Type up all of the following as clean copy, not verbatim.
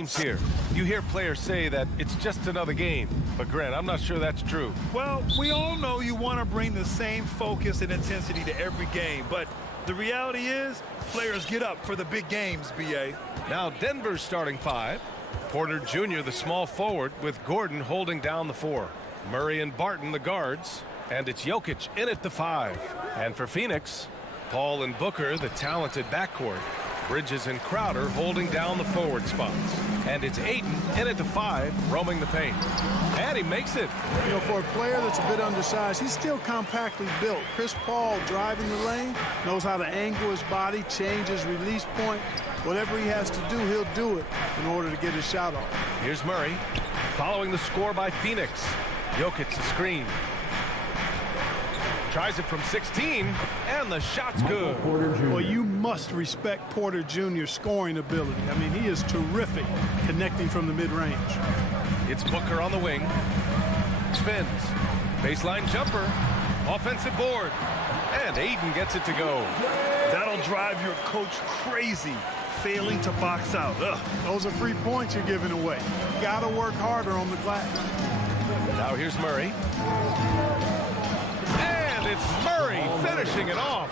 teams here. You hear players say that it's just another game. But, Grant, I'm not sure that's true. Well, we all know you want to bring the same focus and intensity to every game. But the reality is, players get up for the big games, B.A. Now Denver's starting five. Porter Jr., the small forward, with Gordon holding down the 4. Murray and Barton, the guards. And it's Jokic in at the 5. And for Phoenix, Paul and Booker, the talented backcourt. Bridges and Crowder holding down the forward spots. And it's Ayton in at the 5, roaming the paint. And he makes it. You know, for a player that's a bit undersized, he's still compactly built. Chris Paul driving the lane, knows how to angle his body, change his release point. Whatever he has to do, he'll do it in order to get his shot off. Here's Murray, following the score by Phoenix. Jokic the screen. Tries it from 16, and the shot's good. Well, you must respect Porter Jr.'s scoring ability. I mean, he is terrific connecting from the mid-range. It's Booker on the wing. Spins. Baseline jumper. Offensive board. And Ayton gets it to go. That'll drive your coach crazy, failing to box out. Ugh. Those are free points you're giving away. You got to work harder on the glass. Now here's Murray. And it's Murray finishing it off.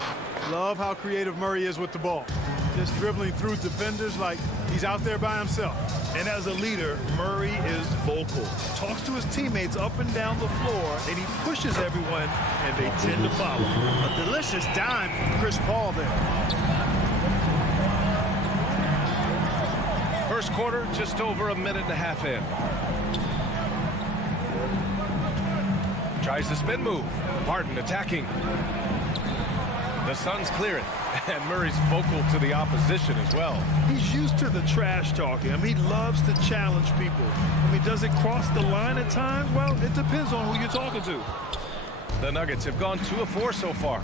Love how creative Murray is with the ball. Just dribbling through defenders like he's out there by himself. And as a leader, Murray is vocal. Talks to his teammates up and down the floor, and he pushes everyone, and they tend to follow. A delicious dime from Chris Paul there. First quarter, just over a minute and a half in. Tries the spin move. Barton attacking. The Suns clear it. And Murray's vocal to the opposition as well. He's used to the trash talking. I mean, he loves to challenge people. I mean, does it cross the line at times? Well, it depends on who you're talking to. The Nuggets have gone 2 of 4 so far.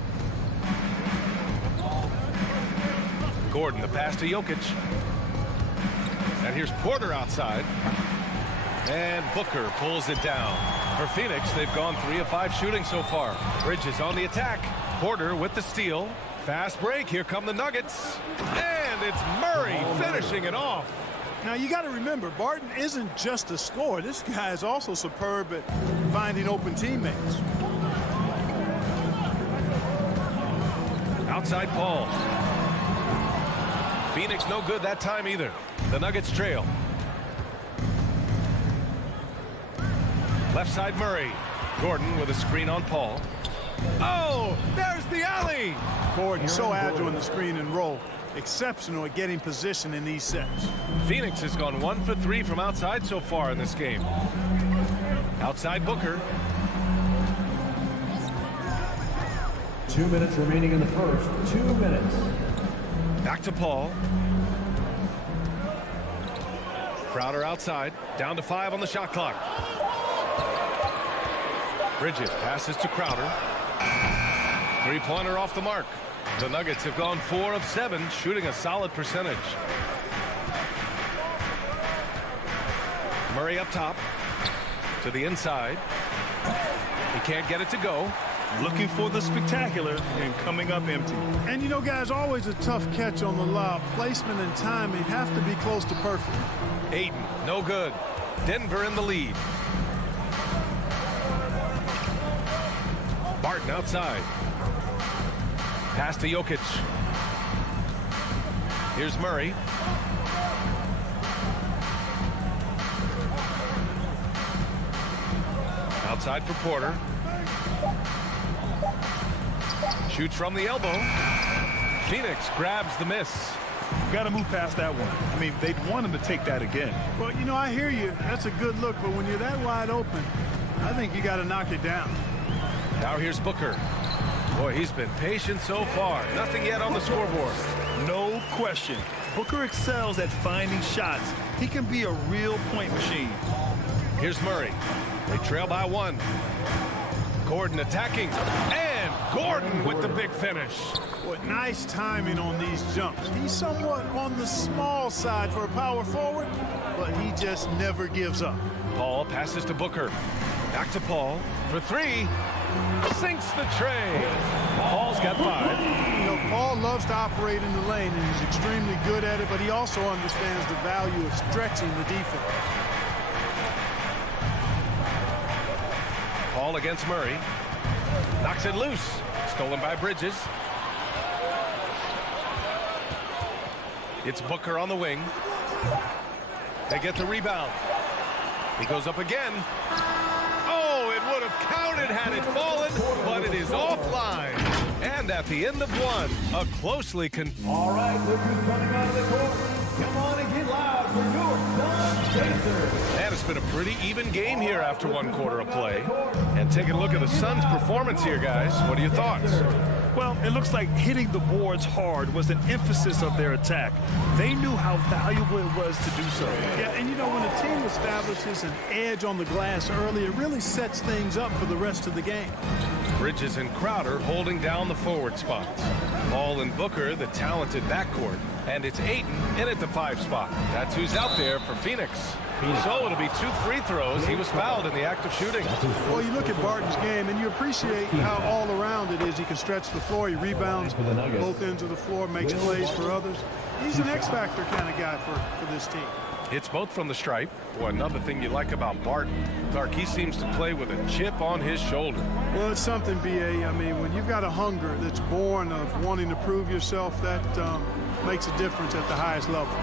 Gordon, the pass to Jokic. And here's Porter outside. And Booker pulls it down. For Phoenix, they've gone 3 of 5 shooting so far. Bridges on the attack. Porter with the steal. Fast break. Here come the Nuggets. And it's Murray finishing it off. Now, you got to remember, Barton isn't just a scorer. This guy is also superb at finding open teammates. Outside Paul. Phoenix no good that time either. The Nuggets trail. Left side Murray. Gordon with a screen on Paul. Oh, there's the alley. Gordon, so agile in the screen and roll. Exceptional at getting position in these sets. Phoenix has gone 1 for 3 from outside so far in this game. Outside Booker. 2 minutes remaining in the first. 2 minutes. Back to Paul. Crowder outside. Down to 5 on the shot clock. Bridges passes to Crowder. Three-pointer off the mark. The Nuggets have gone 4 of 7, shooting a solid percentage. Murray up top. To the inside. He can't get it to go. Looking for the spectacular and coming up empty. And you know, guys, always a tough catch on the lob. Placement and timing have to be close to perfect. Ayton, no good. Denver in the lead. Barton outside. Pass to Jokic. Here's Murray. Outside for Porter. Shoots from the elbow. Phoenix grabs the miss. Got to move past that one. I mean, they'd want him to take that again. Well, you know, I hear you. That's a good look, but when you're that wide open, I think you got to knock it down. Now here's Booker. Boy, he's been patient so far. Nothing yet on the scoreboard. No question. Booker excels at finding shots. He can be a real point machine. Here's Murray. They trail by 1. Gordon attacking. And Gordon with the big finish. What nice timing on these jumps. He's somewhat on the small side for a power forward, but he just never gives up. Paul passes to Booker. Back to Paul for 3. Sinks the tray. Paul's got 5. You know, Paul loves to operate in the lane, and he's extremely good at it, but he also understands the value of stretching the defense. Paul against Murray. Knocks it loose. Stolen by Bridges. It's Booker on the wing. They get the rebound. He goes up again. Oh, it would have counted had it fallen, but it is offline. And at the end of one, a closely All right, look who's coming out of the court. Come on and get loud for your Sun Chasers. And it's been a pretty even game here after one quarter of play. And taking a look at the Suns' performance here, guys. What are your thoughts? Well, it looks like hitting the boards hard was an emphasis of their attack. They knew how valuable it was to do so. Yeah, and you know, when a team establishes an edge on the glass early, it really sets things up for the rest of the game. Bridges and Crowder holding down the forward spots. Paul and Booker, the talented backcourt. And it's Ayton in at the 5 spot. That's who's out there for Phoenix. So it'll be 2 free throws. He was fouled in the act of shooting. Well, you look at Barton's game, and you appreciate how all around it is. He can stretch the floor. He rebounds both ends of the floor, makes plays for others. He's an X-factor kind of guy for this team. It's both from the stripe. Well, another thing you like about Barton, Clark, he seems to play with a chip on his shoulder. Well, it's something, B.A. I mean, when you've got a hunger that's born of wanting to prove yourself, that makes a difference at the highest level.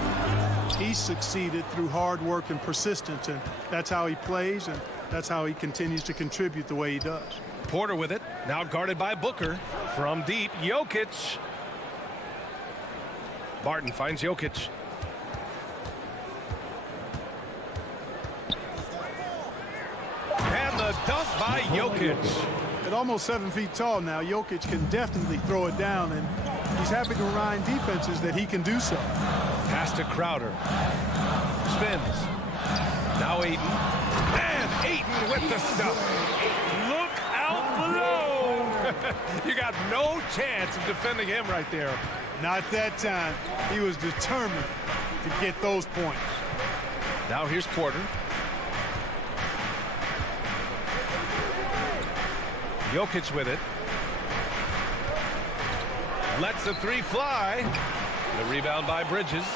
He's succeeded through hard work and persistence, and that's how he plays, and that's how he continues to contribute the way he does. Porter with it, now guarded by Booker. From deep, Jokic. Barton finds Jokic. And the dunk by Jokic. At almost 7 feet tall now, Jokic can definitely throw it down, and he's having to remind defenses that he can do so. Pass to Crowder. Spins. Now Ayton. And Ayton with the stuff. Look out below! You got no chance of defending him right there. Not that time. He was determined to get those points. Now here's Porter. Jokic with it. Lets the 3 fly. The rebound by Bridges.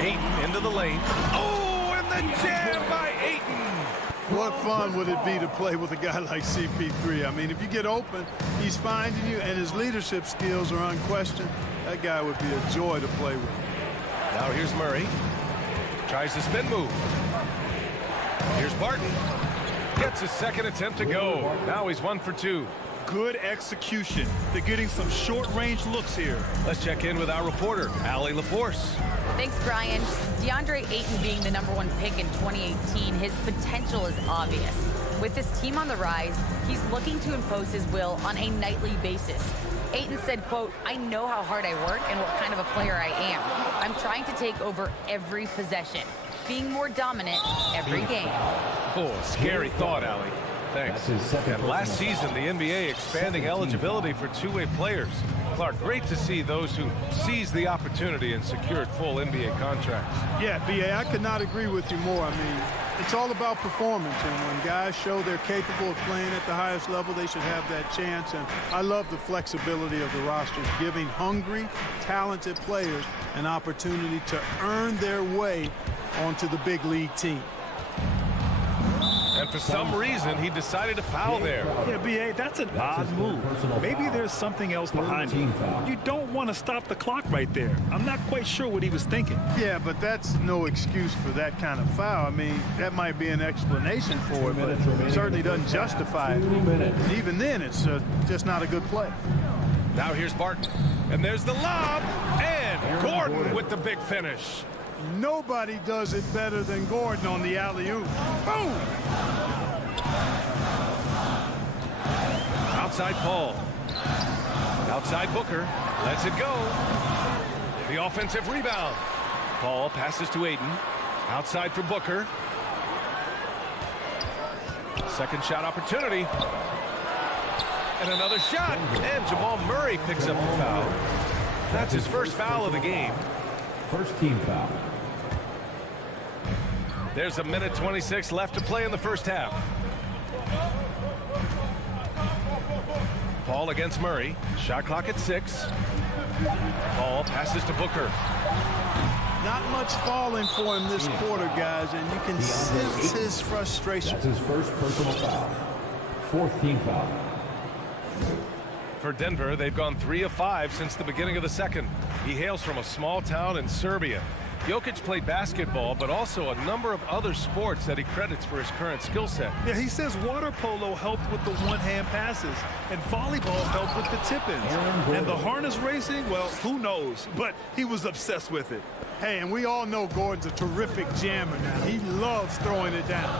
Ayton into the lane. Oh, and the jam by Ayton. What fun would it be to play with a guy like CP3? I mean, if you get open, he's finding you, and his leadership skills are unquestioned. That guy would be a joy to play with. Now here's Murray. Tries the spin move. Here's Barton. Gets his second attempt to go. Now he's 1 for 2. Good execution. They're getting some short-range looks here. Let's check in with our reporter, Allie LaForce. Thanks, Brian. DeAndre Ayton being the #1 pick in 2018, his potential is obvious. With this team on the rise, he's looking to impose his will on a nightly basis. Ayton said, quote, "I know how hard I work and what kind of a player I am. I'm trying to take over every possession, being more dominant every game." Oh, scary thought, Allie. Thanks. And last season, the NBA expanding eligibility for two-way players. Clark, great to see those who seized the opportunity and secured full NBA contracts. Yeah, B.A., I could not agree with you more. I mean, it's all about performance, and when guys show they're capable of playing at the highest level, they should have that chance. And I love the flexibility of the roster, giving hungry, talented players an opportunity to earn their way onto the big league team. And for some reason, he decided to foul there. Yeah, B.A., that's an odd move. Maybe there's something else behind it. You don't want to stop the clock right there. I'm not quite sure what he was thinking. Yeah, but that's no excuse for that kind of foul. I mean, that might be an explanation for it, but it certainly doesn't justify it. And even then, it's just not a good play. Now here's Barton. And there's the lob. And Gordon with the big finish. Nobody does it better than Gordon on the alley-oop. Boom! Outside Paul. Outside Booker. Lets it go. The offensive rebound. Paul passes to Ayton. Outside for Booker. Second shot opportunity. And another shot. And Jamal Murray picks up the foul. That's his first foul of the game. First team foul. There's a minute 26 left to play in the first half. Paul against Murray. Shot clock at 6. Paul passes to Booker. Not much falling for him this quarter, guys, and you can sense his frustration. That's his first personal foul. 4th team foul. For Denver, they've gone 3 of 5 since the beginning of the second. He hails from a small town in Serbia. Jokic played basketball, but also a number of other sports that he credits for his current skill set. Yeah, he says water polo helped with the one-hand passes, and volleyball helped with the tip-ins. And the harness racing, well, who knows? But he was obsessed with it. Hey, and we all know Gordon's a terrific jammer now. He loves throwing it down.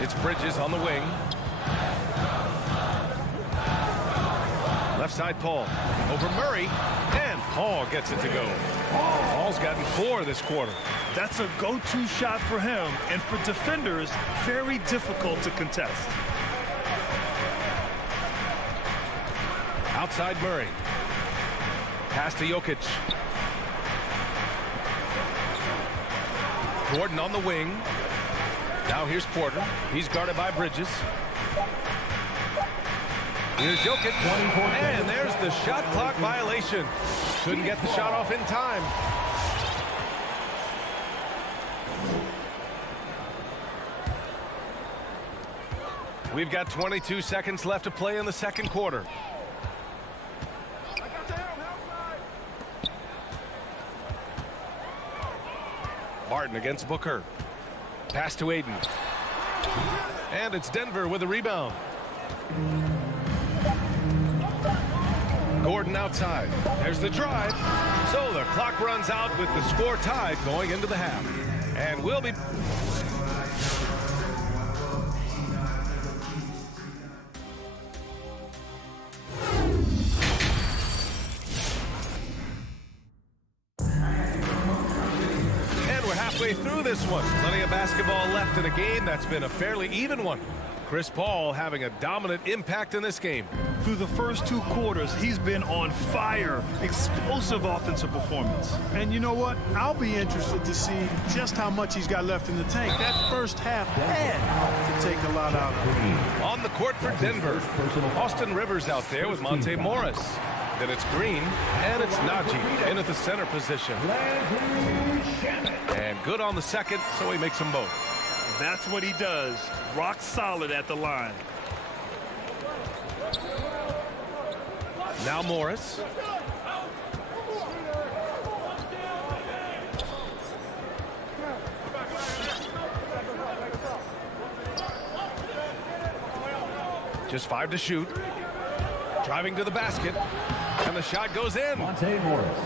It's Bridges on the wing. Left side, Paul. Over Murray, and Paul gets it to go. Paul's gotten 4 this quarter. That's a go-to shot for him, and for defenders, very difficult to contest. Outside Murray. Pass to Jokic. Gordon on the wing. Now here's Porter. He's guarded by Bridges. Here's Jokic. And there's the shot clock violation. Couldn't get the shot off in time. We've got 22 seconds left to play in the second quarter. Barton against Booker. Pass to Aiden. And it's Denver with a rebound. Gordon outside. There's the drive. So the clock runs out with the score tied going into the half. And we'll be... halfway through this one. Plenty of basketball left in a game that's been a fairly even one. Chris Paul having a dominant impact in this game. Through the first 2 quarters, he's been on fire. Explosive offensive performance. And you know what? I'll be interested to see just how much he's got left in the tank. That first half had to take a lot out of him. On the court for Denver, Austin Rivers out there with Monte Morris. Then it's Green, and it's Najee in at the center position. And good on the second, so he makes them both. That's what he does. Rock solid at the line. Now Morris. Just 5 to shoot. Driving to the basket. And the shot goes in. Monte Morris.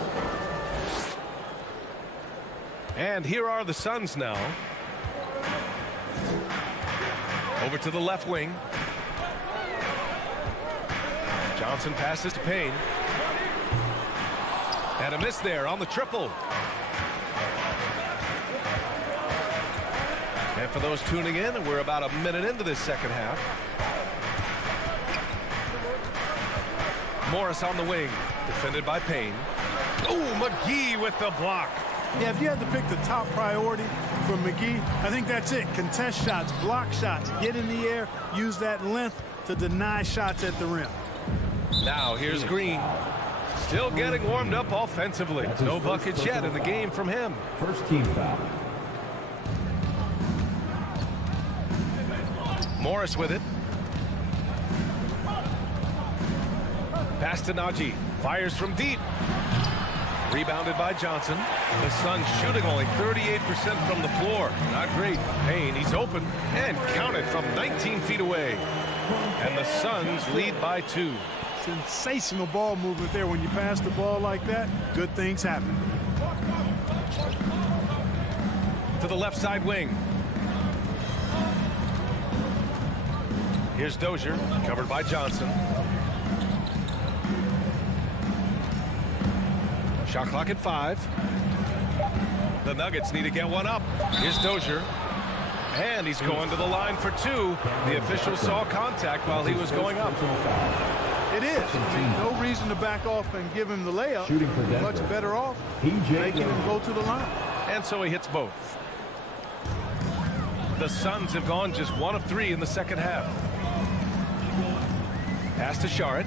And here are the Suns now. Over to the left wing. Johnson passes to Payne. And a miss there on the triple. And for those tuning in, we're about a minute into this second half. Morris on the wing, defended by Payne. Oh, McGee with the block. Yeah, if you had to pick the top priority for McGee, I think that's it. Contest shots, block shots, get in the air, use that length to deny shots at the rim. Now here's Green. Still getting warmed up offensively. No buckets yet in the game from him. First team foul. Morris with it. Pass to Najee. Fires from deep. Rebounded by Johnson. The Suns shooting only 38% from the floor. Not great. Payne, he's open and counted from 19 feet away. And the Suns lead by 2. Sensational ball movement there. When you pass the ball like that, good things happen. To the left side wing. Here's Dozier, covered by Johnson. Shot clock at 5. The Nuggets need to get one up. Here's Dozier. And he's going to the line for 2. The official saw contact while he was going up. It is. No reason to back off and give him the layup. Shooting for Denver. Much better off making him go to the line. And so he hits both. The Suns have gone just 1 of 3 in the second half. Pass to Šarić.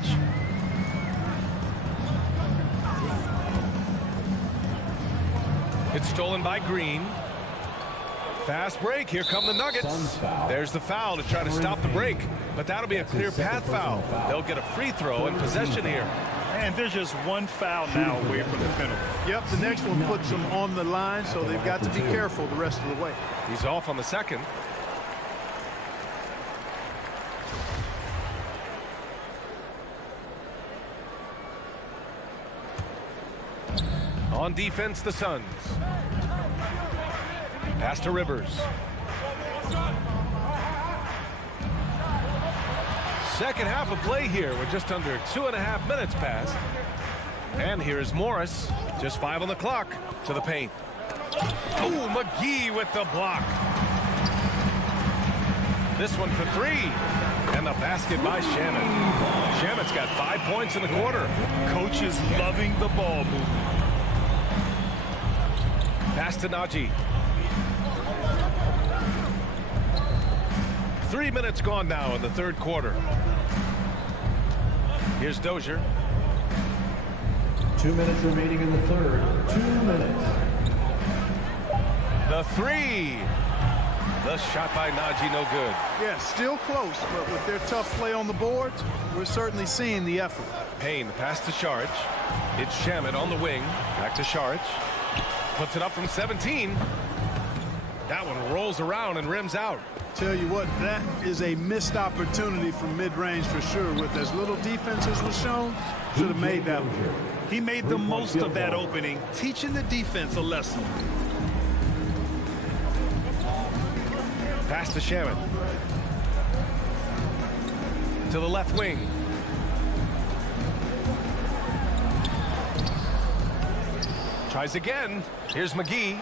It's stolen by Green. Fast break. Here come the Nuggets. There's the foul to try to stop the break. But that'll be a clear path foul. They'll get a free throw and possession here. And there's just one foul now away from the penalty. Yep, the next one puts them on the line, so they've got to be careful the rest of the way. He's off on the second. On defense, the Suns. Pass to Rivers. Second half of play here. We're just under 2.5 minutes past. And here's Morris. Just 5 on the clock to the paint. Oh, McGee with the block. This one for 3. And the basket by Shamet. Shamet's got 5 points in the quarter. Coach is loving the ball movement. Pass to Naji. 3 minutes gone now in the third quarter. Here's Dozier. 2 minutes remaining in the third. 2 minutes. The 3. The shot by Naji, no good. Yeah, still close, but with their tough play on the boards, we're certainly seeing the effort. Payne, the pass to Šarić. It's Shamet on the wing. Back to Šarić. Puts it up from 17. That one rolls around and rims out. Tell you what, that is a missed opportunity from mid-range for sure. With as little defense as was shown, should have made that one. He made the most of that opening, teaching the defense a lesson. Pass to Shamet. To the left wing. Tries again. Here's McGee.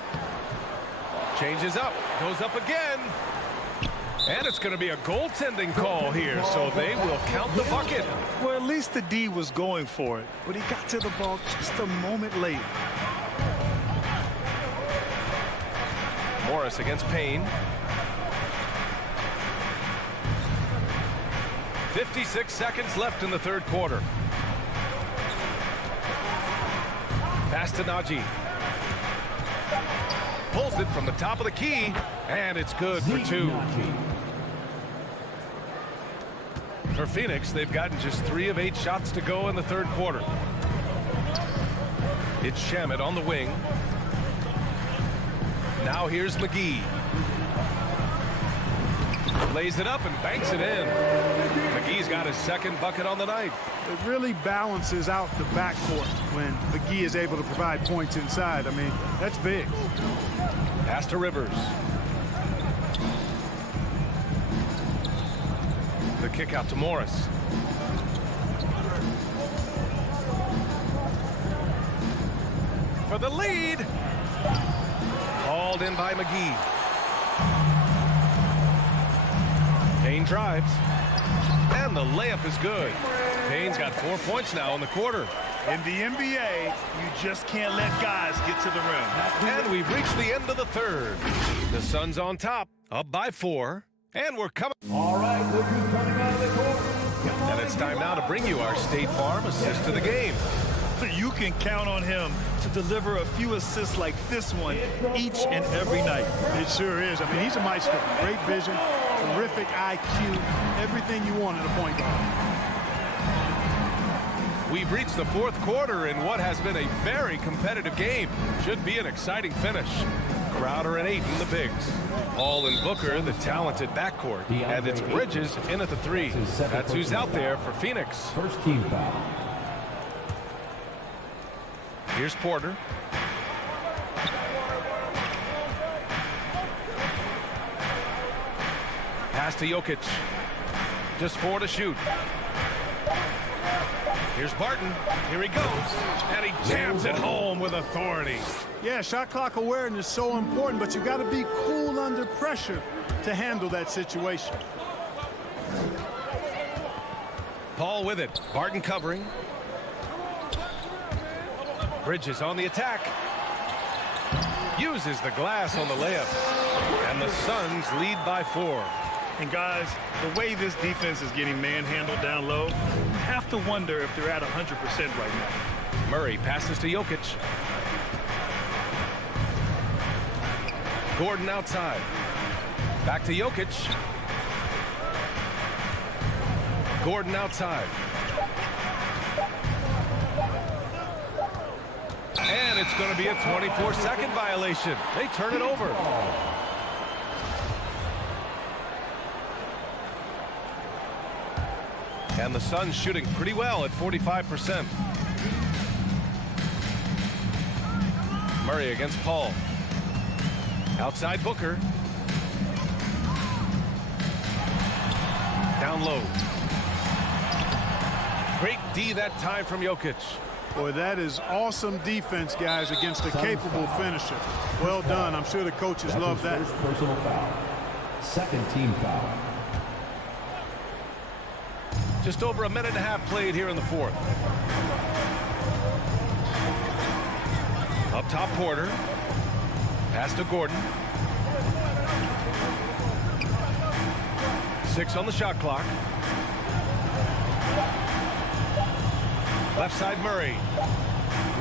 Changes up. Goes up again. And it's going to be a goaltending call here, so they will count the bucket. Well, at least the D was going for it, but he got to the ball just a moment late. Morris against Payne. 56 seconds left in the third quarter. Pass to Naji. Pulls it from the top of the key, and it's good for 2. For Phoenix, they've gotten just 3 of 8 shots to go in the third quarter. It's Shamet on the wing. Now here's McGee. Lays it up and banks it in. McGee's got his second bucket on the night. It really balances out the backcourt when McGee is able to provide points inside. I mean, that's big. Pass to Rivers. The kick out to Morris. For the lead. Hauled in by McGee. Payne drives. And the layup is good. Payne's got 4 points now in the quarter. In the NBA, you just can't let guys get to the rim. And we've reached the end of the third. The Suns on top, up by 4. And we're coming. All right, look who's coming out of the court. Come on And it's time now to bring you our State Farm assist to the game. You can count on him to deliver a few assists like this one each and every night. It sure is. I mean, he's a maestro. Great vision, terrific IQ, everything you want in a point guard. We've reached the fourth quarter in what has been a very competitive game. Should be an exciting finish. Crowder and Ayton, the bigs. Hall and Booker, the talented backcourt. And it's Bridges in at the 3. That's who's out there for Phoenix. First team foul. Here's Porter. Pass to Jokic. Just 4 to shoot. Here's Barton. Here he goes. And he jams it home with authority. Yeah, shot clock awareness is so important, but you got to be cool under pressure to handle that situation. Paul with it. Barton covering. Bridges on the attack. Uses the glass on the layup. And the Suns lead by 4. And guys, the way this defense is getting manhandled down low, you have to wonder if they're at 100% right now. Murray passes to Jokic. Gordon outside. Back to Jokic. Gordon outside. And it's going to be a 24-second violation. They turn it over. And the Suns shooting pretty well at 45%. Murray against Paul. Outside Booker. Down low. Great D that time from Jokic. Boy, that is awesome defense, guys, against a capable finisher. Well done. I'm sure the coaches love that. First personal foul. Second team foul. Just over a minute and a half played here in the fourth. Up top, Porter. Pass to Gordon. 6 on the shot clock. Left side, Murray.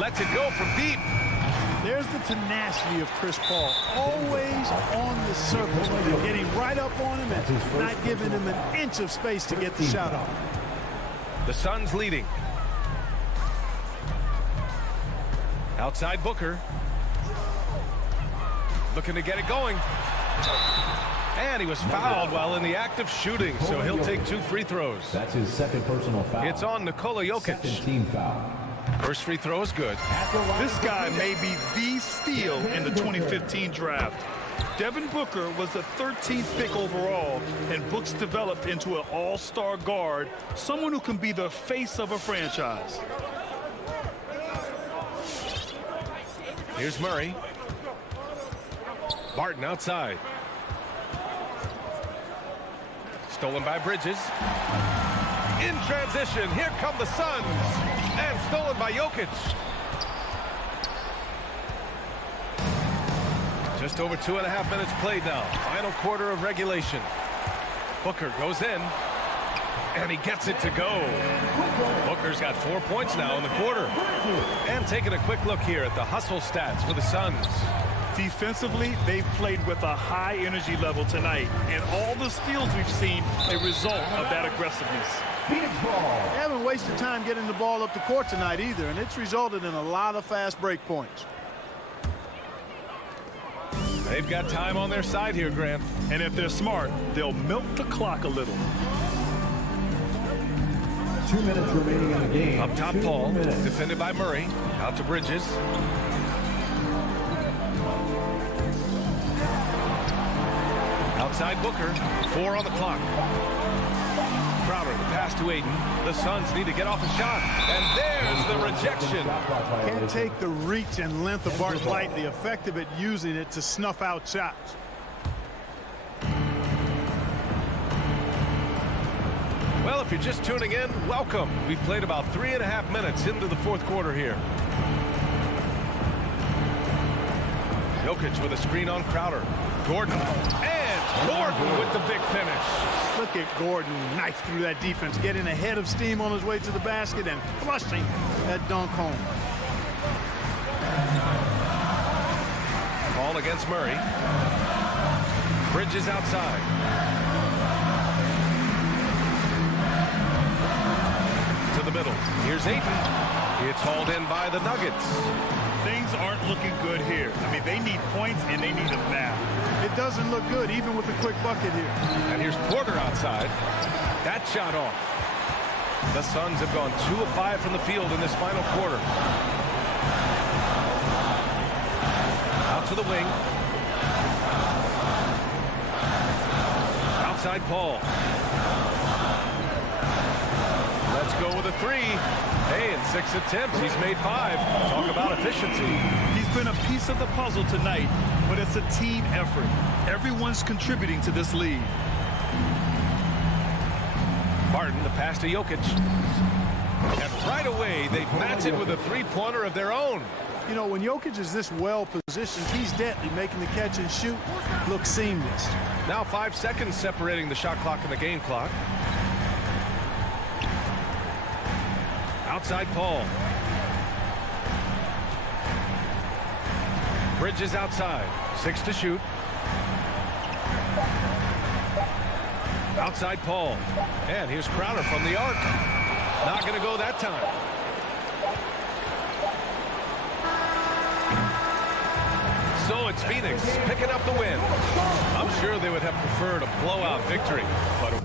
Lets it go from deep. There's the tenacity of Chris Paul. Always on the surface, getting right up on him and not giving him an inch of space to get the shot off. The Suns leading. Outside Booker. Looking to get it going. And he was fouled while in the act of shooting, so he'll take 2 free throws. That's his second personal foul. It's on Nikola Jokic. Second team foul. First free throw is good. This guy may be the steal in the 2015 draft. Devin Booker was the 13th pick overall, and Books developed into an all-star guard, someone who can be the face of a franchise. Here's Murray. Barton outside. Stolen by Bridges. In transition, here come the Suns. And stolen by Jokic. Just over 2.5 minutes played now. Final quarter of regulation. Booker goes in. And he gets it to go. Booker's got 4 points now in the quarter. And taking a quick look here at the hustle stats for the Suns. Defensively, they've played with a high energy level tonight, and all the steals we've seen a result of that aggressiveness. Phoenix ball. They haven't wasted time getting the ball up the court tonight either, and it's resulted in a lot of fast break points. They've got time on their side here, Grant. And if they're smart, they'll milk the clock a little. 2 minutes remaining in the game. Up top, 2 Paul, minutes. defended by Murray. Out to Bridges. Outside Booker, 4 on the clock. Crowder, the pass to Ayton. The Suns need to get off a shot. And there's the rejection. Can't take the reach and length of Barton lightly, effective at using it to snuff out shots. Well, if you're just tuning in, welcome. We've played about 3.5 minutes into the fourth quarter here. Jokic with a screen on Crowder. Gordon. And Gordon with the big finish. Look at Gordon knife through that defense, getting ahead of steam on his way to the basket and flushing that dunk home. Ball against Murray. Bridges outside. To the middle. Here's Ayton. It's hauled in by the Nuggets. Things aren't looking good here. I mean, they need points and they need them now. It doesn't look good, even with a quick bucket here. And here's Porter outside. That shot off. The Suns have gone 2 of 5 from the field in this final quarter. Out to the wing. Outside Paul. Let's go with a 3. Hey, in 6 attempts, he's made 5. Talk about efficiency. He's been a piece of the puzzle tonight, but it's a team effort. Everyone's contributing to this lead. Barton, the pass to Jokic. And right away, they match it with a 3-pointer of their own. You know, when Jokic is this well positioned, he's deadly, making the catch and shoot look seamless. Now 5 seconds separating the shot clock and the game clock. Outside Paul. Bridges outside. 6 to shoot. Outside Paul. And here's Crowder from the arc. Not going to go that time. So it's Phoenix picking up the win. I'm sure they would have preferred a blowout victory, but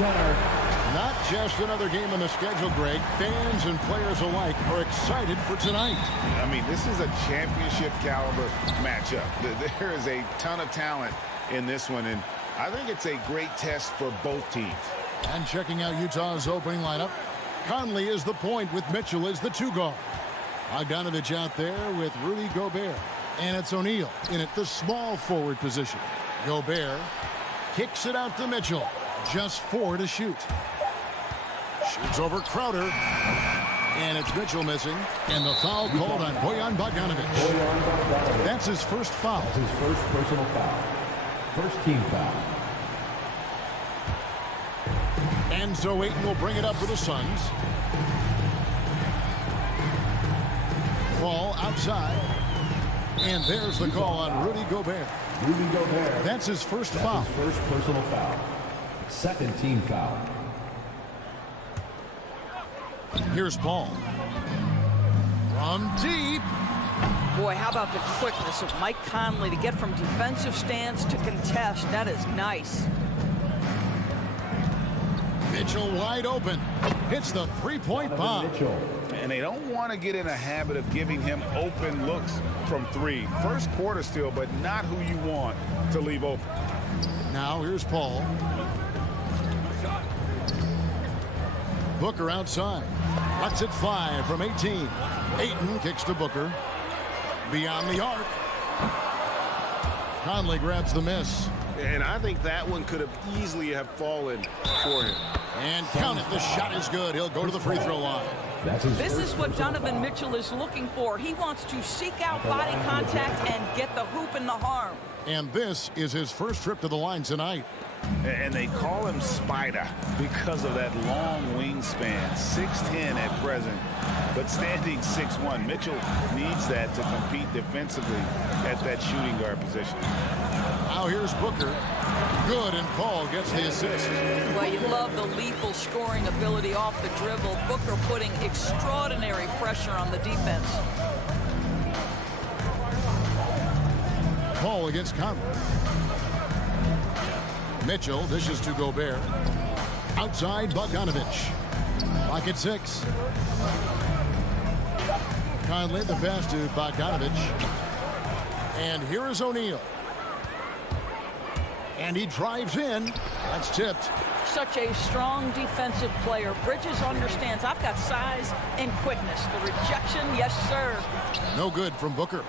center. Not just another game on the schedule, Greg. Fans and players alike are excited for tonight. I mean, this is a championship caliber matchup. There is a ton of talent in this one, and I think it's a great test for both teams. And checking out Utah's opening lineup, Conley is the point with Mitchell as the 2 guard. Bogdanovich out there with Rudy Gobert. And it's O'Neal in at the small forward position. Gobert kicks it out to Mitchell. Just 4 to shoot. Shoots over Crowder. And it's Mitchell missing. And the foul called on Bojan Bogdanovich. That's his first foul. That's his first personal foul. First team foul. And so Ayton will bring it up for the Suns. Ball outside. And there's the call on Rudy Gobert. Rudy Gobert. That's his first foul. His first personal foul. Second team foul. Here's Paul. From deep. Boy, how about the quickness of Mike Conley to get from defensive stance to contest. That is nice. Mitchell wide open. Hits the three-point bomb. Mitchell. And they don't want to get in a habit of giving him open looks from 3. First quarter still, but not who you want to leave open. Now here's Paul. Booker outside. Lets it fly from 18. Ayton kicks to Booker. Beyond the arc. Conley grabs the miss. And I think that one could have easily have fallen for him. And count it. The shot is good. He'll go to the free throw line. This is what Donovan Mitchell is looking for. He wants to seek out body contact and get the hoop and the harm. And this is his first trip to the line tonight. And they call him Spider because of that long wingspan, 6'10" at present, but standing 6'1". Mitchell needs that to compete defensively at that shooting guard position. Now here's Booker. Good, and Paul gets the assist. Well, you love the lethal scoring ability off the dribble. Booker putting extraordinary pressure on the defense. Paul against Conley. Mitchell dishes to Gobert. Outside Bogdanovich. Lock at 6. Conley the pass to Bogdanovich. And here is O'Neal. And he drives in. That's tipped. Such a strong defensive player. Bridges understands I've got size and quickness. The rejection, yes, sir. No good from Booker.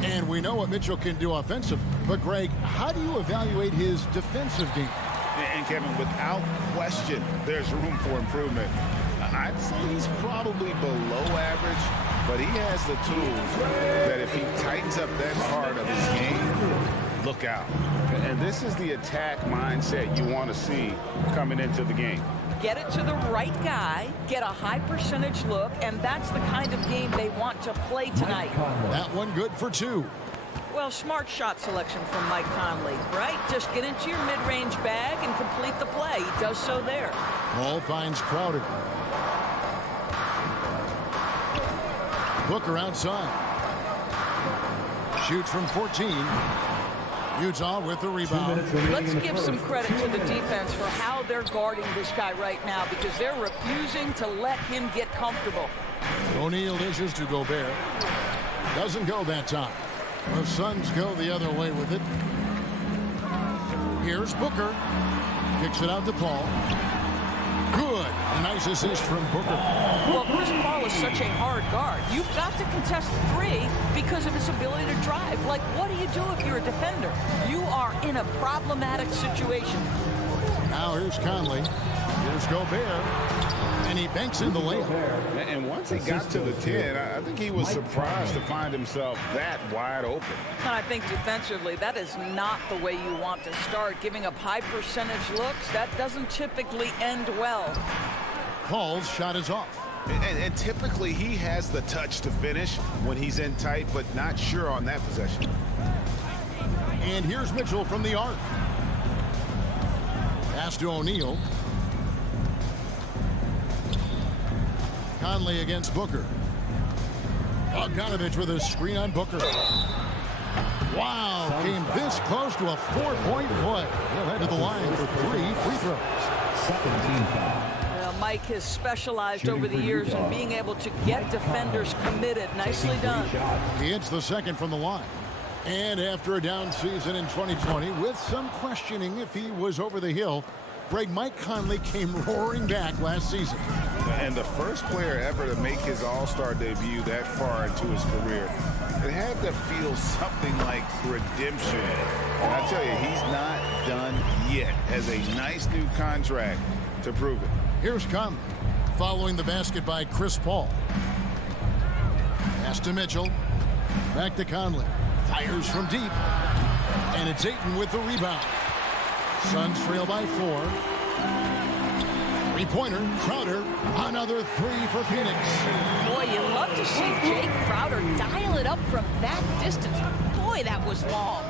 And we know what Mitchell can do offensively. But, Greg, how do you evaluate his defensive game? And Kevin, without question, there's room for improvement. I'd say he's probably below average, but he has the tools that if he tightens up that part of his game, look out. And this is the attack mindset you want to see coming into the game. Get it to the right guy, get a high percentage look, and that's the kind of game they want to play tonight. That one good for 2. Well, smart shot selection from Mike Conley, right? Just get into your mid-range bag and complete the play. He does so there. Paul finds Crowder. Booker outside. Shoots from 14. Utah with the rebound. Let's give some credit to the defense for how they're guarding this guy right now because they're refusing to let him get comfortable. O'Neal dishes to Gobert. Doesn't go that time. The Suns go the other way with it. Here's Booker. Kicks it out to Paul. Good. A nice assist from Booker. Well, Chris Paul is such a hard guard. You've got to contest 3 because of his ability to drive. Like, what do you do if you're a defender? You are in a problematic situation. Now here's Conley. Here's Gobert. And he banks in the layup. And once he got to the 10, I think he was surprised to find himself that wide open. And I think defensively, that is not the way you want to start. Giving up high percentage looks, that doesn't typically end well. Paul's shot is off. And typically he has the touch to finish when he's in tight, but not sure on that possession. And here's Mitchell from the arc. Pass to O'Neal. Conley against Booker. Bogdanovich with a screen on Booker. Wow, came this close to a 4-point play. He'll head to the line for 3 free throws. 17 foul. Mike has specialized over the years in being able to get defenders committed. Nicely done. He hits the second from the line. And after a down season in 2020, with some questioning if he was over the hill, Mike Conley came roaring back last season. And the first player ever to make his All-Star debut that far into his career, it had to feel something like redemption. And I tell you, he's not done yet. Has a nice new contract to prove it. Here's Conley, following the basket by Chris Paul. Pass to Mitchell. Back to Conley. Fires from deep. And it's Ayton with the rebound. Suns trail by 4. Three-pointer, Crowder. Another 3 for Phoenix. Boy, you love to see Jake Crowder dial it up from that distance. Boy, that was long.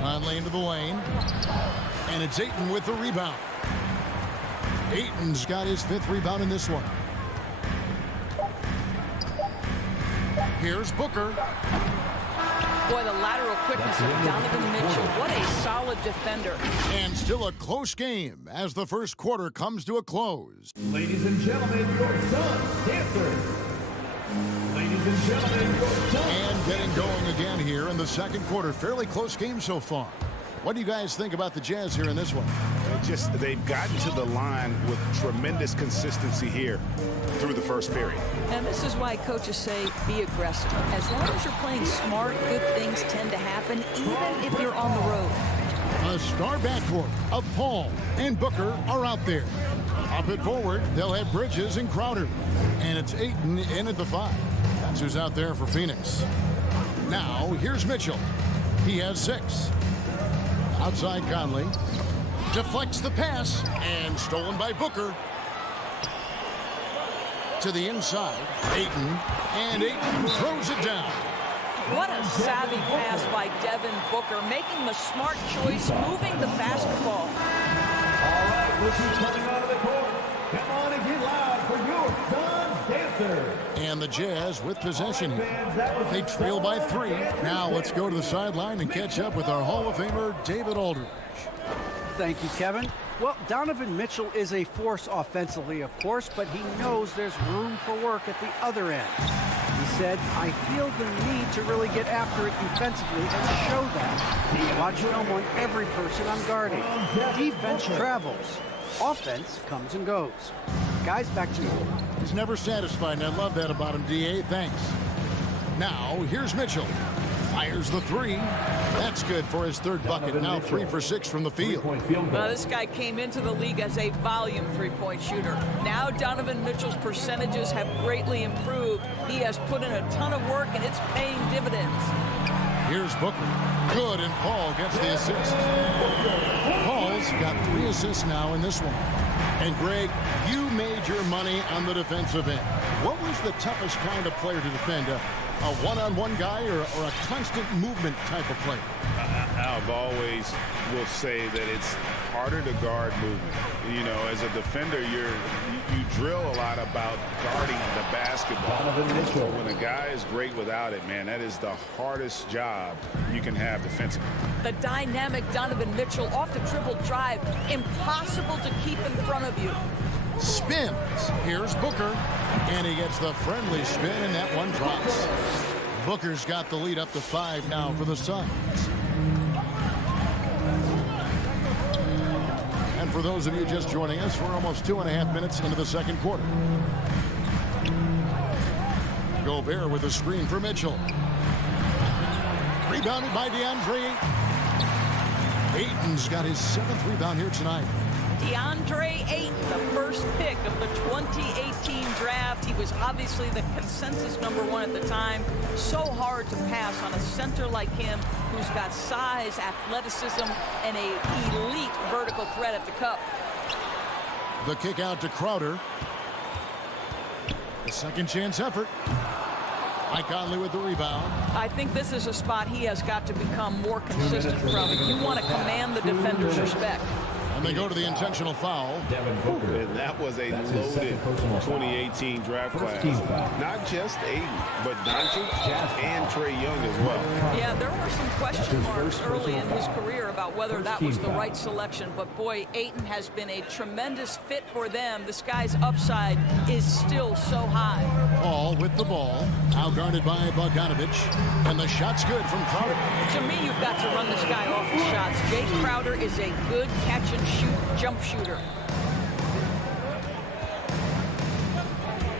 Conley into the lane. And it's Ayton with the rebound. Ayton's got his 5th rebound in this one. Here's Booker. Boy, the lateral quickness of Donovan Mitchell. What a solid defender. And still a close game as the first quarter comes to a close. Ladies and gentlemen, your Suns dancers. Ladies and gentlemen, your Suns. And getting going again here in the second quarter. Fairly close game so far. What do you guys think about the Jazz here in this one? They've gotten to the line with tremendous consistency here through the first period. And this is why coaches say be aggressive. As long as you're playing smart, good things tend to happen, even if you're on the road. A star backcourt of Paul and Booker are out there. Up and forward, they'll have Bridges and Crowder. And it's Ayton in at the 5. That's who's out there for Phoenix. Now, here's Mitchell. He has 6. Outside Conley. Deflects the pass. And stolen by Booker. To the inside. Ayton. And Ayton throws it down. What a savvy pass by Devin Booker, making the smart choice, moving the basketball. All right, rookies coming onto the court. Come on and get loud for your Suns dancers. And the Jazz with possession here. They trail by 3. Now let's go to the sideline and catch up with our Hall of Famer, David Aldridge. Thank you, Kevin. Well, Donovan Mitchell is a force offensively, of course, but he knows there's room for work at the other end. He said, I feel the need to really get after it defensively and show that. Watch film on every person I'm guarding. Defense travels. Offense comes and goes. Guys, back to you. He's never satisfied, and I love that about him, D.A. Thanks. Now, here's Mitchell. Fires the 3. That's good for his 3rd bucket. Now 3 for 6 from the field. Well, this guy came into the league as a volume three-point shooter. Now Donovan Mitchell's percentages have greatly improved. He has put in a ton of work, and it's paying dividends. Here's Booker. Good, and Paul gets the assist. Paul's got 3 assists now in this one. And Greg, you made your money on the defensive end. What was the toughest kind of player to defend? A one-on-one guy or a constant movement type of player? I've always will say that it's harder to guard movement. You know, as a defender, you drill a lot about guarding the basketball. So when a guy is great without it, man, that is the hardest job you can have defensively. The dynamic Donovan Mitchell off the dribble drive, impossible to keep in front of you. Spins. Here's Booker. And he gets the friendly spin, and that one drops. Booker's got the lead up to 5 now for the Suns. And for those of you just joining us, we're almost 2.5 minutes into the second quarter. Gobert with a screen for Mitchell. Rebounded by DeAndre. Ayton's got his 7th rebound here tonight. DeAndre Ayton, the first pick of the 2018 draft. He was obviously the consensus #1 at the time. So hard to pass on a center like him who's got size, athleticism, and an elite vertical threat at the cup. The kick out to Crowder. A second chance effort. Mike Conley with the rebound. I think this is a spot he has got to become more consistent from. You want to command the defender's respect. And And they go to the intentional foul. Devin Booker. And that was a That's his loaded second personal foul. 2018 draft First class. team foul. Not just Aiden, but Doncic and Trae Young as well. Yeah, there were some question his marks first early in personal his foul. career about whether First that was team the foul. right selection. But boy, Ayton has been a tremendous fit for them. This guy's upside is still so high. Paul with the ball. Outguarded by Bogdanovich. And the shot's good from Crowder. To me, you've got to run this guy off the shots. Jay Crowder is a good catch-and-shoot jump shooter.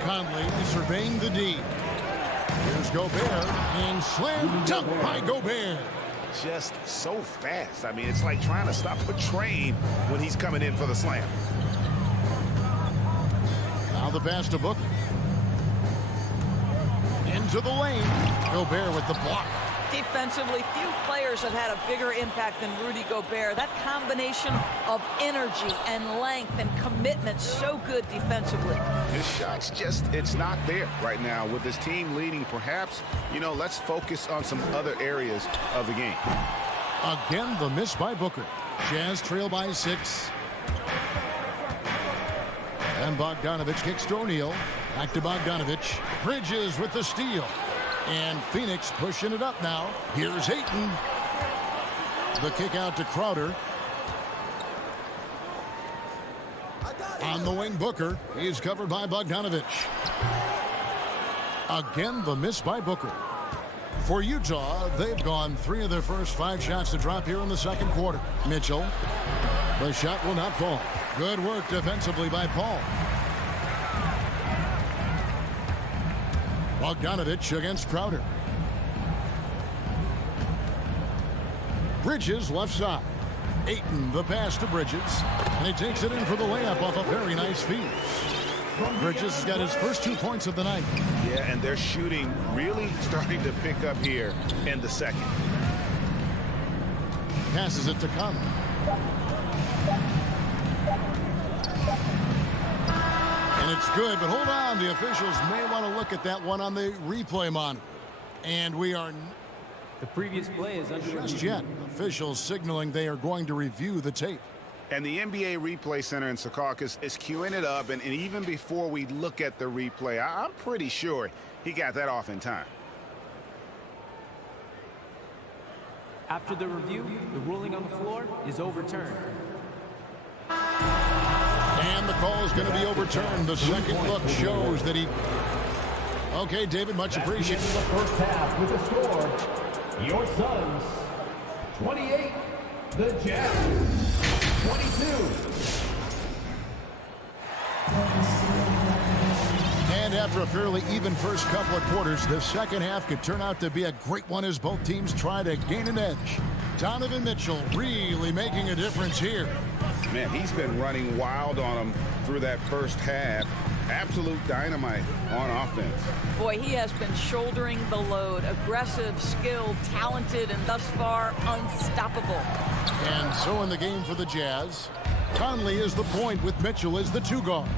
Conley surveying the D. Here's Gobert. And slam dunk by Gobert. Just so fast. I mean, it's like trying to stop a train when he's coming in for the slam. Now the pass to Booker. Into the lane. Gobert with the block. Defensively, few players have had a bigger impact than Rudy Gobert. That combination of energy and length and commitment, so good defensively. His shot's just, it's not there right now. With his team leading, perhaps, let's focus on some other areas of the game. Again, the miss by Booker. Jazz trail by 6. And Bogdanovich kicks to O'Neal. Back to Bogdanovich. Bridges with the steal. And Phoenix pushing it up now. Here's Ayton. The kick out to Crowder. On the wing, Booker. He's covered by Bogdanovich. Again, the miss by Booker. For Utah, they've gone 3 of their first 5 shots to drop here in the second quarter. Mitchell. The shot will not fall. Good work defensively by Paul. Bogdanovich against Crowder. Bridges left side. Ayton the pass to Bridges. And he takes it in for the layup off a very nice feed. Bridges has got his first 2 points of the night. Yeah, and their shooting really starting to pick up here in the second. Passes it to Conley. And it's good, but hold on. The officials may want to look at that one on the replay monitor. And we are The previous play is under just yet. Officials signaling they are going to review the tape. And the NBA Replay Center in Secaucus is queuing it up. And even before we look at the replay, I'm pretty sure he got that off in time. After the review, the ruling on the floor is overturned. And the call is going to be overturned. The second look shows that he... Okay, David, much appreciated. The first half with the score. Your Suns, 28. The Jazz, 22. And after a fairly even first couple of quarters, the second half could turn out to be a great one as both teams try to gain an edge. Donovan Mitchell really making a difference here. Man, he's been running wild on him through that first half. Absolute dynamite on offense. Boy, he has been shouldering the load. Aggressive, skilled, talented, and thus far unstoppable. And so in the game for the Jazz, Conley is the point with Mitchell as the 2 guard.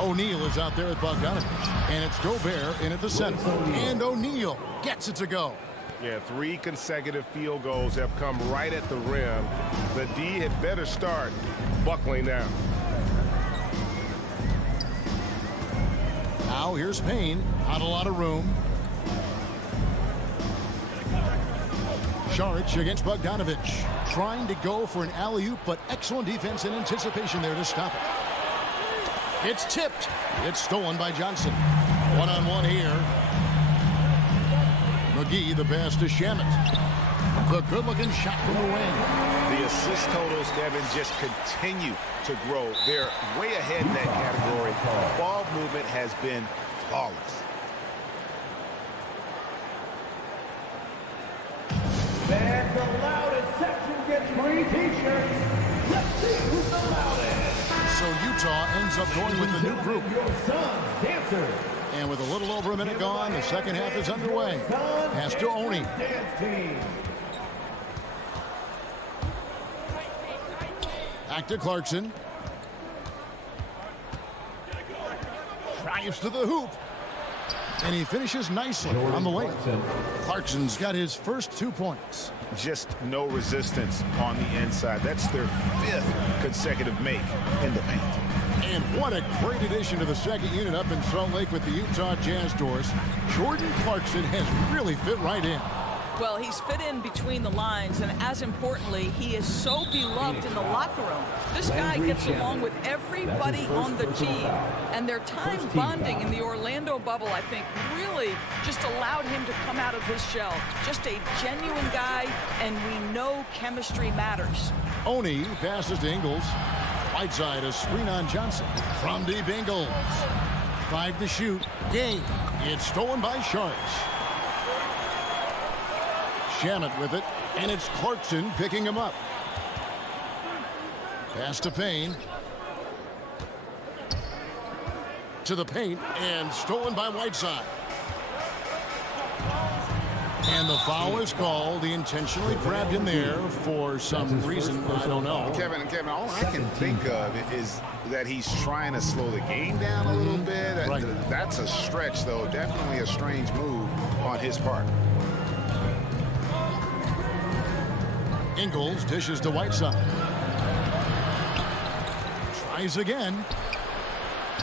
O'Neal is out there at Bogdanovich. And it's Gobert in at the center. And O'Neal gets it to go. Yeah, 3 consecutive field goals have come right at the rim. The D had better start buckling down. Now here's Payne. Not a lot of room. Saric against Bogdanovich. Trying to go for an alley-oop, but excellent defense and anticipation there to stop it. It's tipped. It's stolen by Johnson. One-on-one here. McGee the pass to Shamet. The good-looking shot from the wing. The assist totals, Devin, just continue to grow. They're way ahead in that category. Ball movement has been flawless. And the loudest section gets free t-shirts. Let's see who's the loudest. So Utah ends up going with the new group. Your Suns dancers. And with a little over a minute gone, the second half is underway. Pass to Oni. Dance team. Back to Clarkson. Drives to the hoop. And he finishes nicely on the lane. Clarkson's got his first 2 points. Just no resistance on the inside. That's their 5th consecutive make in the paint. And what a great addition to the second unit up in Salt Lake with the Utah Jazz doors. Jordan Clarkson has really fit right in. Well, he's fit in between the lines, and as importantly, he is so beloved in the locker room. This guy gets along with everybody on the team, and their time bonding in the Orlando bubble, I think, really just allowed him to come out of his shell. Just a genuine guy, and we know chemistry matters. Oni passes to Ingles. Whiteside, a screen on Johnson. From deep, Ingles. 5 to shoot. Gay. It's stolen by Sharks. Shamet with it, and it's Clarkson picking him up. Pass to Payne. To the paint, and stolen by Whiteside. And the foul is called. He intentionally grabbed him there for some reason. I don't know. Kevin, all I can think of is that he's trying to slow the game down a little bit. Right. That's a stretch, though. Definitely a strange move on his part. Ingles dishes to Whiteside. Tries again.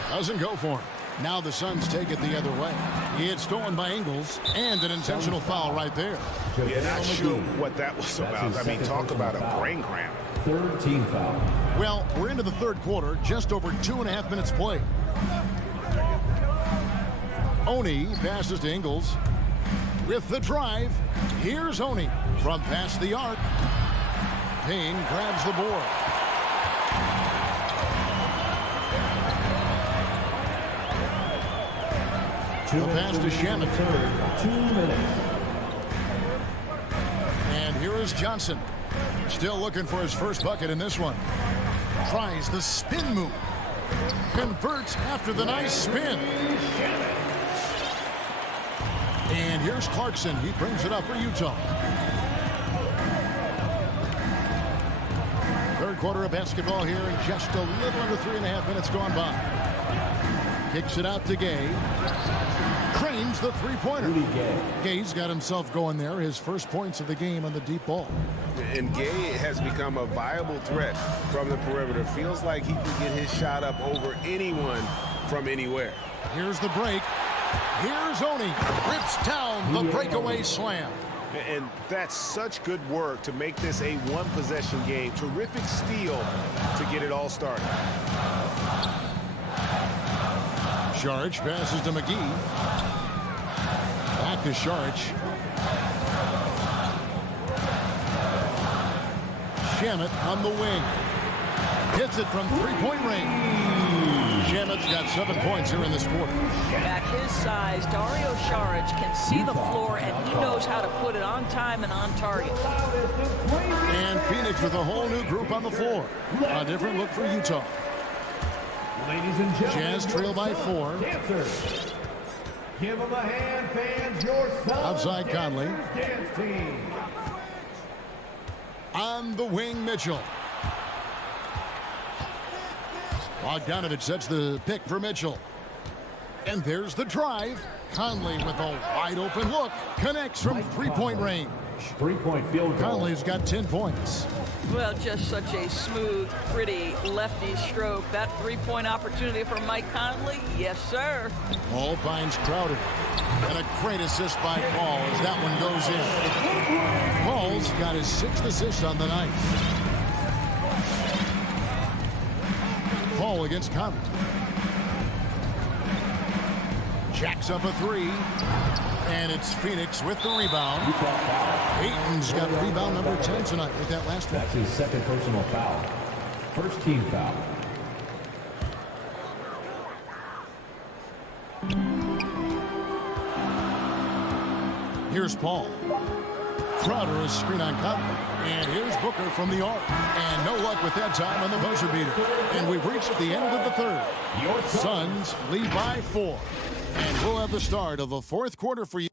Doesn't go for him. Now the Suns take it the other way. It's stolen by Ingles, and an intentional foul right there. Yeah, not sure what that was about. I mean, talk about a brain cramp. 3rd team foul. Well, we're into the 3rd quarter, just over 2.5 minutes played. Oni passes to Ingles. With the drive, here's Oni from past the arc. Payne grabs the board. The pass to Shamet. 2 minutes. And here is Johnson. Still looking for his first bucket in this one. Tries the spin move. Converts after the nice spin. And here's Clarkson. He brings it up for Utah. 3rd quarter of basketball here, and just a little under 3.5 minutes gone by. Kicks it out to Gay. Cranes the three-pointer. Gay's got himself going there. His first points of the game on the deep ball. And Gay has become a viable threat from the perimeter. Feels like he can get his shot up over anyone from anywhere. Here's the break. Here's Oni. Rips down the breakaway slam. And that's such good work to make this a one-possession game. Terrific steal to get it all started. Sharch passes to McGee. Back to Sharch. Shamet on the wing. Hits it from three-point range. Shamet's got 7 points here in this quarter. At his size, Dario Saric can see the floor, and he knows how to put it on time and on target. And Phoenix with a whole new group on the floor. A different look for Utah. Ladies and gentlemen, Jazz trail by 4. dancers. Give them a hand, fans. Your Outside Conley. dance team. On the wing, Mitchell. Bogdanovich sets the pick for Mitchell. And there's the drive. Conley with a wide open look. Connects from three-point range. 3-point field goal. Conley's got 10 points. Well, just such a smooth, pretty lefty stroke. That three-point opportunity for Mike Conley, yes, sir. Paul finds Crowder. And a great assist by Paul as that one goes in. Paul's got his 6th assist on the night. Paul against Conley. Jacks up a 3. And it's Phoenix with the rebound. Ayton's got rebound number 10 tonight with that last one. That's his 2nd personal foul. First team foul. Here's Paul. Crowder is screen on Conley. And here's Booker from the arc. And no luck with that time on the buzzer beater. And we've reached the end of the 3rd. Your Suns lead by 4. And we'll have the start of the 4th quarter for you.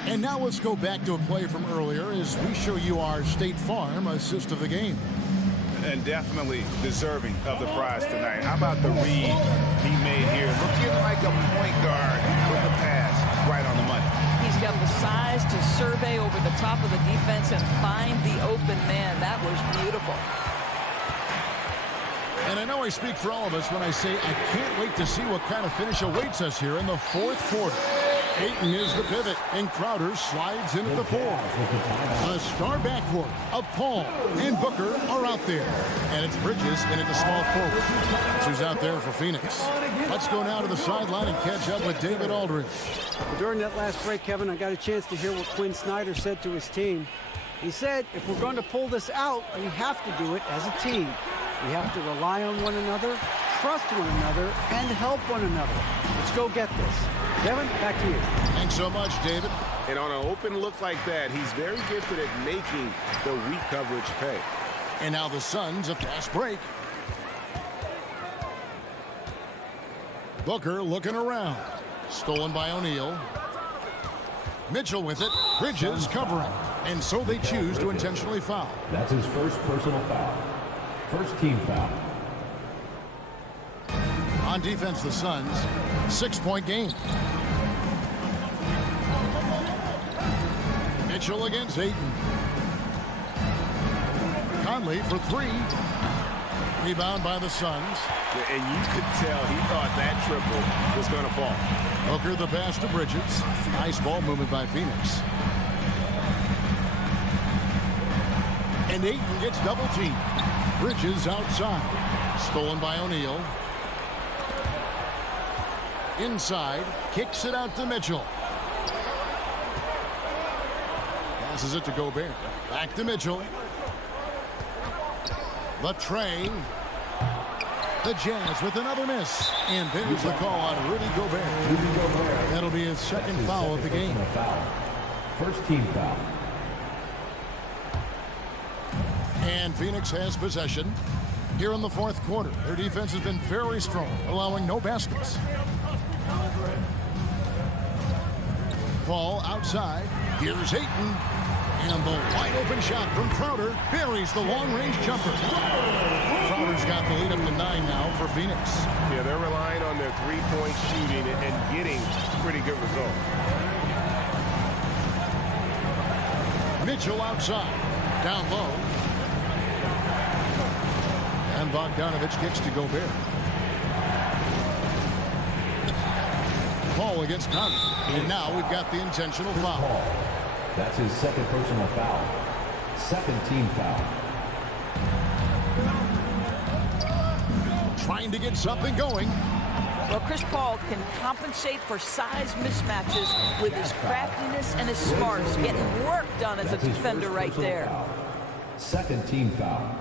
And now let's go back to a play from earlier as we show you our State Farm assist of the game. And definitely deserving of the prize tonight. How about the read he made here? Looking like a point guard with the pass right on the money. He's got the size to survey over the top of the defense and find the open man. That was beautiful. And I know I speak for all of us when I say I can't wait to see what kind of finish awaits us here in the fourth quarter. Ayton is the pivot, and Crowder slides in at the 4. A star backcourt of Paul and Booker are out there. And it's Bridges in at the small forward. That's who's out there for Phoenix. Let's go now to the sideline and catch up with David Aldridge. During that last break, Kevin, I got a chance to hear what Quinn Snyder said to his team. He said, if we're going to pull this out, we have to do it as a team. We have to rely on one another, trust one another, and help one another. Let's go get this. Kevin, back to you. Thanks so much, David. And on an open look like that, he's very gifted at making the weak coverage pay. And now the Suns a fast break. Booker looking around. Stolen by O'Neal. Mitchell with it. Bridges covering. And so they choose to intentionally foul. That's his first personal foul. First team foul. On defense, the Suns, 6-point game. Mitchell against Ayton. Conley for 3. Rebound by the Suns. And you could tell he thought that triple was going to fall. Booker the pass to Bridges. Nice ball movement by Phoenix. And Ayton gets double teamed. Bridges outside. Stolen by O'Neal. Inside. Kicks it out to Mitchell. Passes it to Gobert. Back to Mitchell. The tray. The Jazz with another miss. And there's the call on Rudy Gobert. That'll be his second foul of the game. First team foul. And Phoenix has possession here in the fourth quarter. Their defense has been very strong, allowing no baskets. Ball outside. Here's Ayton. And the wide open shot from Crowder buries the long-range jumper. Crowder's got the lead up to 9 now for Phoenix. Yeah, they're relying on their three-point shooting and getting pretty good results. Mitchell outside. Down low. And Bogdanovich kicks to Gobert. Paul against Conley. And now we've got the intentional foul. That's his second personal foul. Second team foul. Trying to get something going. Well, Chris Paul can compensate for size mismatches with his craftiness and his smarts, getting work done as a defender right there. Foul. Second team foul.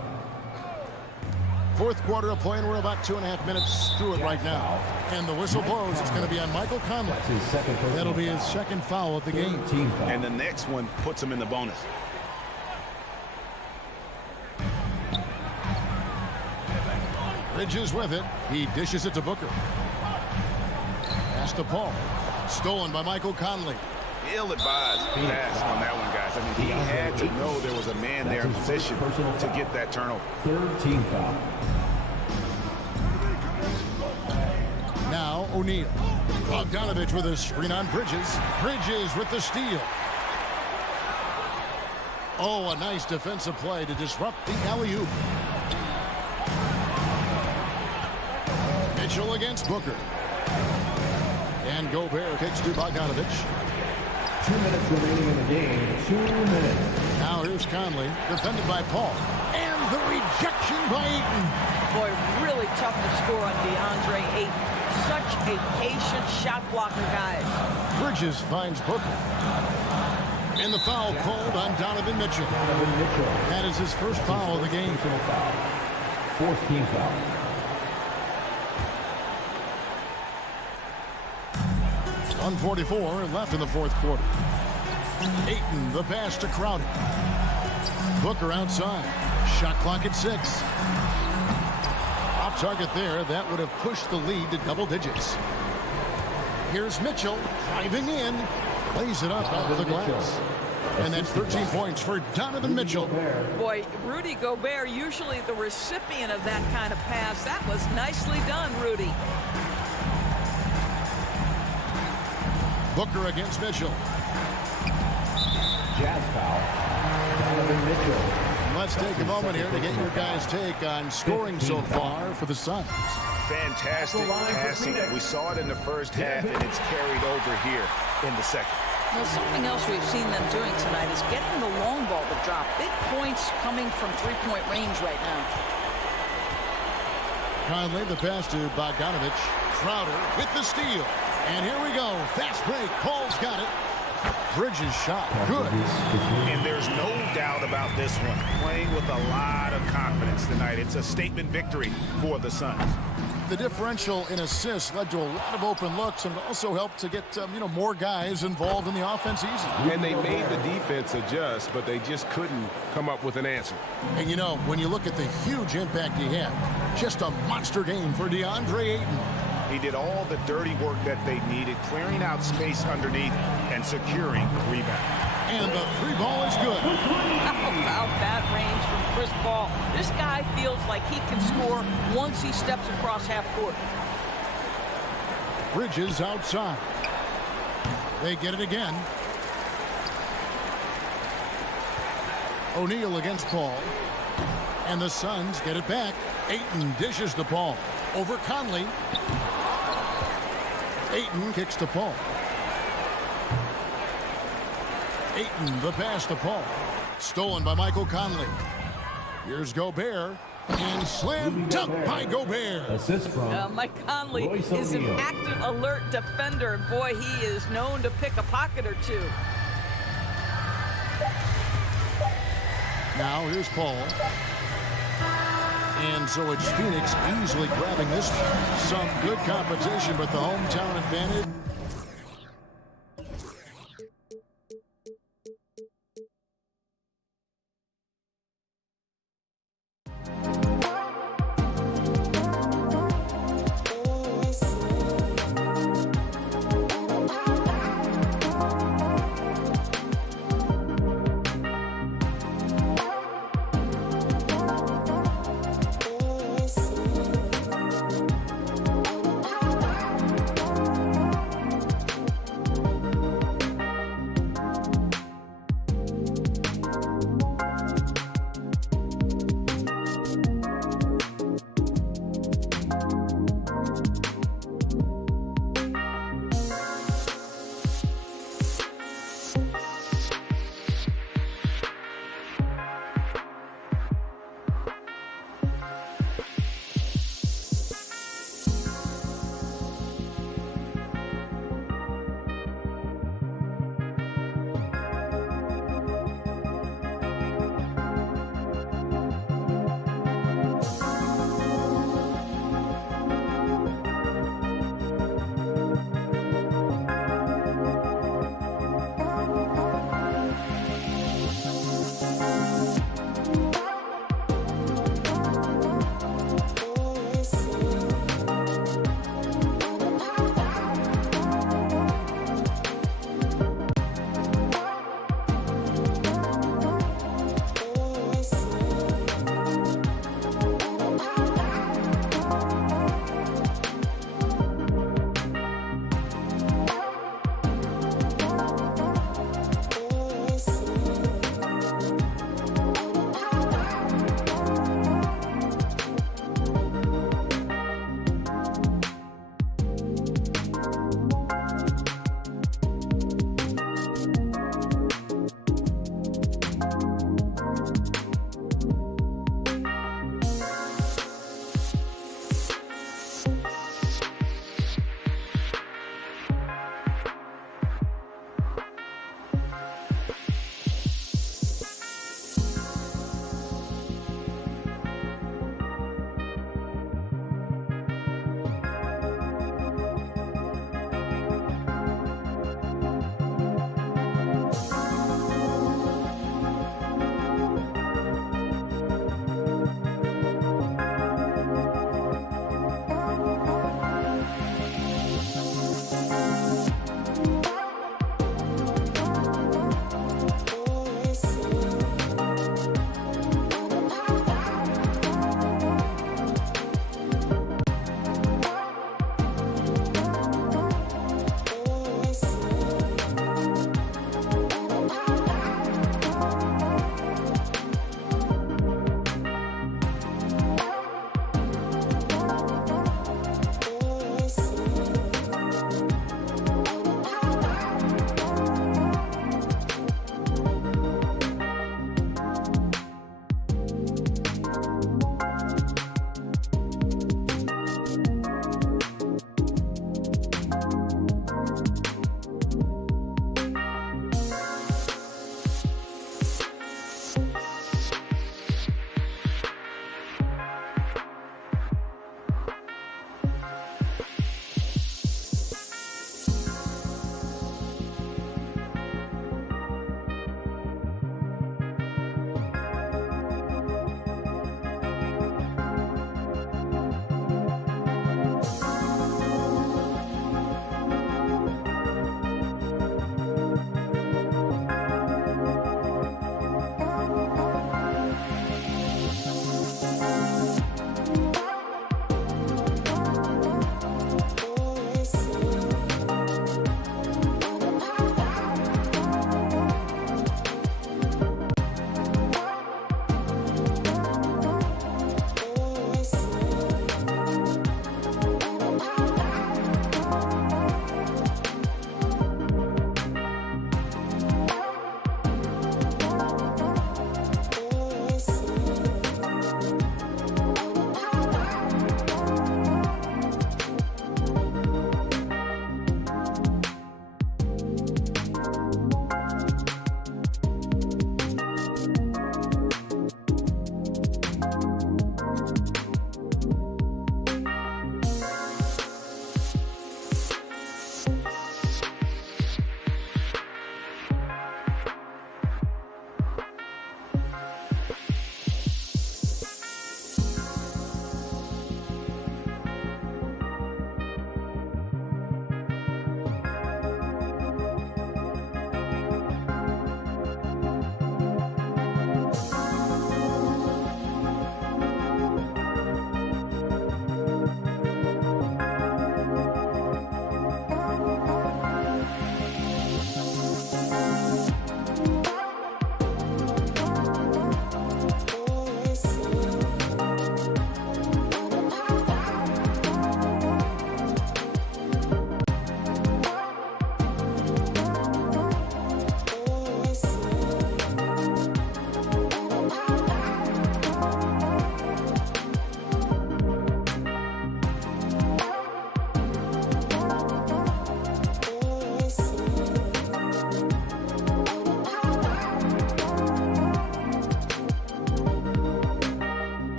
Fourth quarter of play, and we're about 2.5 minutes through it right now. And the whistle blows. It's going to be on Michael Conley. That's his second personal That'll be his foul. second foul of the game. Team foul. And the next one puts him in the bonus. Bridges with it. He dishes it to Booker. Pass to Paul. Stolen by Michael Conley. Ill-advised pass on that one, guys. I mean, he had to know there was a man there in position to get that turnover. Third team foul. Now O'Neal. Bogdanovich with a screen on Bridges. Bridges with the steal. Oh, a nice defensive play to disrupt the alley-oop. Mitchell against Booker. And Gobert kicks to Bogdanovich. 2 minutes remaining in the game. 2 minutes. Now here's Conley, defended by Paul. And the rejection by Ayton. Boy, really tough to score on DeAndre Ayton. Such a patient shot blocker, guys. Bridges finds Booker. And the foul called on Donovan Mitchell. Donovan Mitchell. That is his first foul of the game. Personal foul. Fourth team foul. .144 left in the fourth quarter. Ayton, the pass to Crowder. Booker outside. Shot clock at 6. Off target there. That would have pushed the lead to double digits. Here's Mitchell driving in. Plays it up off the glass. And that's 13 points for Donovan Mitchell. Boy, Rudy Gobert, usually the recipient of that kind of pass. That was nicely done, Rudy. Booker against Mitchell. Jazz foul. Donovan Mitchell. Let's take a moment here to get your guys' take on scoring so far for the Suns. Fantastic passing. We saw it in the first half, and it's carried over here in the second. Well, something else we've seen them doing tonight is getting the long ball to drop. Big points coming from three-point range right now. Conley, the pass to Bogdanovich. Crowder with the steal. And here we go. Fast break. Paul's got it. Bridges shot. Good. And there's no doubt about this one. Playing with a lot of confidence tonight. It's a statement victory for the Suns. The differential in assists led to a lot of open looks, and it also helped to get more guys involved in the offense easy. And they made the defense adjust, but they just couldn't come up with an answer. And when you look at the huge impact he had, just a monster game for DeAndre Ayton. He did all the dirty work that they needed, clearing out space underneath and securing the rebound. And the three ball is good. How about that range from Chris Paul? This guy feels like he can score once he steps across half court. Bridges outside. They get it again. O'Neal against Paul. And the Suns get it back. Ayton dishes the ball over Conley. Ayton kicks to Paul. Ayton, the pass to Paul. Stolen by Michael Conley. Here's Gobert. And slam dunk by Gobert. Assist from Mike Conley Royce is an O'Neal. active, alert defender. And boy, he is known to pick a pocket or two. Now here's Paul. And so it's Phoenix easily grabbing this one. Some good competition, but the hometown advantage.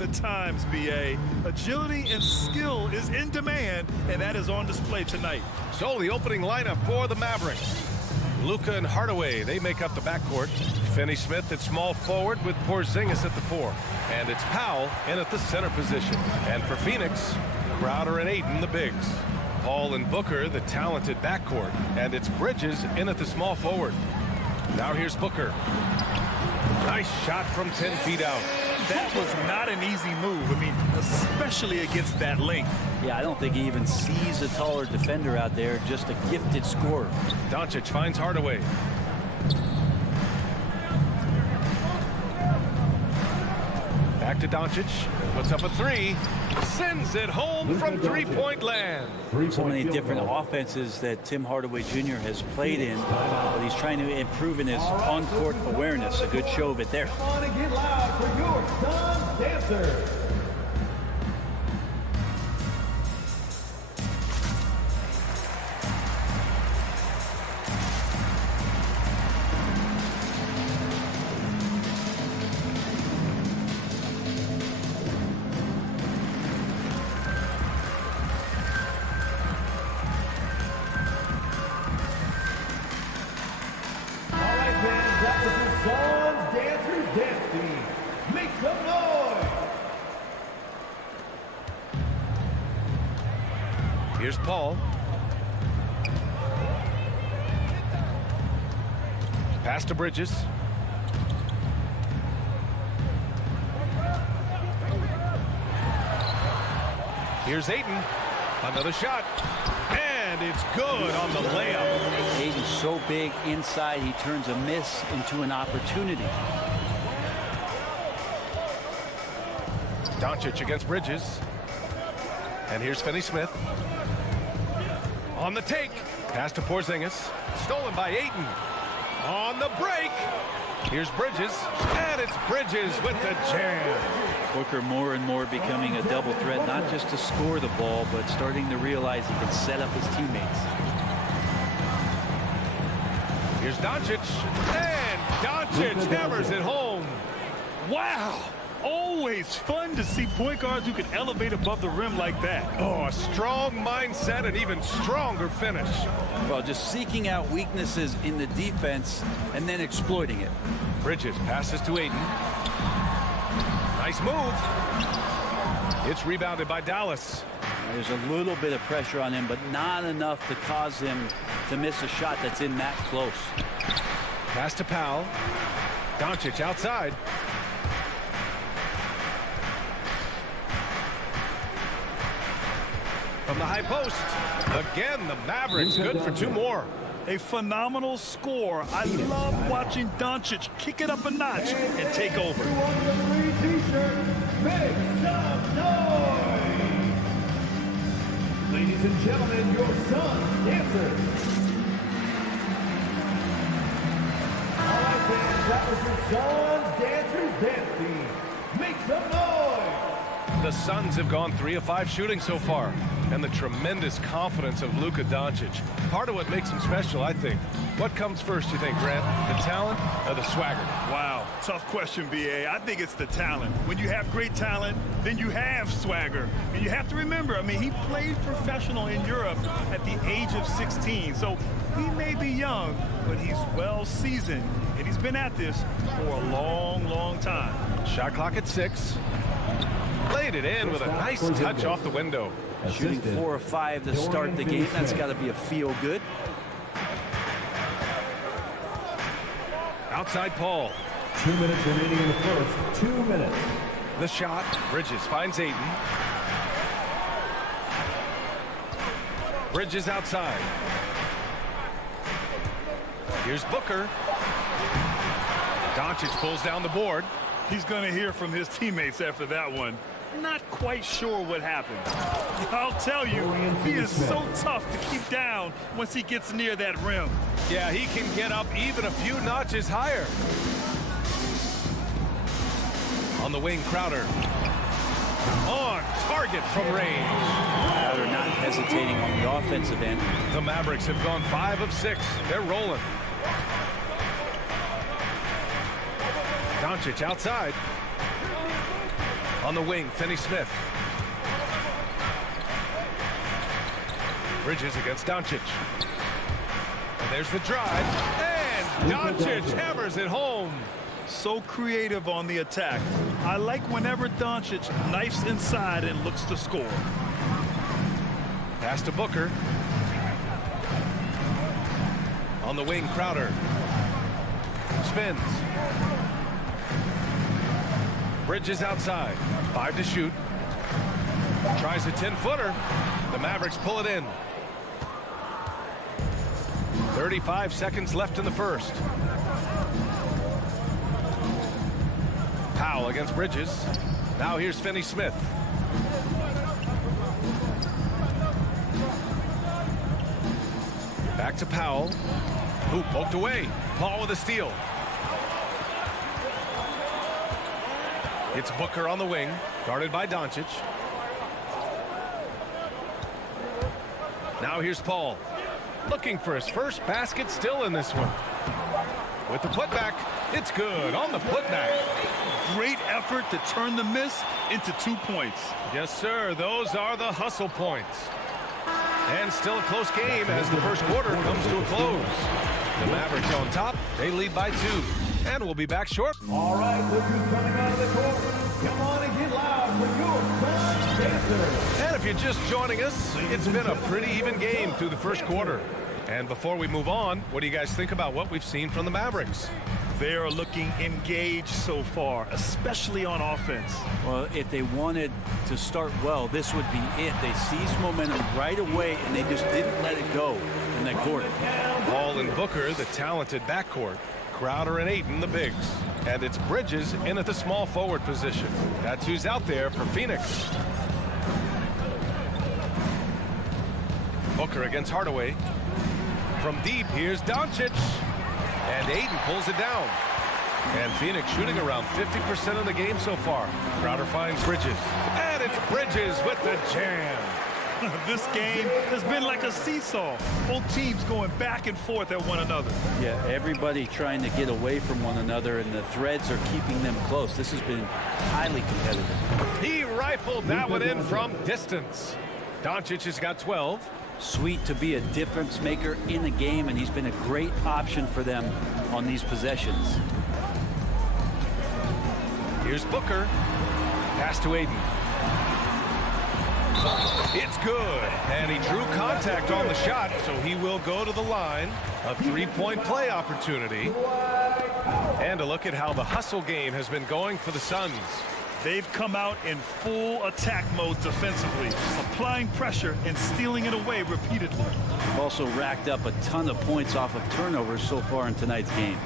of the times, B.A. Agility and skill is in demand, and that is on display tonight. So the opening lineup for the Mavericks. Luka and Hardaway, they make up the backcourt. Finney-Smith at small forward with Porzingis at the 4. And it's Powell in at the center position. And for Phoenix, Crowder and Ayton, the bigs. Paul and Booker, the talented backcourt. And it's Bridges in at the small forward. Now here's Booker. Nice shot from 10 feet out. That was not an easy move. I mean, especially against that length. Yeah, I don't think he even sees a taller defender out there, just a gifted scorer. Doncic finds Hardaway. Back to Doncic. Puts up a 3. Sends it home from three-point land. So many different offenses that Tim Hardaway Jr. has played in, but he's trying to improve in his on-court awareness. A good show of it there. Come on and get loud for your Suns dancers. Suns dancers dance team. Make some noise. Here's Paul. Pass to Bridges. Here's Ayton. Another shot. And it's good on the layup. Ayton's so big inside, he turns a miss into an opportunity. Doncic against Bridges. And here's Finney-Smith. On the take. Pass to Porzingis. Stolen by Ayton. On the break. Here's Bridges. And it's Bridges with the jam. Booker more and more becoming a double threat, not just to score the ball, but starting to realize he can set up his teammates. Here's Doncic. And Doncic hammers it home. Wow. Always fun to see point guards who can elevate above the rim like that. Oh, a strong mindset and even stronger finish. Well, just seeking out weaknesses in the defense and then exploiting it. Bridges passes to Ayton. Nice move. It's rebounded by Dallas. There's a little bit of pressure on him, but not enough to cause him to miss a shot that's in that close. Pass to Powell. Doncic outside. From the high post. Again, the Mavericks good for 2 more. A phenomenal score. I love watching Doncic kick it up a notch and take over. Ladies and gentlemen, your Suns dancers. All right, fans, that was your Suns dancers dance team. Make some noise. The Suns have gone 3 of 5 shooting so far. And the tremendous confidence of Luka Doncic. Part of what makes him special, I think. What comes first, you think, Grant? The talent or the swagger? Wow, tough question, B.A. I think it's the talent. When you have great talent, then you have swagger. And you have to remember, I mean, he played professional in Europe at the age of 16. So he may be young, but he's well seasoned. And he's been at this for a long, long time. Shot clock at 6. Played it in with a nice touch off the window. Shooting 4 or 5 to start the game. That's got to be a feel good. Outside Paul. 2 minutes remaining in the first. 2 minutes. The shot. Bridges finds Ayton. Bridges outside. Here's Booker. Doncic pulls down the board. He's going to hear from his teammates after that one. Not quite sure what happened. I'll tell you, he is so tough to keep down once he gets near that rim. Yeah, he can get up even a few notches higher. On the wing, Crowder. On target from range. Crowder not hesitating on the offensive end. The Mavericks have gone 5 of 6. They're rolling. Doncic outside. On the wing, Finney-Smith. Bridges against Doncic. And there's the drive. And Doncic hammers it home. So creative on the attack. I like whenever Doncic knifes inside and looks to score. Pass to Booker. On the wing, Crowder. Spins. Bridges outside. 5 to shoot. Tries a 10-footer. The Mavericks pull it in. 35 seconds left in the first. Powell against Bridges. Now here's Finney-Smith. Back to Powell. Who poked away. Paul with a steal. It's Booker on the wing, guarded by Doncic. Now here's Paul. Looking for his first basket, still in this one. With the putback, it's good on the putback. Great effort to turn the miss into 2 points. Yes, sir. Those are the hustle points. And still a close game as the first quarter comes to a close. The Mavericks on top. They lead by 2. And we'll be back short. All right, look who's coming out of the court. Come on and get loud for your Suns dancers. And if you're just joining us, it's been a pretty even game through the first quarter. And before we move on, what do you guys think about what we've seen from the Mavericks? They are looking engaged so far, especially on offense. Well, if they wanted to start well, this would be it. They seized momentum right away, and they just didn't let it go in that quarter. Paul and Booker, the talented backcourt. Crowder and Ayton, the bigs. And it's Bridges in at the small forward position. That's who's out there for Phoenix. Booker against Hardaway. From deep, here's Doncic. And Ayton pulls it down. And Phoenix shooting around 50% of the game so far. Crowder finds Bridges. And it's Bridges with the jam. This game has been like a seesaw. Both teams going back and forth at one another. Yeah, everybody trying to get away from one another, and the threads are keeping them close. This has been highly competitive. He rifled that one in from distance. Doncic has got 12. Sweet to be a difference maker in the game, and he's been a great option for them on these possessions. Here's Booker. Pass to Ayton. It's good. And he drew contact on the shot, so he will go to the line. A three-point play opportunity. And a look at how the hustle game has been going for the Suns. They've come out in full attack mode defensively, applying pressure and stealing it away repeatedly. They've also racked up a ton of points off of turnovers so far in tonight's game.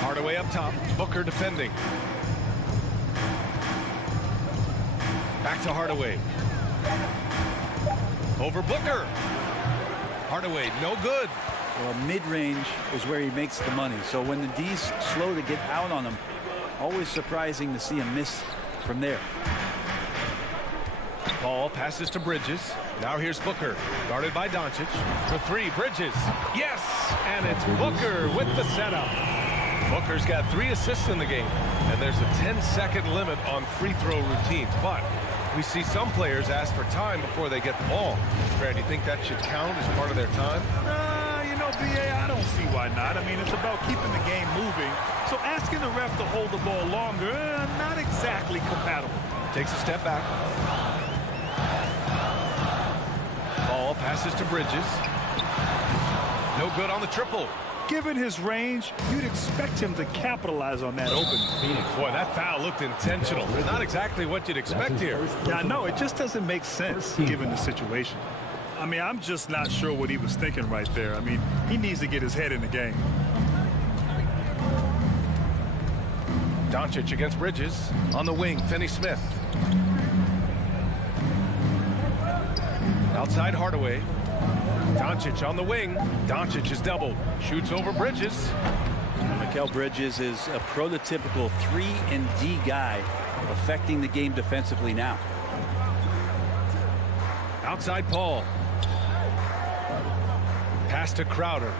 Hardaway up top. Booker defending. Back to Hardaway. Over Booker. Hardaway, no good. Well, mid-range is where he makes the money. So when the D's slow to get out on him, always surprising to see him miss from there. Paul passes to Bridges. Now here's Booker, guarded by Doncic. For 3, Bridges. Yes! And it's Booker with the setup. Booker's got 3 assists in the game. And there's a 10-second limit on free throw routines. But we see some players ask for time before they get the ball. Brad, do you think that should count as part of their time? BA, I don't see why not. I mean, it's about keeping the game moving. So asking the ref to hold the ball longer, not exactly compatible. Takes a step back. Ball passes to Bridges. No good on the triple. Given his range, you'd expect him to capitalize on that open. Boy, that foul looked intentional. Not exactly what you'd expect here. Yeah, no, it just doesn't make sense given the situation. I mean, I'm just not sure what he was thinking right there. I mean, he needs to get his head in the game. Doncic against Bridges. On the wing, Finney-Smith. Outside Hardaway. Doncic on the wing. Doncic is doubled. Shoots over Bridges. Mikal Bridges is a prototypical 3-and-D guy, affecting the game defensively now. Outside Paul. Pass to Crowder.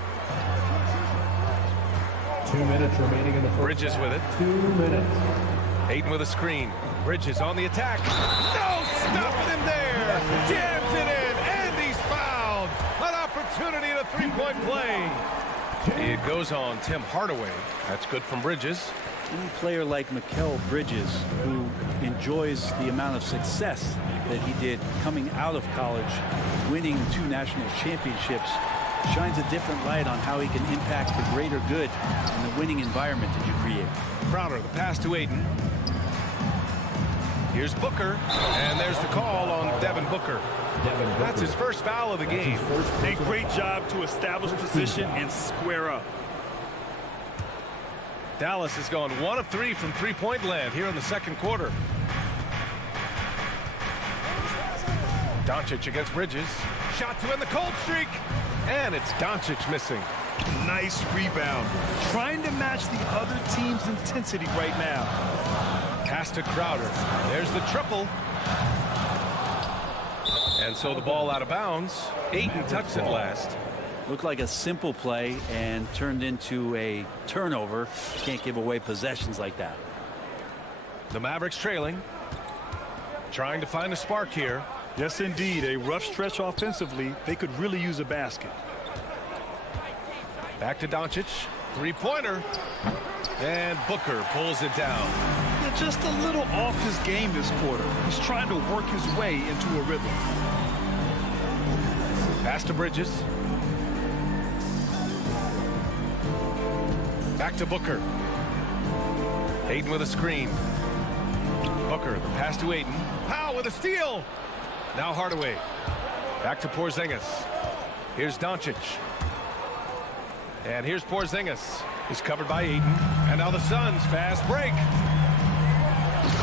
2 minutes remaining in the first Bridges half. with it. 2 minutes. Ayton with a screen. Bridges on the attack. No stopping him there. Jams it in, and he's fouled. An opportunity at a three-point play. It goes on Tim Hardaway. That's good from Bridges. Any player like Mikal Bridges, who enjoys the amount of success that he did coming out of college, winning 2 national championships, shines a different light on how he can impact the greater good in the winning environment that you create. Crowder, the pass to Ayton. Here's Booker, and there's the call on Devin Booker. That's his first foul of the game. A great job to establish position and square up. Dallas has gone 1 of 3 from three-point land here in the second quarter. Doncic against Bridges. Shot to end the cold streak. And it's Doncic missing. Nice rebound. Trying to match the other team's intensity right now. Pass to Crowder. There's the triple. And so the ball out of bounds. Ayton touched it last. Looked like a simple play and turned into a turnover. Can't give away possessions like that. The Mavericks trailing. Trying to find a spark here. Yes, indeed. A rough stretch offensively. They could really use a basket. Back to Doncic. Three-pointer. And Booker pulls it down. They're just a little off his game this quarter. He's trying to work his way into a rhythm. Pass to Bridges. Back to Booker. Ayton with a screen. Booker, the pass to Ayton. Powell with a steal. Now Hardaway. Back to Porzingis. Here's Doncic. And here's Porzingis. He's covered by Ayton. And now the Suns fast break.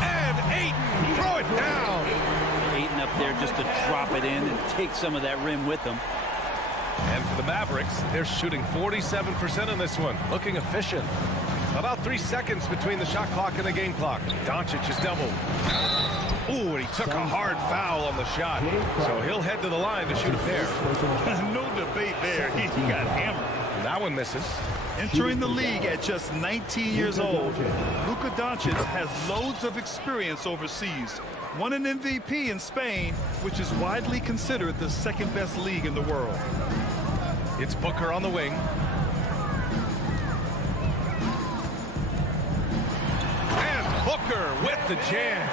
And Ayton throw it down. Ayton up there just to drop it in and take some of that rim with them. And for the Mavericks, they're shooting 47% in this one. Looking efficient. About 3 seconds between the shot clock and the game clock. Doncic is doubled. Ooh, and he took a hard foul on the shot. So he'll head to the line to shoot a pair. No debate there. He got hammered. That one misses. Entering the league at just 19 years old, Luka Doncic has loads of experience overseas. Won an MVP in Spain, which is widely considered the second best league in the world. It's Booker on the wing. And Booker with the jam.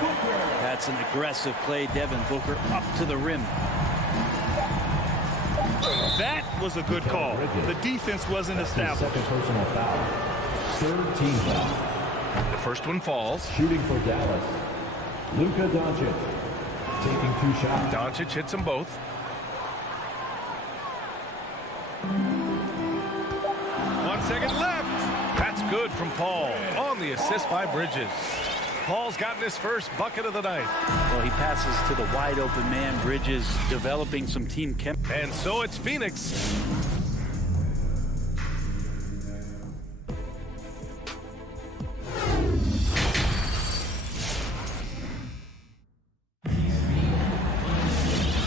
That's an aggressive play. Devin Booker up to the rim. That was a good call. The defense wasn't established. Second personal foul. Third team foul. The first one falls. Shooting for Dallas. Luka Doncic taking 2 shots. Doncic hits them both. One second left. That's good from Paul on the assist by Bridges. Paul's gotten his first bucket of the night. Well, he passes to the wide open man. Bridges developing some team chemistry. And so it's Phoenix.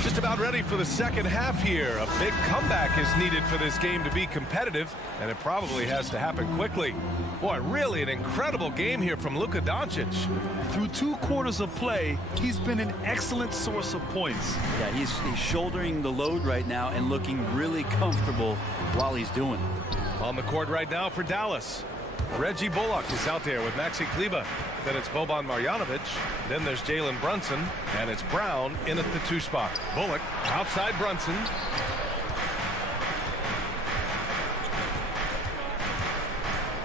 Just about ready for the second half here. A big comeback is needed for this game to be competitive, and it probably has to happen quickly. Boy, really an incredible game here from Luka Doncic. Through 2 quarters of play, he's been an excellent source of points. Yeah, he's shouldering the load right now and looking really comfortable while he's doing it. On the court right now for Dallas. Reggie Bullock is out there with Maxi Kleber. Then it's Boban Marjanovic. Then there's Jalen Brunson. And it's Brown in at the 2 spot. Bullock outside Brunson.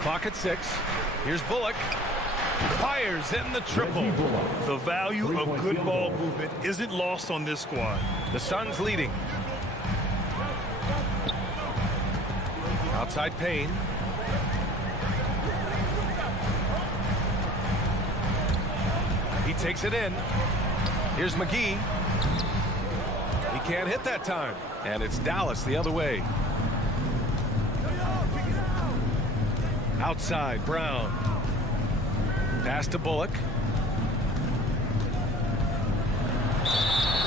Clock at 6. Here's Bullock. Fires in the triple. The value of good ball movement isn't lost on this squad. The Suns leading. Outside Payne. He takes it in. Here's McGee. He can't hit that time. And it's Dallas the other way. Outside, Brown. Pass to Bullock.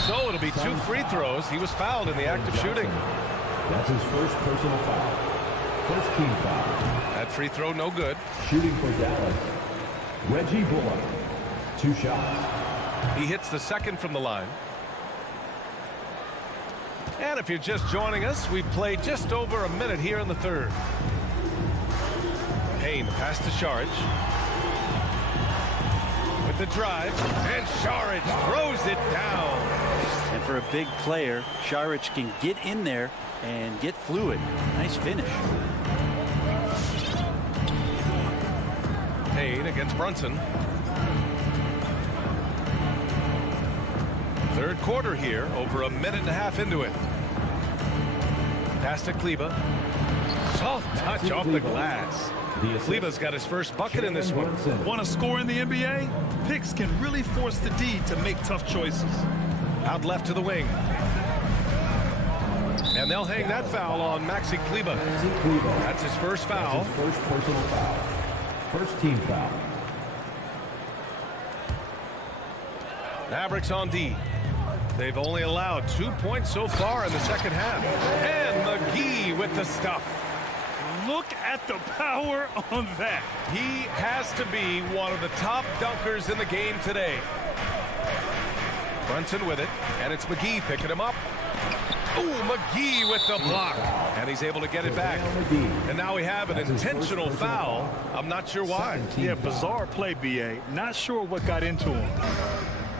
So it'll be 2 free throws. He was fouled in the act of shooting. That's his first personal foul. First team foul. That free throw no good. Shooting for Dallas, Reggie Bullock. 2 shots. He hits the second from the line. And if you're just joining us, we've played just over a minute here in the third. Payne pass to Saric. With the drive, and Saric throws it down. And for a big player, Saric can get in there and get fluid. Nice finish. Payne against Brunson. Third quarter here, over a minute and a half into it. Pass to Kleber. Soft touch off the glass. Kleber's got his first bucket in this one. Want to score in the NBA? Picks can really force the D to make tough choices. Out left to the wing. And they'll hang that foul on Maxi Kleber. That's his first foul. That's his first personal foul. First team foul. Mavericks on D. They've only allowed 2 points so far in the second half. And McGee with the stuff. Look at the power on that. He has to be one of the top dunkers in the game today. Brunson with it, and it's McGee picking him up. Ooh, McGee with the block. And he's able to get it back. And now we have an intentional foul. I'm not sure why. Yeah, bizarre play, B.A. Not sure what got into him.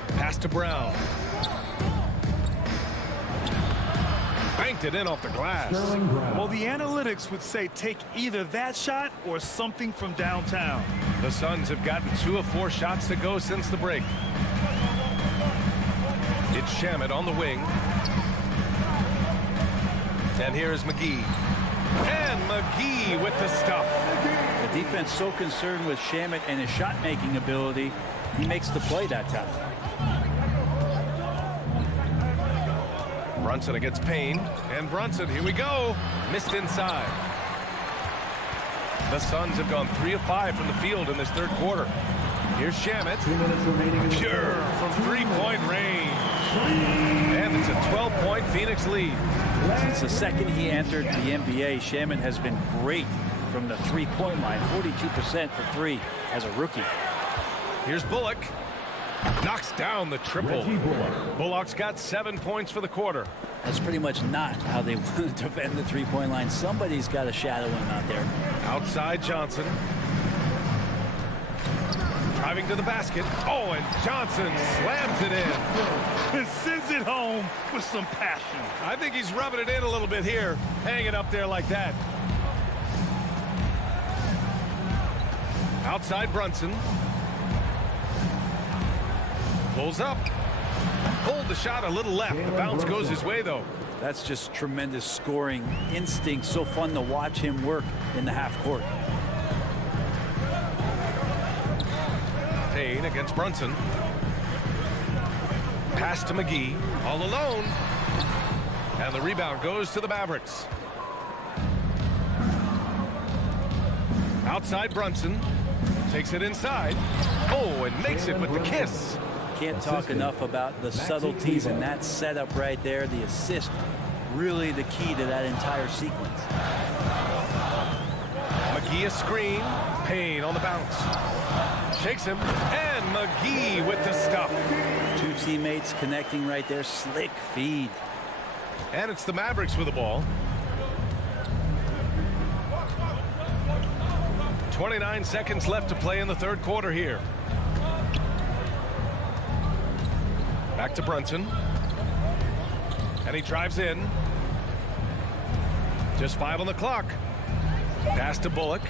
Pass to Brown. Banked it in off the glass. Well, the analytics would say take either that shot or something from downtown. The Suns have gotten 2 of 4 shots to go since the break. It's Shamet on the wing. And here's McGee. And McGee with the stuff. The defense so concerned with Shamet and his shot-making ability, he makes the play that time. Brunson against Payne. And Brunson, here we go. Missed inside. The Suns have gone 3 of 5 from the field in this third quarter. Here's Shamet. 2 minutes remaining. Pure from 3-point range. And it's a 12-point Phoenix lead. Since the second he entered the NBA, Shamet has been great from the 3-point line. 42% for 3 as a rookie. Here's Bullock. Knocks down the triple. Bullock's got 7 points for the quarter. That's pretty much not how they want to defend the 3-point line. Somebody's got to shadow him out there. Outside Johnson. Driving to the basket. Oh, and Johnson slams it in. And sends it home with some passion. I think he's rubbing it in a little bit here. Hang it up there like that. Outside Brunson. Pulls up. Pulled the shot a little left. The bounce goes his way, though. That's just tremendous scoring instinct. So fun to watch him work in the half court. Payne against Brunson. Pass to McGee. All alone. And the rebound goes to the Mavericks. Outside Brunson. Takes it inside. Oh, and makes it with the kiss. Can't talk enough about the subtleties in that setup right there. The assist, really the key to that entire sequence. McGee a screen. Payne on the bounce. Shakes him. And McGee with the stuff. 2 teammates connecting right there. Slick feed. And it's the Mavericks with the ball. 29 seconds left to play in the third quarter here. Back to Brunson. And he drives in. Just 5 on the clock. Pass to Bullock.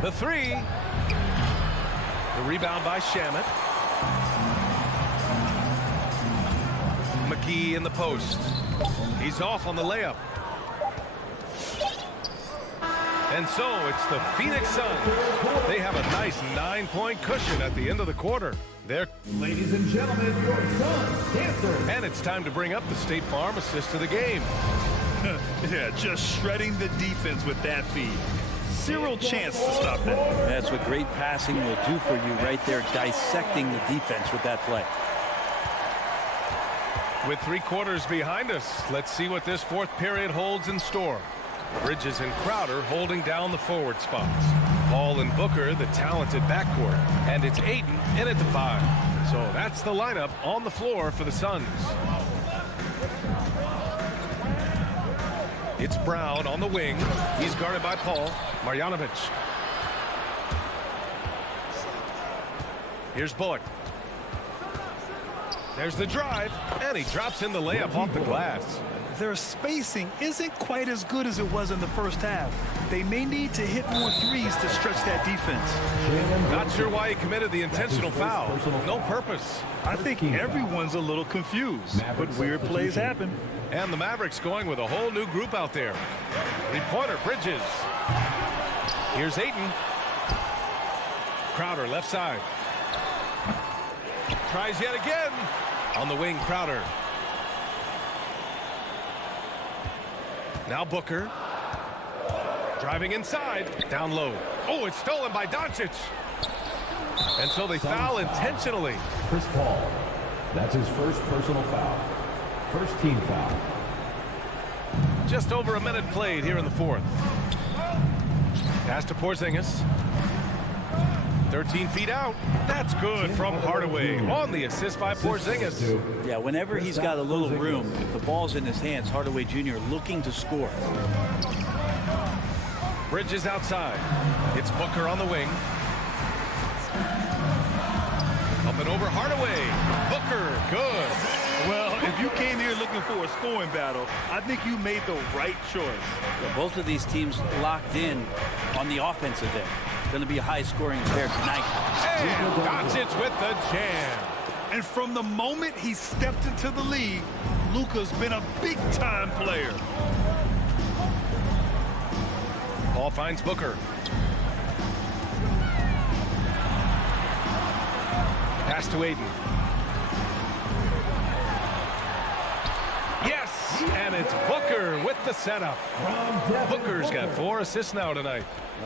The 3. The rebound by Shamet. McGee in the post. He's off on the layup. And so it's the Phoenix Suns. They have a nice 9-point cushion at the end of the quarter. Ladies and gentlemen, your Suns dancers. And it's time to bring up the State Farm assist to the game. Yeah, just shredding the defense with that feed. Zero chance to stop that. That's what great passing will do for you right there, dissecting the defense with that play. With 3 quarters behind us, let's see what this fourth period holds in store. Bridges and Crowder holding down the forward spots. Paul and Booker, the talented backcourt. And it's Ayton in at the 5. So that's the lineup on the floor for the Suns. It's Brown on the wing. He's guarded by Paul. Marjanovic. Here's Bullock. There's the drive, and he drops in the layup off the glass. Their spacing isn't quite as good as it was in the first half. They may need to hit more threes to stretch that defense. Not sure why he committed the intentional foul. No purpose. I think everyone's a little confused, but weird plays happen. And the Mavericks going with a whole new group out there. Three-pointer, Bridges. Here's Ayton. Crowder, left side. Tries yet again. On the wing, Crowder. Now Booker. Driving inside. Down low. Oh, it's stolen by Doncic. And so they foul intentionally. Chris Paul. That's his first personal foul. First team foul. Just over a minute played here in the fourth. Pass to Porzingis. 13 feet out. That's good from Hardaway on the assist by Porzingis. Yeah, whenever he's got a little room, if the ball's in his hands, Hardaway Jr. looking to score. Bridges outside. It's Booker on the wing. Up and over Hardaway. Booker, good. Well, if you came here looking for a scoring battle, I think you made the right choice. Yeah, both of these teams locked in on the offensive end. Going to be a high-scoring affair tonight. And Doncic with the jam. And from the moment he stepped into the league, Luka's been a big-time player. Paul finds Booker. Pass to Ayton. Yes, and it's Booker with the setup. Booker's got 4 assists now tonight.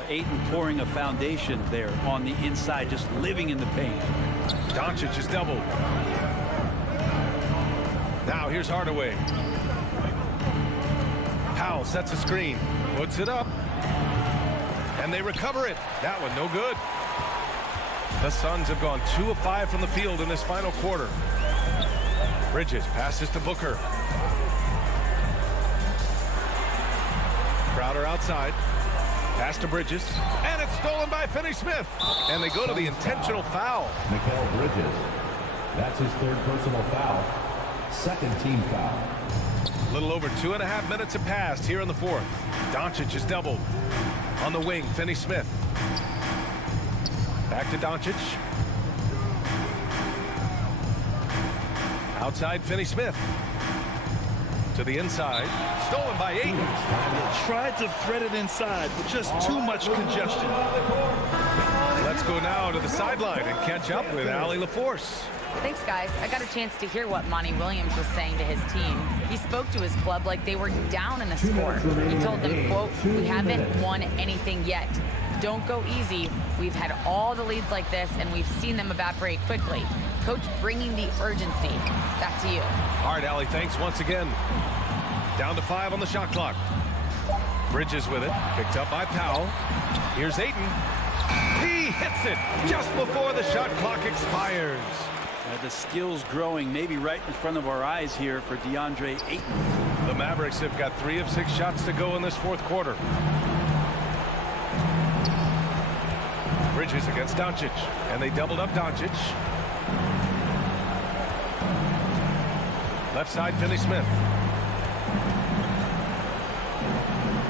Ayton pouring a foundation there on the inside, just living in the paint. Doncic is doubled. Now here's Hardaway. Powell sets a screen, puts it up, and they recover it. That one no good. The Suns have gone 2 of 5 from the field in this final quarter. Bridges passes to Booker. Crowder outside. Pass to Bridges, and it's stolen by Finney-Smith. And they go to the intentional foul. Mikal Bridges. That's his third personal foul. Second team foul. A little over 2.5 minutes have passed here in the fourth. Doncic is doubled. On the wing, Finney-Smith. Back to Doncic. Outside, Finney-Smith. To the inside. Stolen by Ayton. Tried to thread it inside, but just too much congestion. Let's go now to the sideline and catch up with Allie LaForce. Thanks, guys. I got a chance to hear what Monty Williams was saying to his team. He spoke to his club like they were down in the score. He told them, quote, "We haven't won anything yet. Don't go easy. We've had all the leads like this, and we've seen them evaporate quickly." Coach bringing the urgency. Back to you. All right, Allie, thanks once again. Down to 5 on the shot clock. Bridges with it. Picked up by Powell. Here's Ayton. He hits it just before the shot clock expires. The skills growing maybe right in front of our eyes here for DeAndre Ayton. The Mavericks have got 3 of 6 shots to go in this fourth quarter. Bridges against Doncic, and they doubled up Doncic. Left side, Finney-Smith.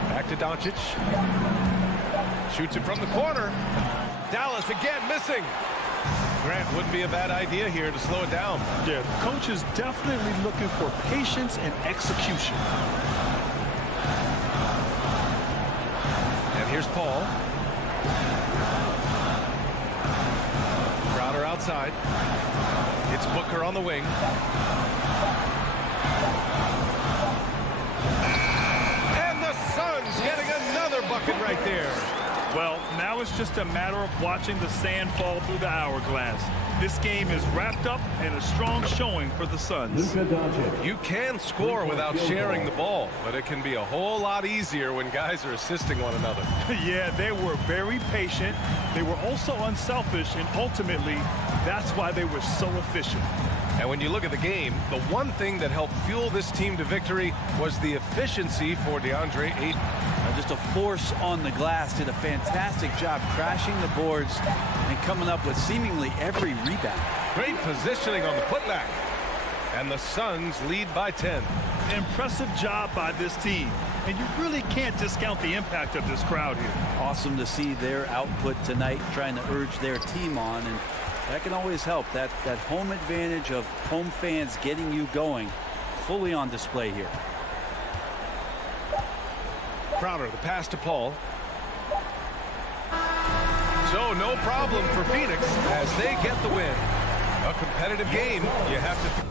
Back to Doncic. Shoots it from the corner. Dallas again missing. Grant, wouldn't be a bad idea here to slow it down. Yeah, the coach is definitely looking for patience and execution. And here's Paul. Crowder outside. It's Booker on the wing. And the Suns getting another bucket right there. Well, now Now it's just a matter of watching the sand fall through the hourglass. This game is wrapped up in a strong showing for the Suns. You can score without sharing the ball, but it can be a whole lot easier when guys are assisting one another. Yeah, they were very patient. They were also unselfish, and ultimately, that's why they were so efficient. And when you look at the game, the one thing that helped fuel this team to victory was the efficiency for DeAndre Ayton. Just a force on the glass, did a fantastic job crashing the boards and coming up with seemingly every rebound. Great positioning on the putback. And the Suns lead by 10. Impressive job by this team. And you really can't discount the impact of this crowd here. Awesome to see their output tonight, trying to urge their team on, and that can always help. That home advantage of home fans getting you going, fully on display here. Crowder, the pass to Paul. So no problem for Phoenix as they get the win. A competitive game, you have to...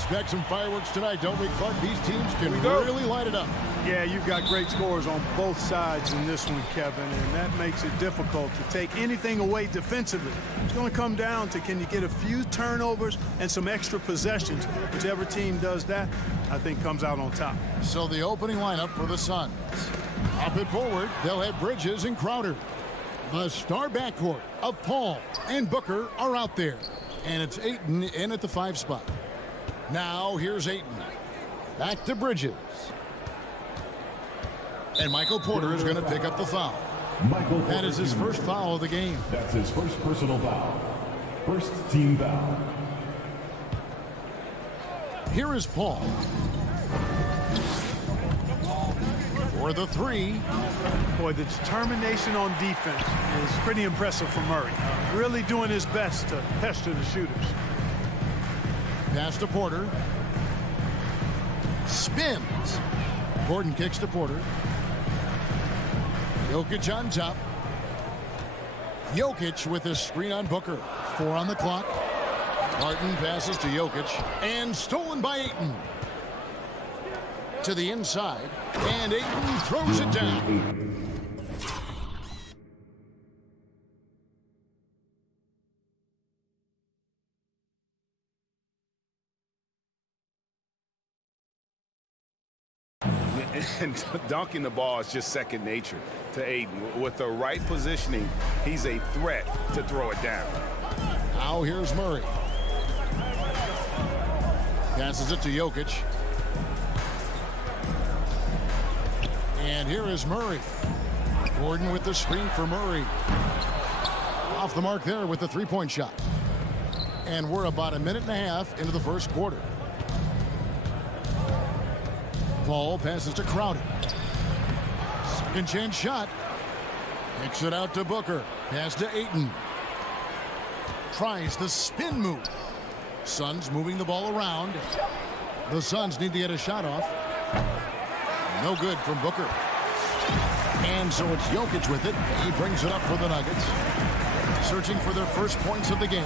expect some fireworks tonight, don't we, Clark? These teams can really light it up. Yeah, you've got great scores on both sides in this one, Kevin, and that makes it difficult to take anything away defensively. It's going to come down to, can you get a few turnovers and some extra possessions? Whichever team does that, I think comes out on top. So the opening lineup for the Suns. Up and forward, they'll have Bridges and Crowder. The star backcourt of Paul and Booker are out there. And it's Ayton in at the 5 spot. Now here's Ayton. Back to Bridges. And Michael Porter is going to pick up the foul. That is his first foul of the game. That's his first personal foul. First team foul. Here is Paul. For the 3. Boy, the determination on defense is pretty impressive for Murray. Really doing his best to pester the shooters. Pass to Porter. Spins. Gordon kicks to Porter. Jokic on top. Jokic with a screen on Booker. 4 on the clock. Barton passes to Jokic. And stolen by Ayton. To the inside. And Ayton throws it down. And dunking the ball is just second nature to Ayton. With the right positioning, he's a threat to throw it down. Now here's Murray. Passes it to Jokic. And here is Murray. Gordon with the screen for Murray. Off the mark there with the 3-point shot. And we're about a minute and a half into the first quarter. Paul passes to Crowder. Second chance shot. Kicks it out to Booker. Pass to Ayton. Tries the spin move. Suns moving the ball around. The Suns need to get a shot off. No good from Booker. And so it's Jokic with it. He brings it up for the Nuggets. Searching for their first points of the game.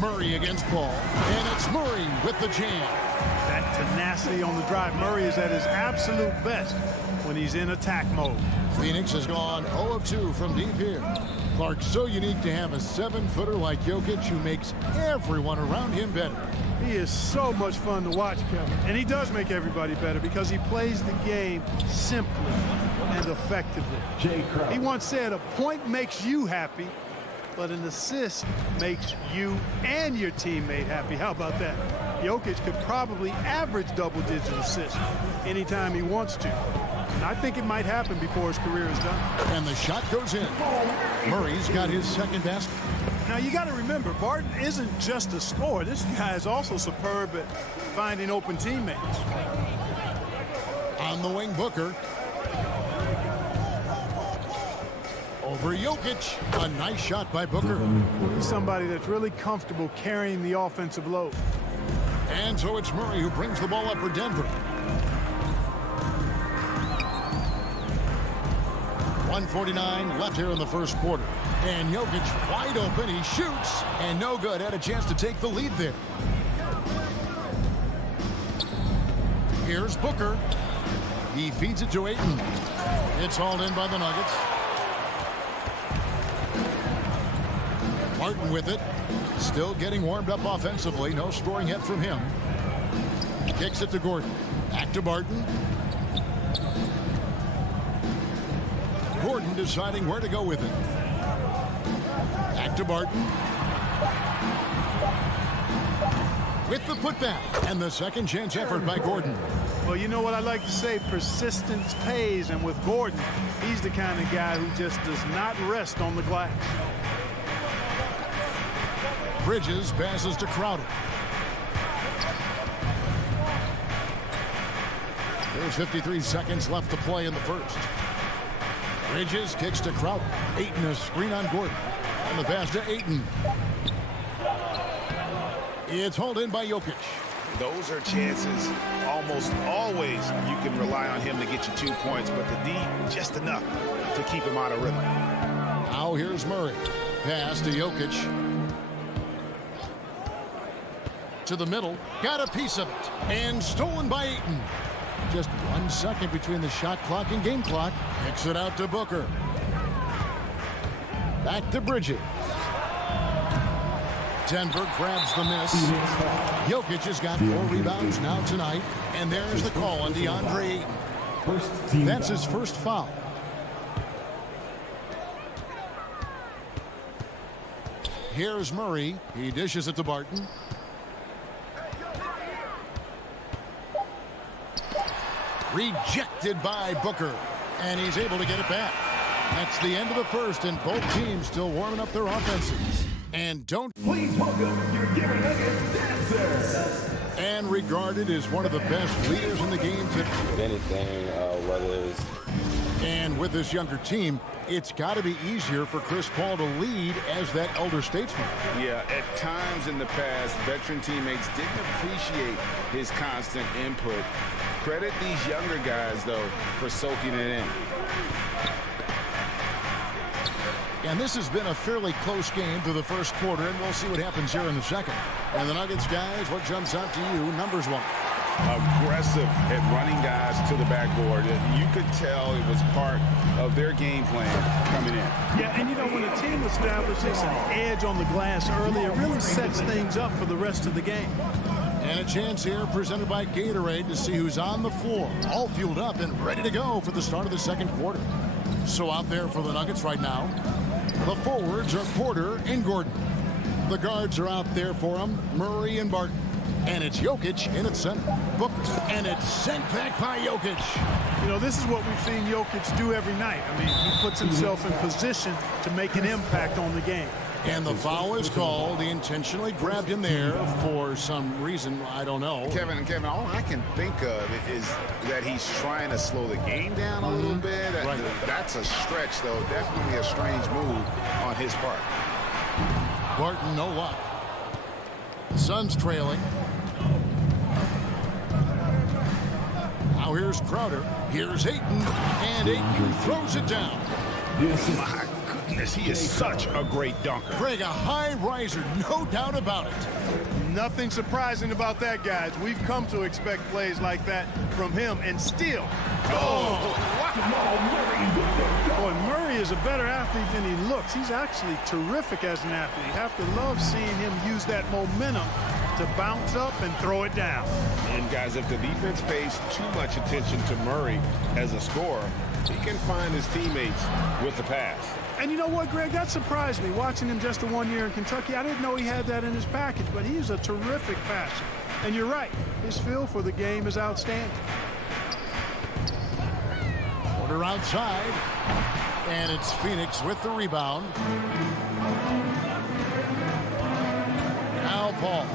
Murray against Paul. And it's Murray with the jam. That tenacity on the drive. Murray is at his absolute best when he's in attack mode. Phoenix has gone 0 of 2 from deep here. Clark, so unique to have a 7-footer like Jokic who makes everyone around him better. He is so much fun to watch, Kevin. And he does make everybody better because he plays the game simply and effectively. He once said, a point makes you happy, but an assist makes you and your teammate happy. How about that? Jokic could probably average double-digit assists anytime he wants to. And I think it might happen before his career is done. And the shot goes in. Murray's got his second basket. Now, you got to remember, Barton isn't just a scorer. This guy is also superb at finding open teammates. On the wing, Booker. Over Jokic. A nice shot by Booker. He's somebody that's really comfortable carrying the offensive load. And so it's Murray who brings the ball up for Denver. 1:49 left here in the first quarter. And Jokic wide open. He shoots. And no good. Had a chance to take the lead there. Here's Booker. He feeds it to Ayton. It's hauled in by the Nuggets. Martin with it. Still getting warmed up offensively. No scoring yet from him. Kicks it to Gordon. Back to Barton. Gordon deciding where to go with it. Back to Barton. With the putback. And the second chance effort by Gordon. Well, you know what I like to say? Persistence pays. And with Gordon, he's the kind of guy who just does not rest on the glass. Bridges passes to Crowder. There's 53 seconds left to play in the first. Bridges kicks to Crowder. Ayton a screen on Gordon. And the pass to Ayton. It's hauled in by Jokic. Those are chances almost always you can rely on him to get you 2 points, but the D just enough to keep him out of rhythm. Now here's Murray. Pass to Jokic. to the middle. Got a piece of it. And stolen by Ayton. Just 1 second between the shot clock and game clock. Kicks it out to Booker. Back to Bridges. Denver grabs the miss. Jokic has got 4 rebounds now tonight. And there's the call on DeAndre Ayton. That's his first foul. Here's Murray. He dishes it to Barton. Rejected by Booker. And he's able to get it back. That's the end of the first, and both teams still warming up their offenses. And don't... Please welcome your Denver Nuggets dancer. And regarded as one of the best leaders in the game today. If anything, whether it's... And with this younger team, it's got to be easier for Chris Paul to lead as that elder statesman. Yeah, at times in the past, veteran teammates didn't appreciate his constant input. Credit these younger guys, though, for soaking it in. And this has been a fairly close game through the first quarter, and we'll see what happens here in the second. And the Nuggets, guys, what jumps out to you, numbers one? Aggressive at running guys to the backboard. You could tell it was part of their game plan coming in. Yeah, and you know, when a team establishes an edge on the glass early, it really sets things up for the rest of the game. And a chance here presented by Gatorade to see who's on the floor, all fueled up and ready to go for the start of the second quarter. So out there for the Nuggets right now, the forwards are Porter and Gordon. The guards are out there for them, Murray and Barton. And it's Jokic in its center. Booker, and it's sent back by Jokic. You know, this is what we've seen Jokic do every night. I mean, he puts himself in position to make an impact on the game. And the foul is called. He intentionally grabbed him there for some reason. I don't know. Kevin, all I can think of is that he's trying to slow the game down a little bit. Right. That's a stretch, though. Definitely a strange move on his part. Barton, no luck. Suns trailing. Now here's Crowder. Here's Ayton. And Ayton throws it down. My goodness, he is such a great dunker. Greg, a high riser, no doubt about it. Nothing surprising about that, guys. We've come to expect plays like that from him, and still. Boy, Murray is a better athlete than he looks. He's actually terrific as an athlete. You have to love seeing him use that momentum to bounce up and throw it down. And guys, if the defense pays too much attention to Murray as a scorer, he can find his teammates with the pass. And you know what, Greg? That surprised me. Watching him just 1 year in Kentucky, I didn't know he had that in his package, but he's a terrific passer. And you're right, his feel for the game is outstanding. Porter outside, and it's Phoenix with the rebound. Now Paul.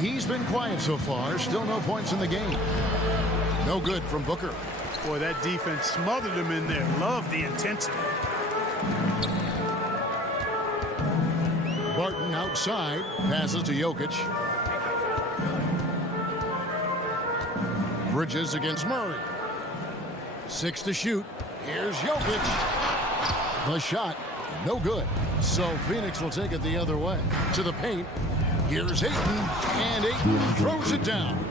He's been quiet so far. Still no points in the game. No good from Booker. Boy, that defense smothered him in there. Love the intensity. Barton outside. Passes to Jokic. Bridges against Murray. 6 to shoot. Here's Jokic. The shot, no good. So Phoenix will take it the other way. To the paint. Here's Ayton. And Ayton throws it down.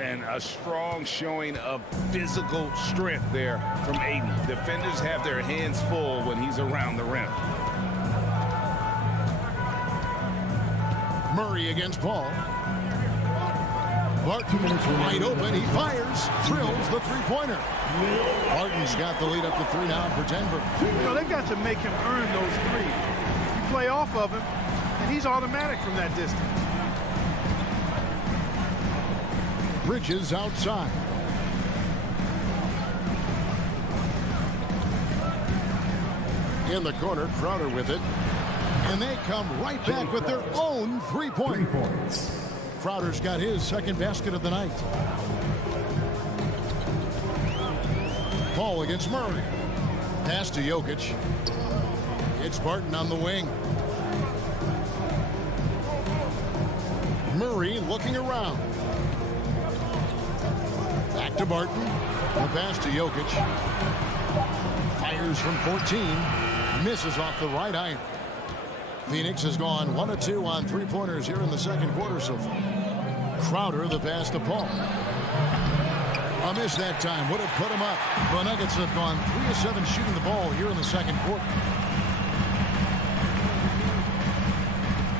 And a strong showing of physical strength there from Ayton. Defenders have their hands full when he's around the rim. Murray against Paul. Barton wide open. He fires. Drills the three-pointer. Barton's got the lead up to 3 now for Denver. You know, they've got to make him earn those threes. You play off of him, and he's automatic from that distance. Bridges outside. In the corner, Crowder with it. And they come right back with their own 3-point. Crowder's got his second basket of the night. Paul against Murray. Pass to Jokic. It's Barton on the wing. Murray looking around. Back to Barton. The pass to Jokic. Fires from 14. Misses off the right iron. Phoenix has gone 1 of 2 on three-pointers here in the second quarter so far. Crowder, the pass to Paul. A miss that time would have put him up. The Nuggets have gone 3 of 7 shooting the ball here in the second quarter.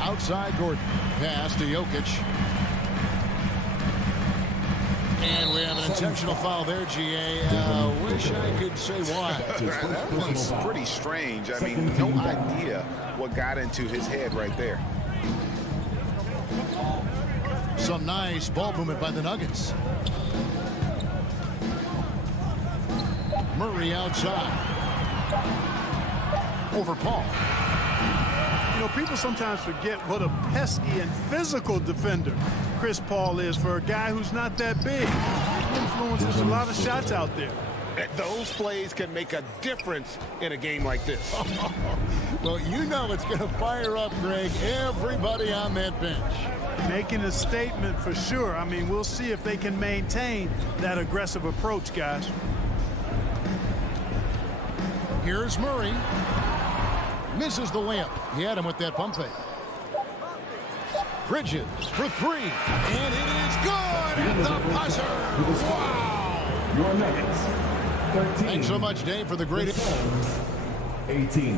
Outside Gordon. Pass to Jokic. And we have an intentional foul there, GA. Wish I could say why. That one's pretty strange. I mean, no idea what got into his head right there. Some nice ball movement by the Nuggets. Murray outside. Over Paul. You know, people sometimes forget what a pesky and physical defender Chris Paul is for a guy who's not that big. He influences a lot of shots out there. Those plays can make a difference in a game like this. Well, you know it's going to fire up, Greg, everybody on that bench. Making a statement for sure. I mean, we'll see if they can maintain that aggressive approach, guys. Here's Murray. Misses the layup. He had him with that pump fake. Bridges for 3. And it is good at the buzzer. Wow. Your Nuggets. 13. Thanks so much, Dave, for the great 18.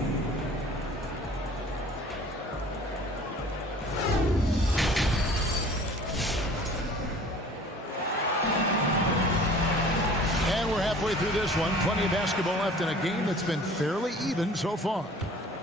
And we're halfway through this one. Plenty of basketball left in a game that's been fairly even so far.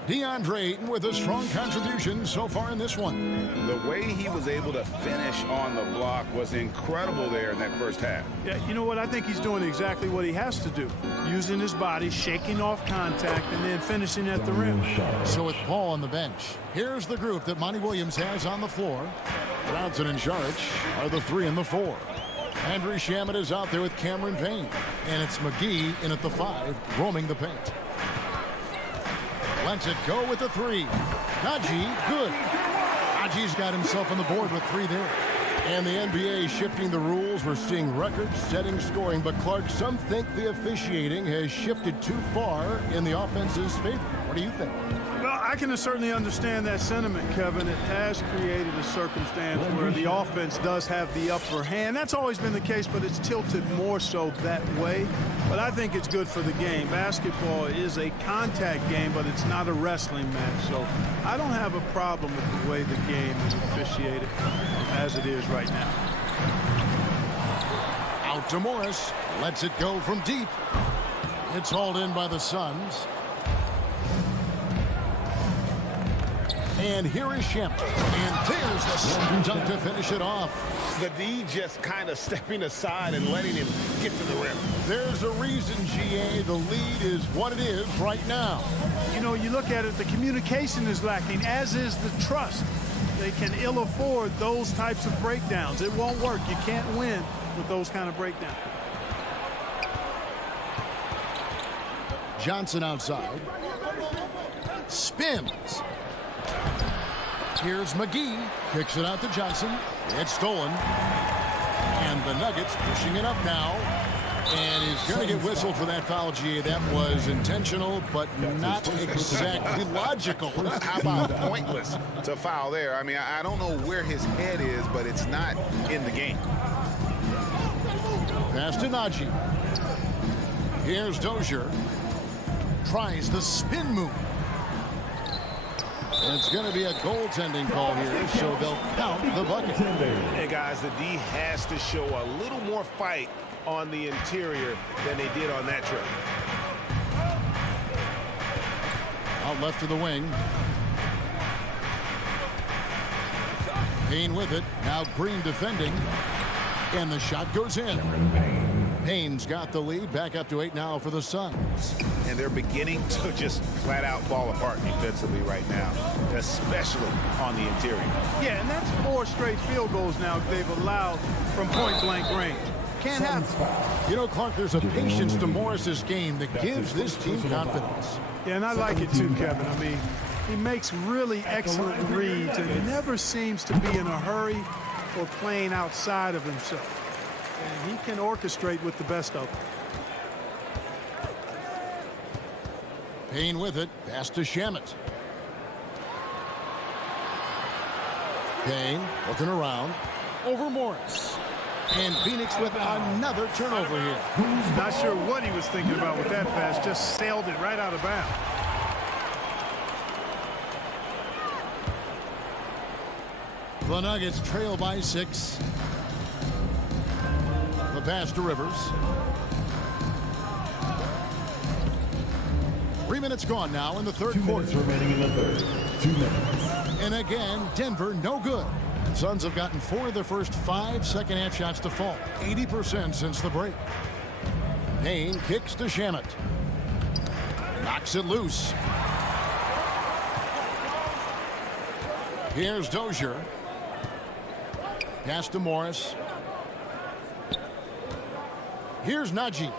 DeAndre Ayton with a strong contribution so far in this one. The way he was able to finish on the block was incredible there in that first half. Yeah, you know what? I think he's doing exactly what he has to do. Using his body, shaking off contact, and then finishing at the rim. So with Paul on the bench, here's the group that Monty Williams has on the floor. Brownson and Saric are the 3 and the 4. Andrew Shamet is out there with Cameron Payne. And it's McGee in at the 5, roaming the paint. Lets it go with the 3. Najee, good. Najee's got himself on the board with 3 there. And the NBA shifting the rules. We're seeing record-setting scoring. But, Clark, some think the officiating has shifted too far in the offense's favor. What do you think? Well, I can certainly understand that sentiment, Kevin. It has created a circumstance where the offense does have the upper hand. That's always been the case, but it's tilted more so that way. But I think it's good for the game. Basketball is a contact game, but it's not a wrestling match. So I don't have a problem with the way the game is officiated as it is right now. Out to Morris. Lets it go from deep. It's hauled in by the Suns. And here is Shamet. And there's the slam dunk to finish it off. The D just kind of stepping aside and letting him get to the rim. There's a reason, GA, the lead is what it is right now. You know, you look at it, the communication is lacking, as is the trust. They can ill afford those types of breakdowns. It won't work. You can't win with those kind of breakdowns. Johnson outside. Spins. Here's McGee. Kicks it out to Johnson. It's stolen. And the Nuggets pushing it up now. And he's going to get whistled for that foul, GA. That was intentional, but not exactly logical. How about pointless to foul there? I mean, I don't know where his head is, but it's not in the game. Pass to Najee. Here's Dozier. Tries the spin move. It's going to be a goaltending call here, so they'll count the bucket. Hey, guys, the D has to show a little more fight on the interior than they did on that trip. Out left to the wing. Payne with it. Now Green defending. And the shot goes in. Payne's got the lead. Back up to 8 now for the Suns. And they're beginning to just flat out fall apart defensively right now, especially on the interior. Yeah, and that's 4 straight field goals now they've allowed from point-blank range. Can't happen. You know, Clark, there's a patience to Morris's game that gives this team confidence. Yeah, and I like it too, Kevin. I mean, he makes really excellent reads and never seems to be in a hurry or playing outside of himself. And he can orchestrate with the best of them. Payne with it. Pass to Shamet. Payne looking around. Over Morris. And Phoenix with another turnover here. Not sure what he was thinking about with that pass. Just sailed it right out of bounds. The Nuggets trail by 6. The pass to Rivers. 3 minutes gone now in the third quarter. 2 minutes remaining in the third. 2 minutes. And again, Denver no good. Suns have gotten 4 of their first 5 second-half shots to fall. 80% since the break. Payne kicks to Shamet. Knocks it loose. Here's Dozier. Pass to Morris. Here's Najee.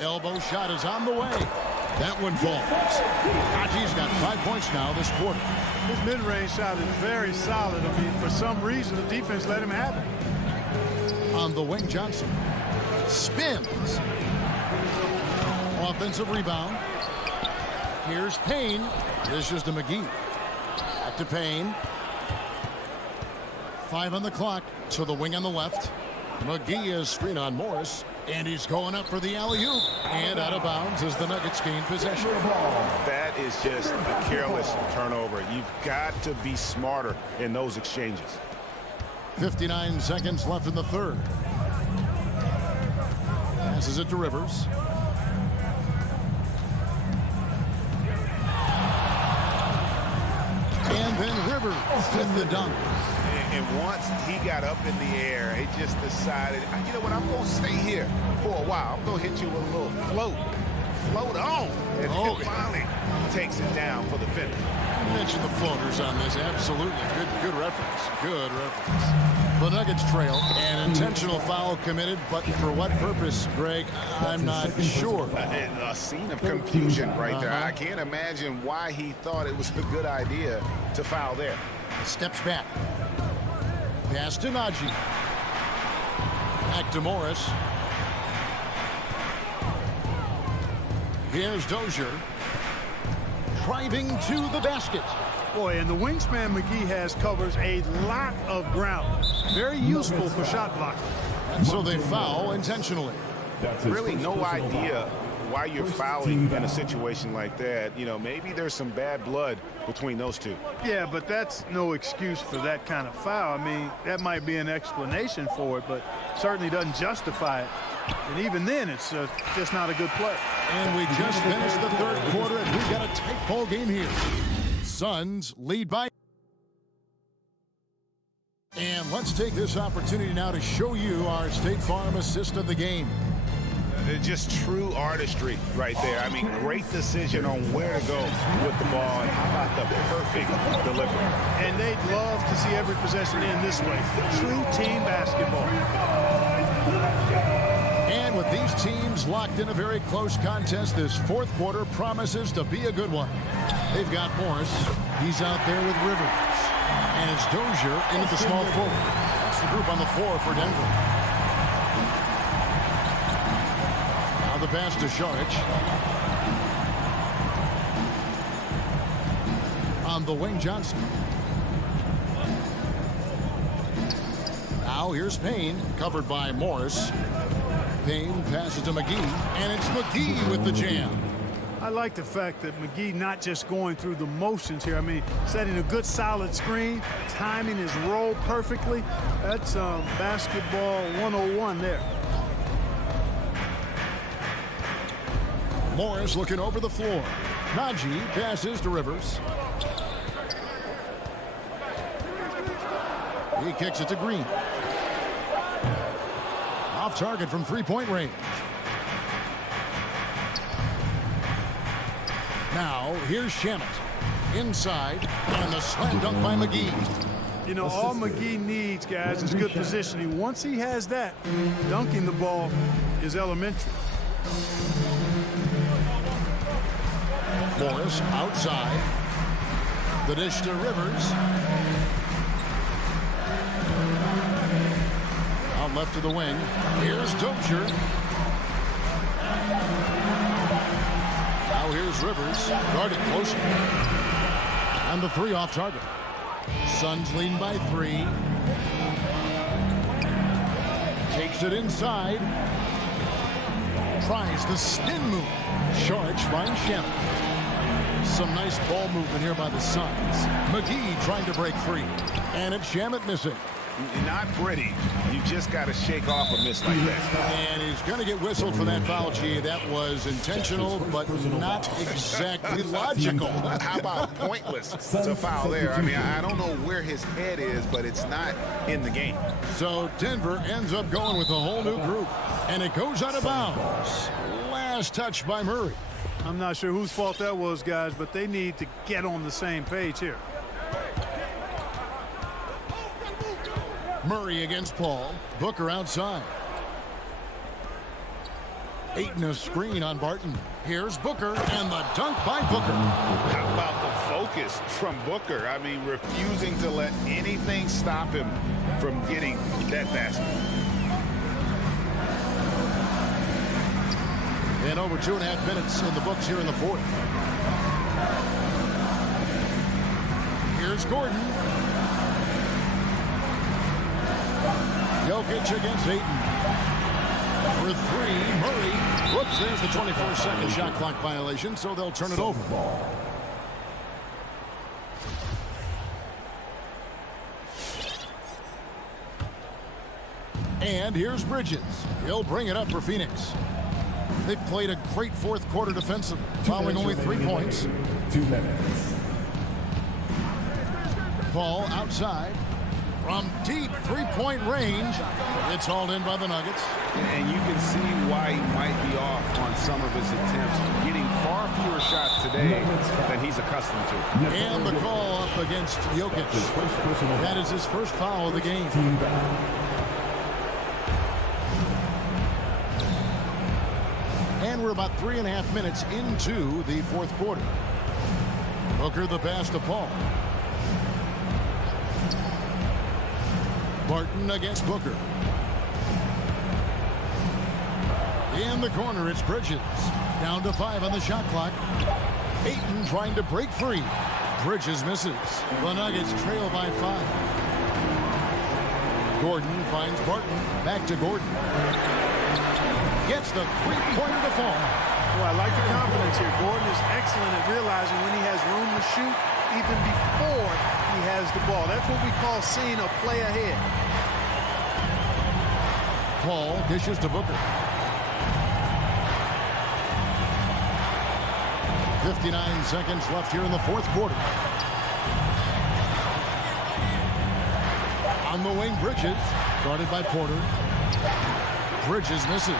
Elbow shot is on the way. That one falls. Najee's got 5 points now this quarter. His mid-range shot is very solid. I mean, for some reason, the defense let him have it. On the wing, Johnson. Spins. Offensive rebound. Here's Payne. This is to McGee. Back to Payne. 5 on the clock. To the wing on the left. McGee is screen on Morris. And he's going up for the alley-oop. And out of bounds as the Nuggets gain possession. That is just a careless turnover. You've got to be smarter in those exchanges. 59 seconds left in the third. Passes it to Rivers. And then Rivers with the dunk. And once he got up in the air, he just decided, you know what, I'm going to stay here for a while. I'm going to hit you with a little float. Float on. And then finally takes it down for the finish. You mentioned the floaters on this. Absolutely. Good reference. Good reference. The Nuggets trail. An intentional foul committed, but for what purpose, Greg? I'm not sure. A scene of confusion right there. I can't imagine why he thought it was a good idea to foul there. Steps back. Pass to Najee. Back to Morris. Here's Dozier. Driving to the basket. Boy, and the wingspan McGee has covers a lot of ground. Very useful for shot blocking. And so they foul intentionally. Really no idea why you're fouling in a situation like that. You know, maybe there's some bad blood between those two. Yeah, but that's no excuse for that kind of foul. I mean, that might be an explanation for it, but certainly doesn't justify it. And even then, it's just not a good play. And we just finished the third quarter, and we've got a tight ball game here. Suns lead by. And let's take this opportunity now to show you our State Farm assist of the game. Just true artistry right there. I mean, great decision on where to go with the ball. And how about the perfect delivery? And they'd love to see every possession end this way. True team basketball. And with these teams locked in a very close contest, this fourth quarter promises to be a good one. They've got Morris. He's out there with Rivers. And it's Dozier into the small forward. That's the group on the floor for Denver. The pass to Šarić. On the wing, Johnson. Now here's Payne, covered by Morris. Payne passes to McGee, and it's McGee with the jam. I like the fact that McGee not just going through the motions here. I mean, setting a good solid screen, timing his roll perfectly. That's basketball 101 there. Morris looking over the floor. Najee passes to Rivers. He kicks it to Green. Off target from three-point range. Now, here's Shamet. Inside, and the slam dunk by McGee. You know, all McGee needs, guys, is good positioning. Once he has that, dunking the ball is elementary. Morris outside. The dish to Rivers. Out left to the wing. Here's Dozier. Now Now here's Rivers, guarded closely. And the three off target. Suns lead by 3. Takes it inside. Tries the spin move. Charge finds Shamet. Some nice ball movement here by the Suns. McGee trying to break free. And it's Shamet missing. Not pretty. You just got to shake off a miss like that. And he's going to get whistled for that foul, G. That was intentional, but not exactly logical. How about pointless? It's a foul there. I mean, I don't know where his head is, but it's not in the game. So Denver ends up going with a whole new group, and it goes out of bounds. Last touch by Murray. I'm not sure whose fault that was, guys, but they need to get on the same page here. Murray against Paul. Booker outside. Ayton a screen on Barton. Here's Booker, and the dunk by Booker. How about the focus from Booker? I mean, refusing to let anything stop him from getting that basket. And over 2.5 minutes in the books here in the fourth. Here's Gordon. Jokic against Ayton. For 3, Murray. Whoops, there's the 24-second shot clock violation, so they'll turn it over. And here's Bridges. He'll bring it up for Phoenix. They've played a great fourth quarter defensively, following only 3 points. 2 minutes. Paul outside. From deep three-point range, it's hauled in by the Nuggets. And you can see why he might be off on some of his attempts, getting far fewer shots today than he's accustomed to. And the call up against Jokic. That is his first foul of the game. And we're about 3.5 minutes into the fourth quarter. Booker the pass to Paul. Barton against Booker. In the corner, it's Bridges. Down to 5 on the shot clock. Ayton trying to break free. Bridges misses. The Nuggets trail by 5. Gordon finds Barton. Back to Gordon. Gets the three-pointer to fall. Well, I like the confidence here. Gordon is excellent at realizing when he has room to shoot, even before he has the ball. That's what we call seeing a play ahead. Paul dishes to Booker. 59 seconds left here in the fourth quarter. On the wing, Bridges, guarded by Porter. Bridges misses.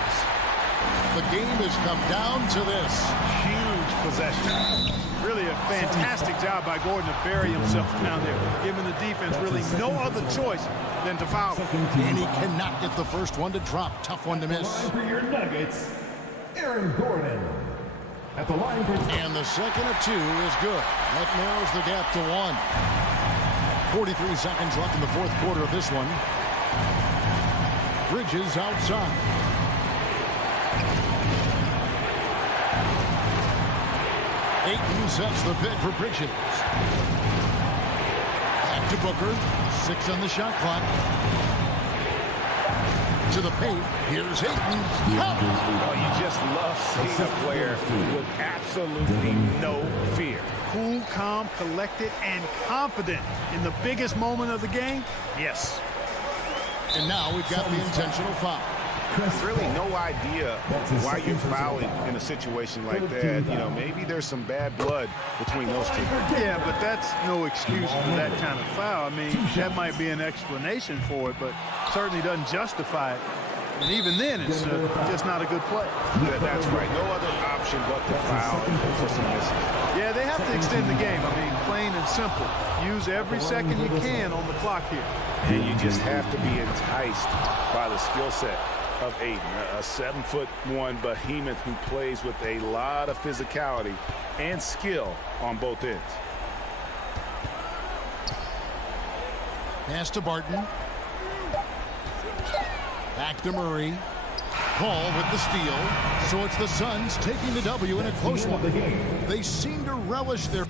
The game has come down to this. Huge possession. Really a fantastic job by Gordon to bury himself down there, giving the defense really no other choice than to foul him. And he cannot get the first one to drop. Tough one to miss. For your Nuggets, Aaron Gordon. At the line for... And the second of 2 is good. That narrows the gap to 1. 43 seconds left in the fourth quarter of this one. Bridges outside. Ayton sets the pick for Bridges. Back to Booker. 6 on the shot clock. To the paint. Here's Ayton. Oh, you just love seeing a player with absolutely no fear. Cool, calm, collected, and confident in the biggest moment of the game. Yes. And now we've got the intentional foul. There's really no idea why you're fouling in a situation like that. You know, maybe there's some bad blood between those two. Yeah, but that's no excuse for that kind of foul. I mean, that might be an explanation for it, but certainly doesn't justify it. And even then, it's just not a good play. Yeah, that's right. No other option but to foul for some misses. Yeah, they have to extend the game. I mean, plain and simple. Use every second you can on the clock here. And you just have to be enticed by the skill set of Ayton, a 7'1" behemoth who plays with a lot of physicality and skill on both ends. Pass to Barton. Back to Murray. Paul with the steal. So it's the Suns taking the W in a close one. They seem to relish their...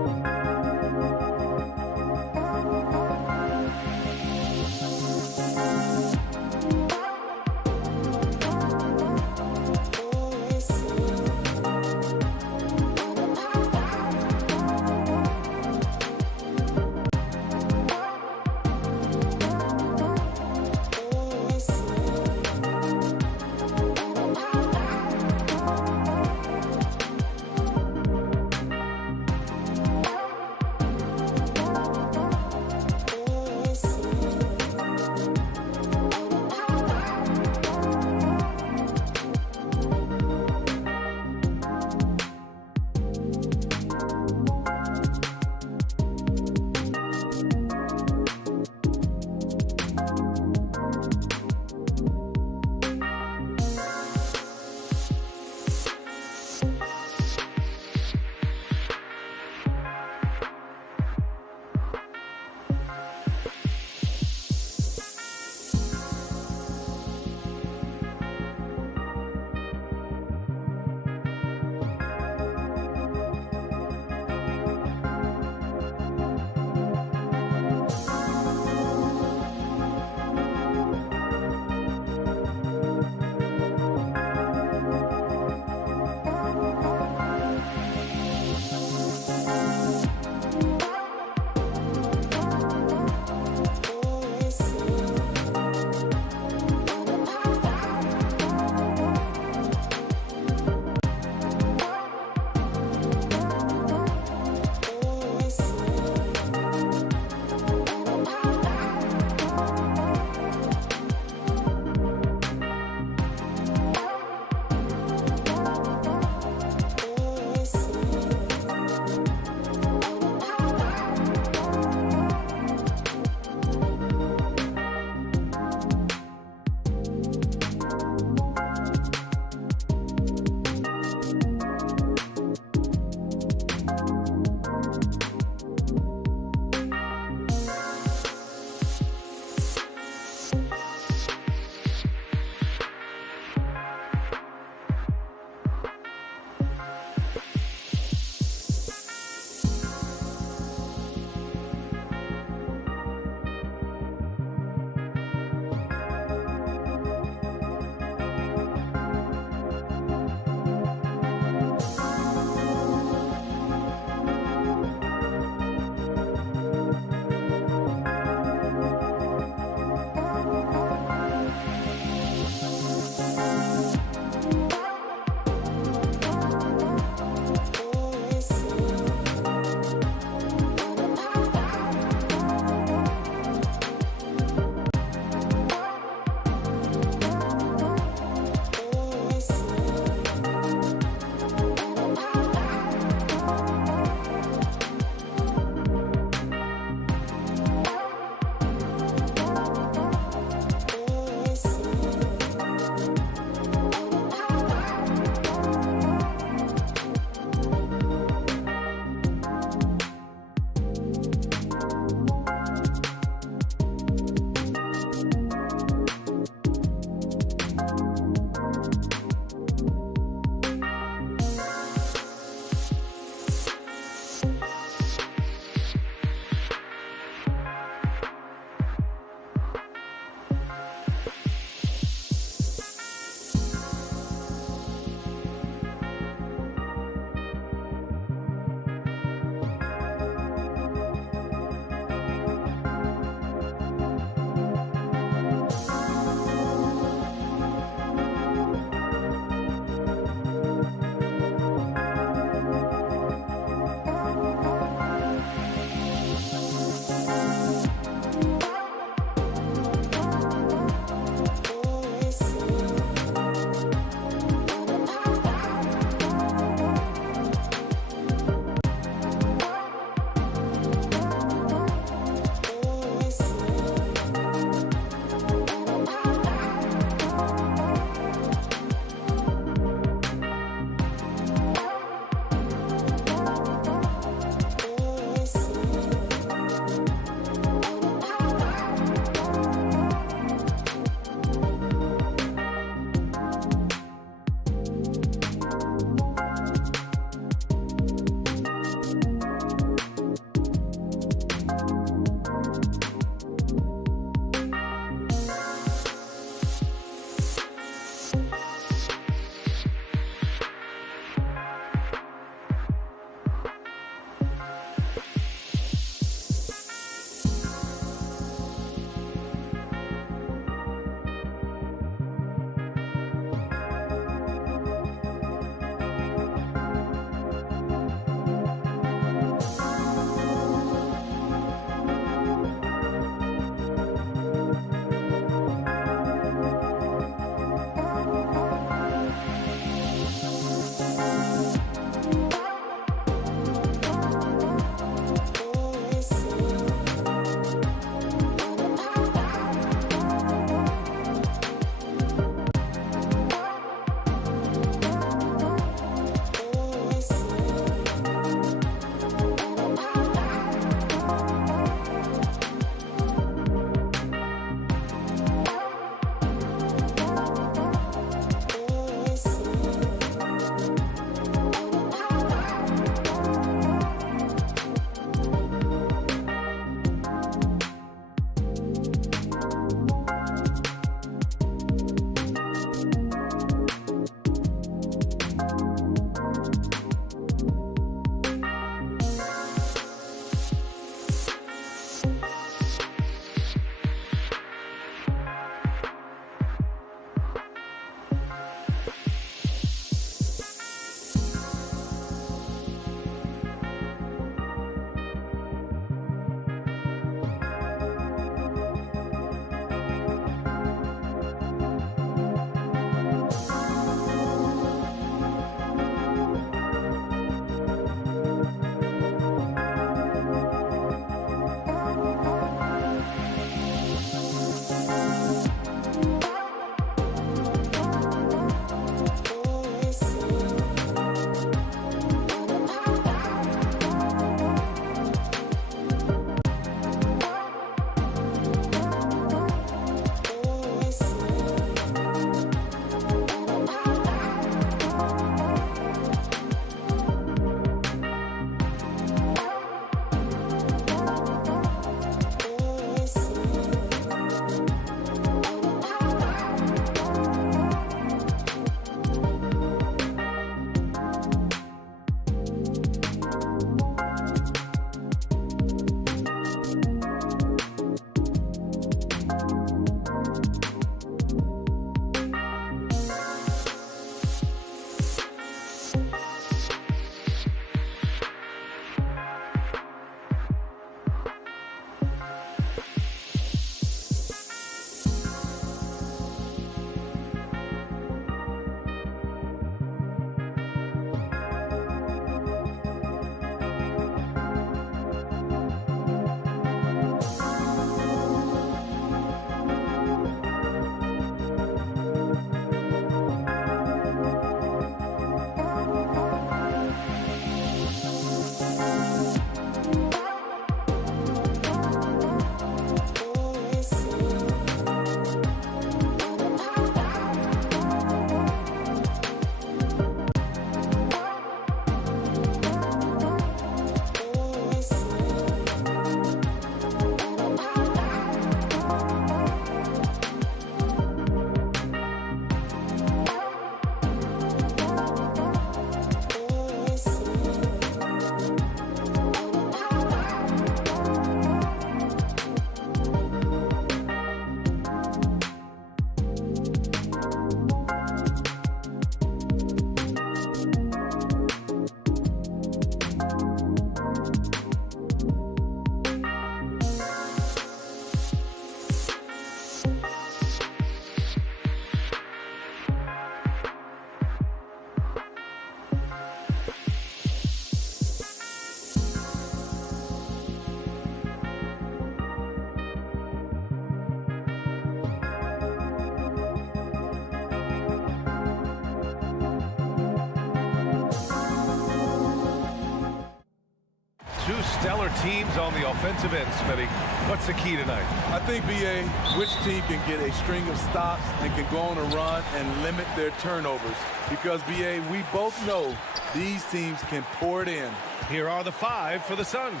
stellar teams on the offensive end, Smitty. What's the key tonight? I think, B.A., which team can get a string of stops and can go on a run and limit their turnovers. Because, B.A., we both know these teams can pour it in. Here are the 5 for the Suns.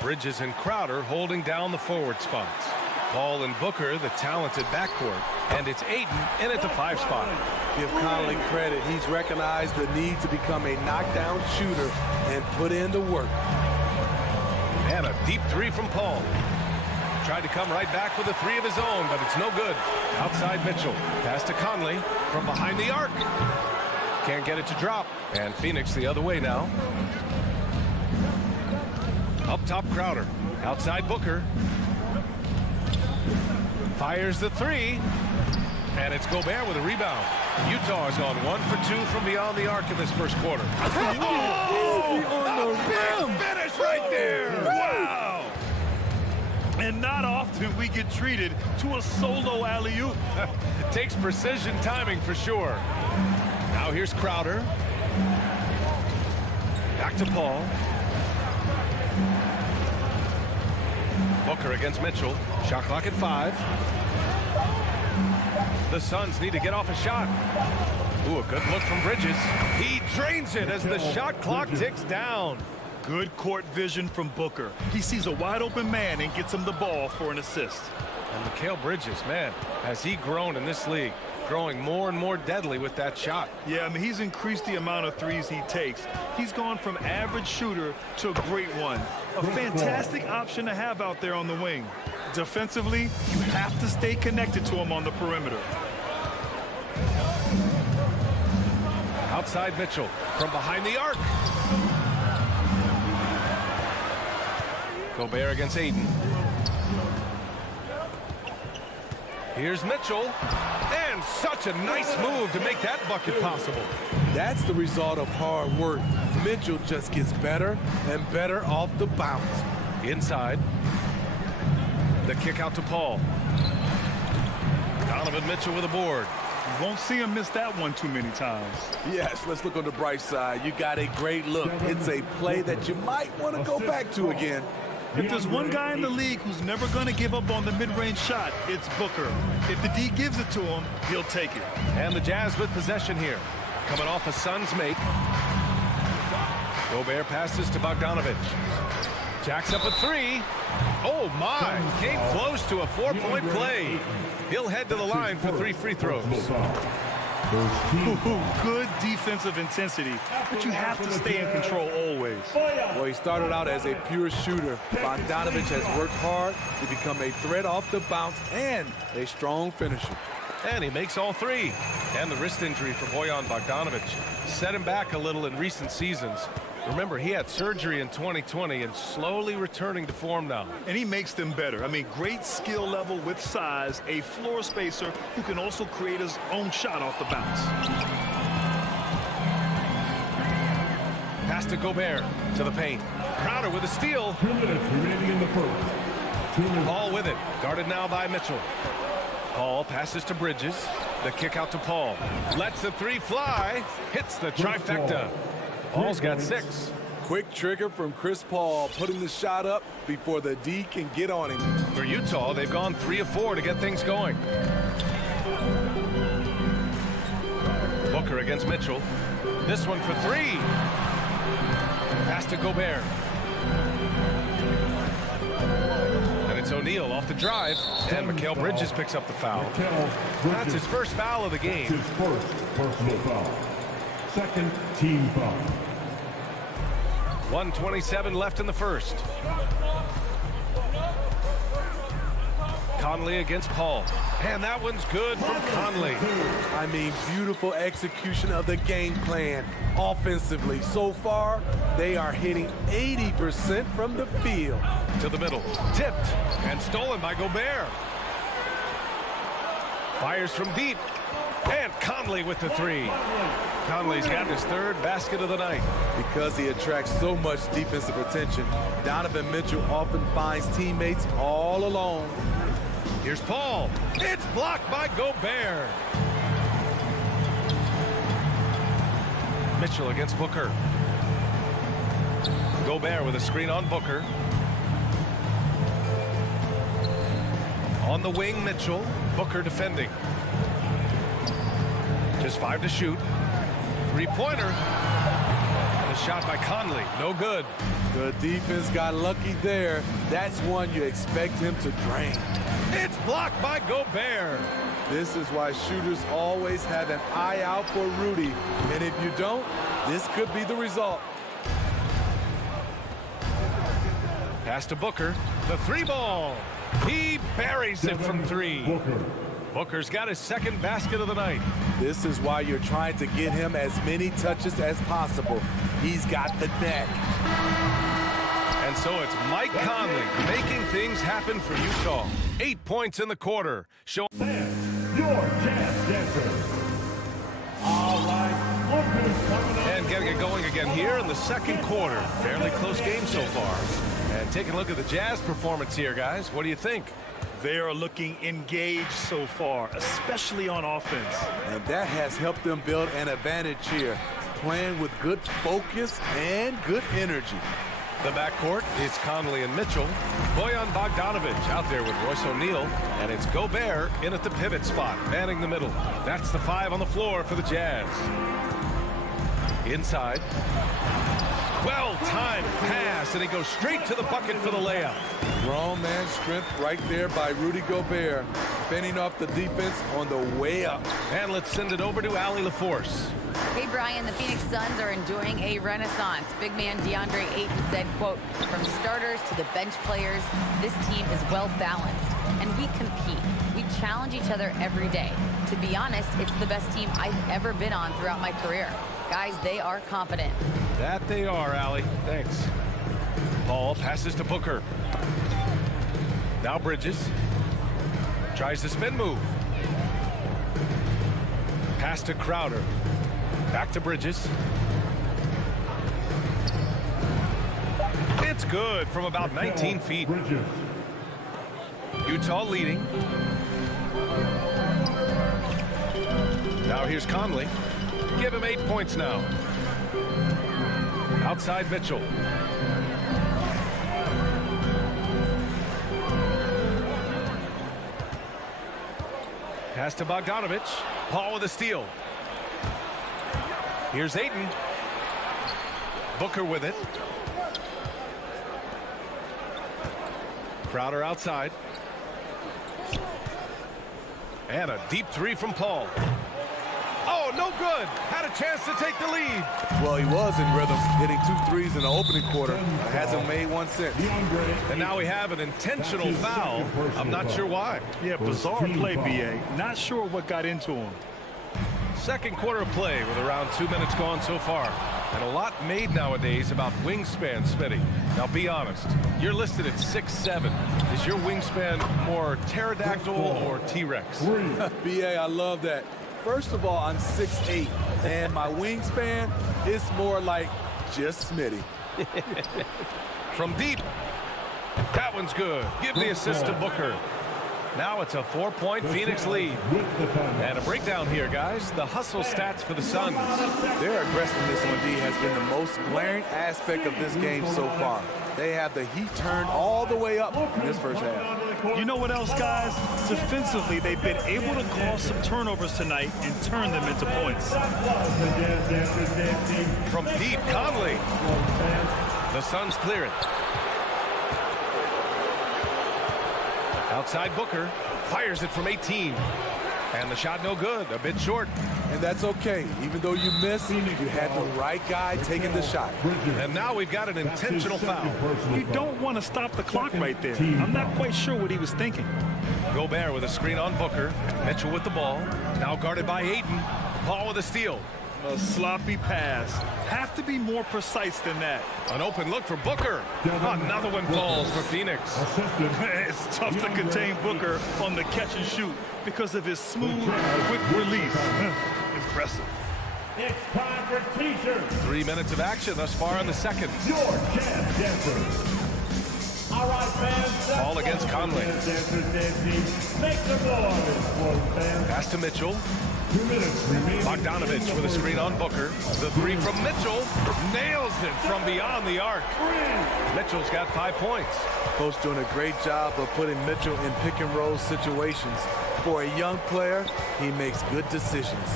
Bridges and Crowder holding down the forward spots. Paul and Booker, the talented backcourt. And it's Ayton in at the 5 spot. Give Conley credit. He's recognized the need to become a knockdown shooter and put in the work. And a deep 3 from Paul. Tried to come right back with a 3 of his own, but it's no good. Outside Mitchell. Pass to Conley from behind the arc. Can't get it to drop. And Phoenix the other way now. Up top Crowder. Outside Booker. Fires the 3. And it's Gobert with a rebound. Utah has gone 1 for 2 from beyond the arc in this first quarter. Oh, big finish right there. Wow. And not often we get treated to a solo alley-oop. Takes precision timing for sure. Now here's Crowder. Back to Paul. Booker against Mitchell. Shot clock at 5. The Suns need to get off a shot. Ooh, a good look from Bridges. He drains it as the shot clock ticks down. Good court vision from Booker. He sees a wide open man and gets him the ball for an assist. And Mikal Bridges, man, has he grown in this league? Growing more and more deadly with that shot. Yeah, I mean, he's increased the amount of threes he takes. He's gone from average shooter to a great one. A fantastic option to have out there on the wing. Defensively, you have to stay connected to him on the perimeter. Outside Mitchell from behind the arc. Gobert against Ayton. Here's Mitchell. And such a nice move to make that bucket possible. That's the result of hard work. Mitchell just gets better and better off the bounce. Inside. The kick out to Paul. Donovan Mitchell with a board. You won't see him miss that one too many times. Yes, let's look on the bright side. You got a great look. It's a play that you might want to go back to again. If there's one guy in the league who's never going to give up on the mid-range shot, it's Booker. If the D gives it to him, he'll take it. And the Jazz with possession here. Coming off a Suns make. Gobert passes to Bogdanovic. Jacks up a 3. Oh, my. Came close to a 4-point play. He'll head to the line for 3 free throws. Good defensive intensity, but you have to stay in control always. Well, he started out as a pure shooter. Bogdanovic has worked hard to become a threat off the bounce and a strong finisher. And he makes all 3. And the wrist injury for Bojan Bogdanovic set him back a little in recent seasons. Remember, he had surgery in 2020 and slowly returning to form now. And he makes them better. I mean, great skill level with size, a floor spacer who can also create his own shot off the bounce. Pass to Gobert to the paint. Crowder with a steal. 2 minutes remaining in the first. Paul with it. Guarded now by Mitchell. Paul passes to Bridges. The kick out to Paul. Lets the 3 fly. Hits the trifecta. Paul's got 6. Quick trigger from Chris Paul, putting the shot up before the D can get on him. For Utah, they've gone 3 of 4 to get things going. Booker against Mitchell. This one for 3. Pass to Gobert. And it's O'Neal off the drive. And Mikal Bridges picks up the foul. That's his first foul of the game. His first personal foul. Second team foul. 1:27 left in the first. Conley against Paul. And that one's good from Conley. I mean, beautiful execution of the game plan offensively. So far, they are hitting 80% from the field. To the middle. Tipped and stolen by Gobert. Fires from deep. And Conley with the 3. Conley's got his 3rd basket of the night. Because he attracts so much defensive attention, Donovan Mitchell often finds teammates all alone. Here's Paul. It's blocked by Gobert. Mitchell against Booker. Gobert with a screen on Booker. On the wing, Mitchell. Booker defending. Just 5 to shoot. Three-pointer. The shot by Conley. No good. The defense got lucky there. That's one you expect him to drain. It's blocked by Gobert. This is why shooters always have an eye out for Rudy. And if you don't, this could be the result. Pass to Booker. The 3-ball. He buries it from 3. Booker's got his second basket of the night. This is why you're trying to get him as many touches as possible. He's got the neck. And so it's Mike Conley making things happen for Utah. 8 points in the quarter. Your Jazz Dancers. All right, Booker's coming up. And getting it going again here in the second quarter. Fairly close game so far. And taking a look at the Jazz performance here, guys. What do you think? They are looking engaged so far, especially on offense. And that has helped them build an advantage here, playing with good focus and good energy. The backcourt is Conley and Mitchell. Bojan Bogdanovic out there with Royce O'Neal. And it's Gobert in at the pivot spot, manning the middle. That's the 5 on the floor for the Jazz. Inside. Well-timed pass, and he goes straight to the bucket for the layup. Grown man strength right there by Rudy Gobert, fending off the defense on the way up. And let's send it over to Allie LaForce. Hey, Brian, the Phoenix Suns are enjoying a renaissance. Big man DeAndre Ayton said, quote, from starters to the bench players, this team is well-balanced, and we compete. We challenge each other every day. To be honest, it's the best team I've ever been on throughout my career. Guys, they are confident. That they are, Allie. Thanks. Paul passes to Booker. Now Bridges. Tries the spin move. Pass to Crowder. Back to Bridges. It's good from about 19 feet. Utah leading. Now here's Conley. Give him 8 points now. Outside Mitchell. Pass to Bogdanovic. Paul with a steal. Here's Ayton. Booker with it. Crowder outside. And a deep 3 from Paul. Oh, no good. Had a chance to take the lead. Well, he was in rhythm, hitting 2 threes in the opening quarter. Hasn't made one since. And now we have an intentional foul. I'm not sure why. Yeah, bizarre play, B.A. Not sure what got into him. Second quarter of play with around 2 minutes gone so far. And a lot made nowadays about wingspan, Smitty. Now be honest, you're listed at 6'7". Is your wingspan more pterodactyl or T-Rex? B.A., I love that. First of all, I'm 6'8", and my wingspan is more like just Smitty. From deep. That one's good. Give the assist to Booker. Now it's a 4-point Phoenix lead. And a breakdown here, guys. The hustle stats for the Suns. Their aggressiveness on D has been the most glaring aspect of this game so far. They have the heat turned all the way up in this first half. You know what else, guys? Defensively, they've been able to cause some turnovers tonight and turn them into points. From deep, Conley. The Suns clear it. Outside Booker, fires it from 18. And the shot no good, a bit short. And that's okay. Even though you missed, you had the right guy taking the shot. And now we've got an intentional foul. You don't want to stop the clock right there. I'm not quite sure what he was thinking. Gobert with a screen on Booker. Mitchell with the ball. Now guarded by Ayton. Paul with a steal. A sloppy pass. Have to be more precise than that. An open look for Booker. Another one falls for Phoenix. It's tough to contain Booker on the catch and shoot because of his smooth, quick release. Impressive. It's time for T-shirts. 3 minutes of action thus far in the second. Your Jazz Dancers. All right, fans. Ball against Conley. Make some noise for fans. Pass to Mitchell. 2 minutes remaining. Bogdanovich with a screen on Booker. The three from Mitchell. Nails it from beyond the arc. Mitchell's got 5 points. Coach doing a great job of putting Mitchell in pick and roll situations. For a young player, he makes good decisions.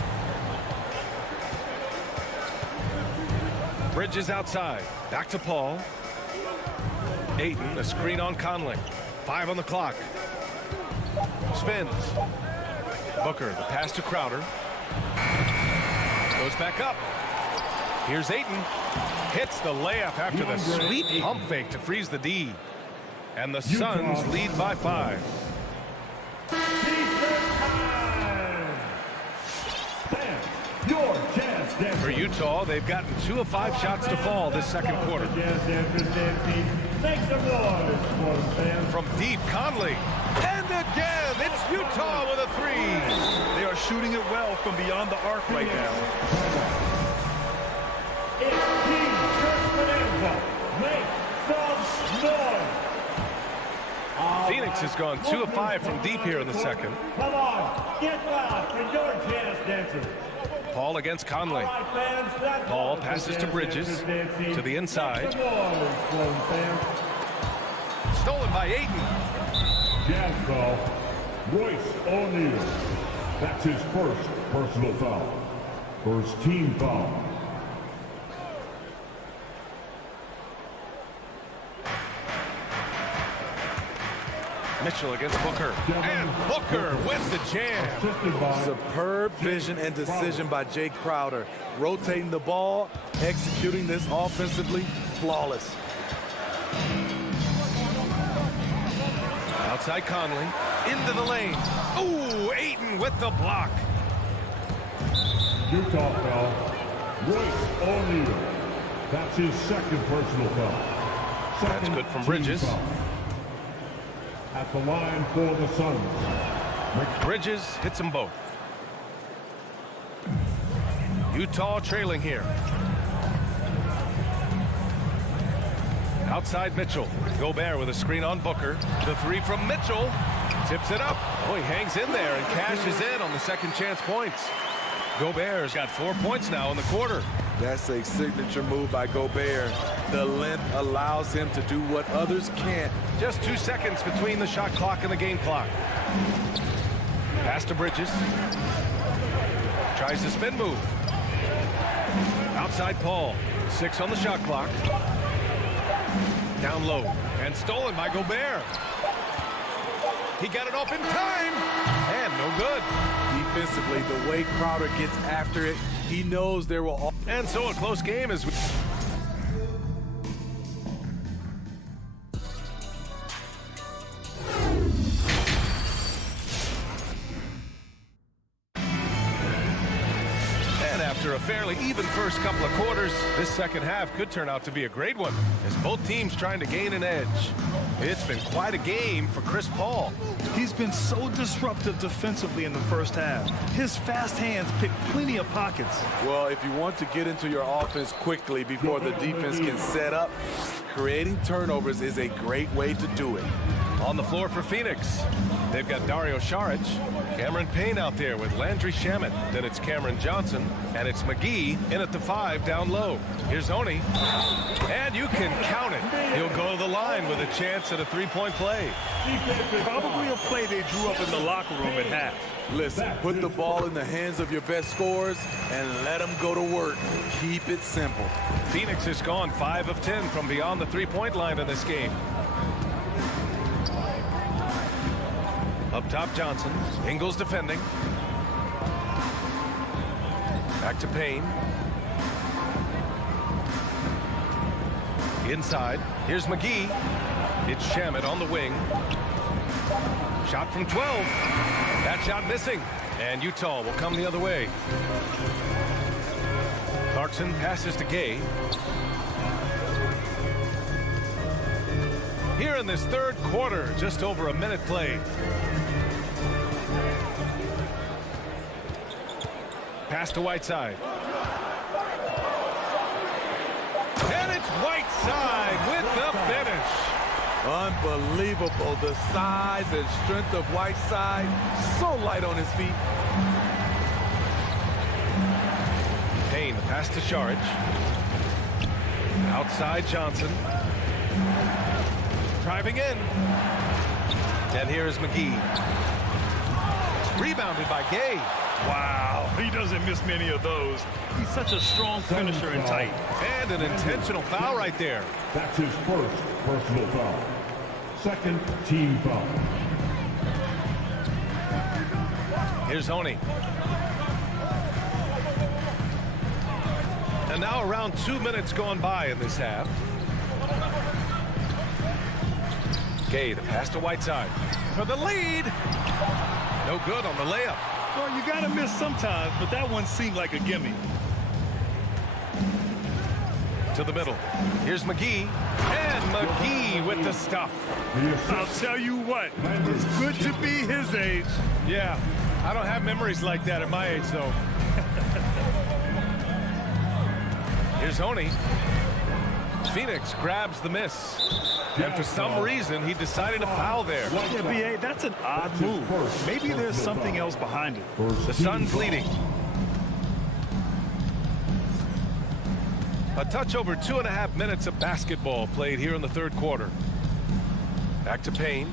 Bridges outside. Back to Paul. Ayton, a screen on Conley. 5 on the clock. Spins. Booker, the pass to Crowder. Goes back up. Here's Ayton. Hits the layup after the sweet pump fake to freeze the D. And the Suns lead by 5. For Utah, they've gotten 2 of 5 shots to fall this second quarter. From deep, Conley. And again, it's Utah with a 3. They are shooting it well from beyond the arc right now. Phoenix has gone 2 of 5 from deep here in the second. Come on, get loud for your jazz dancers. Paul against Conley. Paul passes to Bridges, to the inside. Stolen by Ayton. Jazz foul, Royce O'Neal. That's his first personal foul. First team foul. Mitchell against Booker. And Booker with the jam. Superb vision and decision by Jay Crowder. Rotating the ball, executing this offensively, flawless. Outside Conley, into the lane. Ooh, Ayton with the block. Utah foul, Royce O'Neal. That's his second personal foul. That's good from Bridges. At the line for the Suns. Bridges hits them both. Utah trailing here. Outside Mitchell. Gobert with a screen on Booker. The 3 from Mitchell. Tips it up. Oh, he hangs in there and cashes in on the second chance points. Gobert's got 4 points now in the quarter. That's a signature move by Gobert. The length allows him to do what others can't. Just 2 seconds between the shot clock and the game clock. Pass to Bridges. Tries the spin move. Outside Paul. 6 on the shot clock. Down low. And stolen by Gobert. He got it off in time. And no good. Defensively, the way Crowder gets after it, he knows there will... And so a close game as we... After a fairly even first couple of quarters, this second half could turn out to be a great one as both teams trying to gain an edge. It's been quite a game for Chris Paul. He's been so disruptive defensively in the first half. His fast hands pick plenty of pockets. Well, if you want to get into your offense quickly before the defense can set up, creating turnovers is a great way to do it. On the floor for Phoenix, they've got Dario Saric, Cameron Payne out there with Landry Shamet. Then it's Cameron Johnson, and it's McGee in at the 5 down low. Here's Oni, and you can count it. He'll go to the line with a chance at a 3-point play. Probably a play they drew up in the locker room at half. Listen, put the ball in the hands of your best scorers and let them go to work. Keep it simple. Phoenix has gone 5 of 10 from beyond the 3-point line in this game. Up top, Johnson. Ingles defending. Back to Payne. Inside. Here's McGee. It's Shamet on the wing. Shot from 12. That shot missing. And Utah will come the other way. Clarkson passes to Gay. Here in this third quarter, just over a minute played. Pass to Whiteside. And it's Whiteside with the finish. Unbelievable. The size and strength of Whiteside. So light on his feet. Pass to Saric. Outside Johnson. Driving in. And here's McGee. Rebounded by Gay. Wow, he doesn't miss many of those. He's such a strong finisher and tight. And an intentional foul right there. That's his first personal foul. Second team foul. Here's Honey. And now around 2 minutes gone by in this half. Gay, the pass to Whiteside for the lead. No good on the layup. Well, you got to miss sometimes, but that one seemed like a gimme. To the middle. Here's McGee. And McGee with the stuff. I'll tell you what, it's good to be his age. Yeah, I don't have memories like that at my age, though. Here's Honey. Phoenix grabs the miss. And for some reason, he decided to foul there. Yeah, B.A., that's an odd move. Maybe there's something else behind it. The Suns leading. A touch over 2.5 minutes of basketball played here in the third quarter. Back to Payne.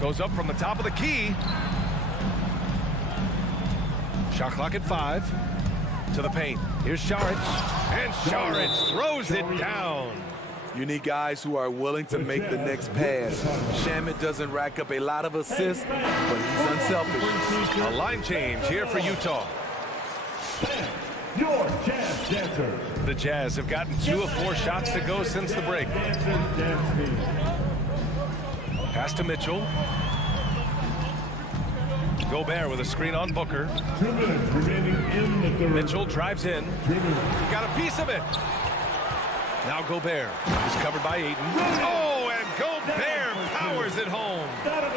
Goes up from the top of the key. Shot clock at 5. To the paint. Here's Saric. And Saric throws it down. You need guys who are willing to make the next pass. Shamet doesn't rack up a lot of assists, but he's unselfish. A line change here for Utah. Your Jazz Dancers. The Jazz have gotten 2 of 4 shots to go since the break. Pass to Mitchell. Gobert with a screen on Booker. 2 minutes remaining in the third. Mitchell drives in. Got a piece of it. Now Gobert is covered by Ayton. Oh, and Gobert powers it home.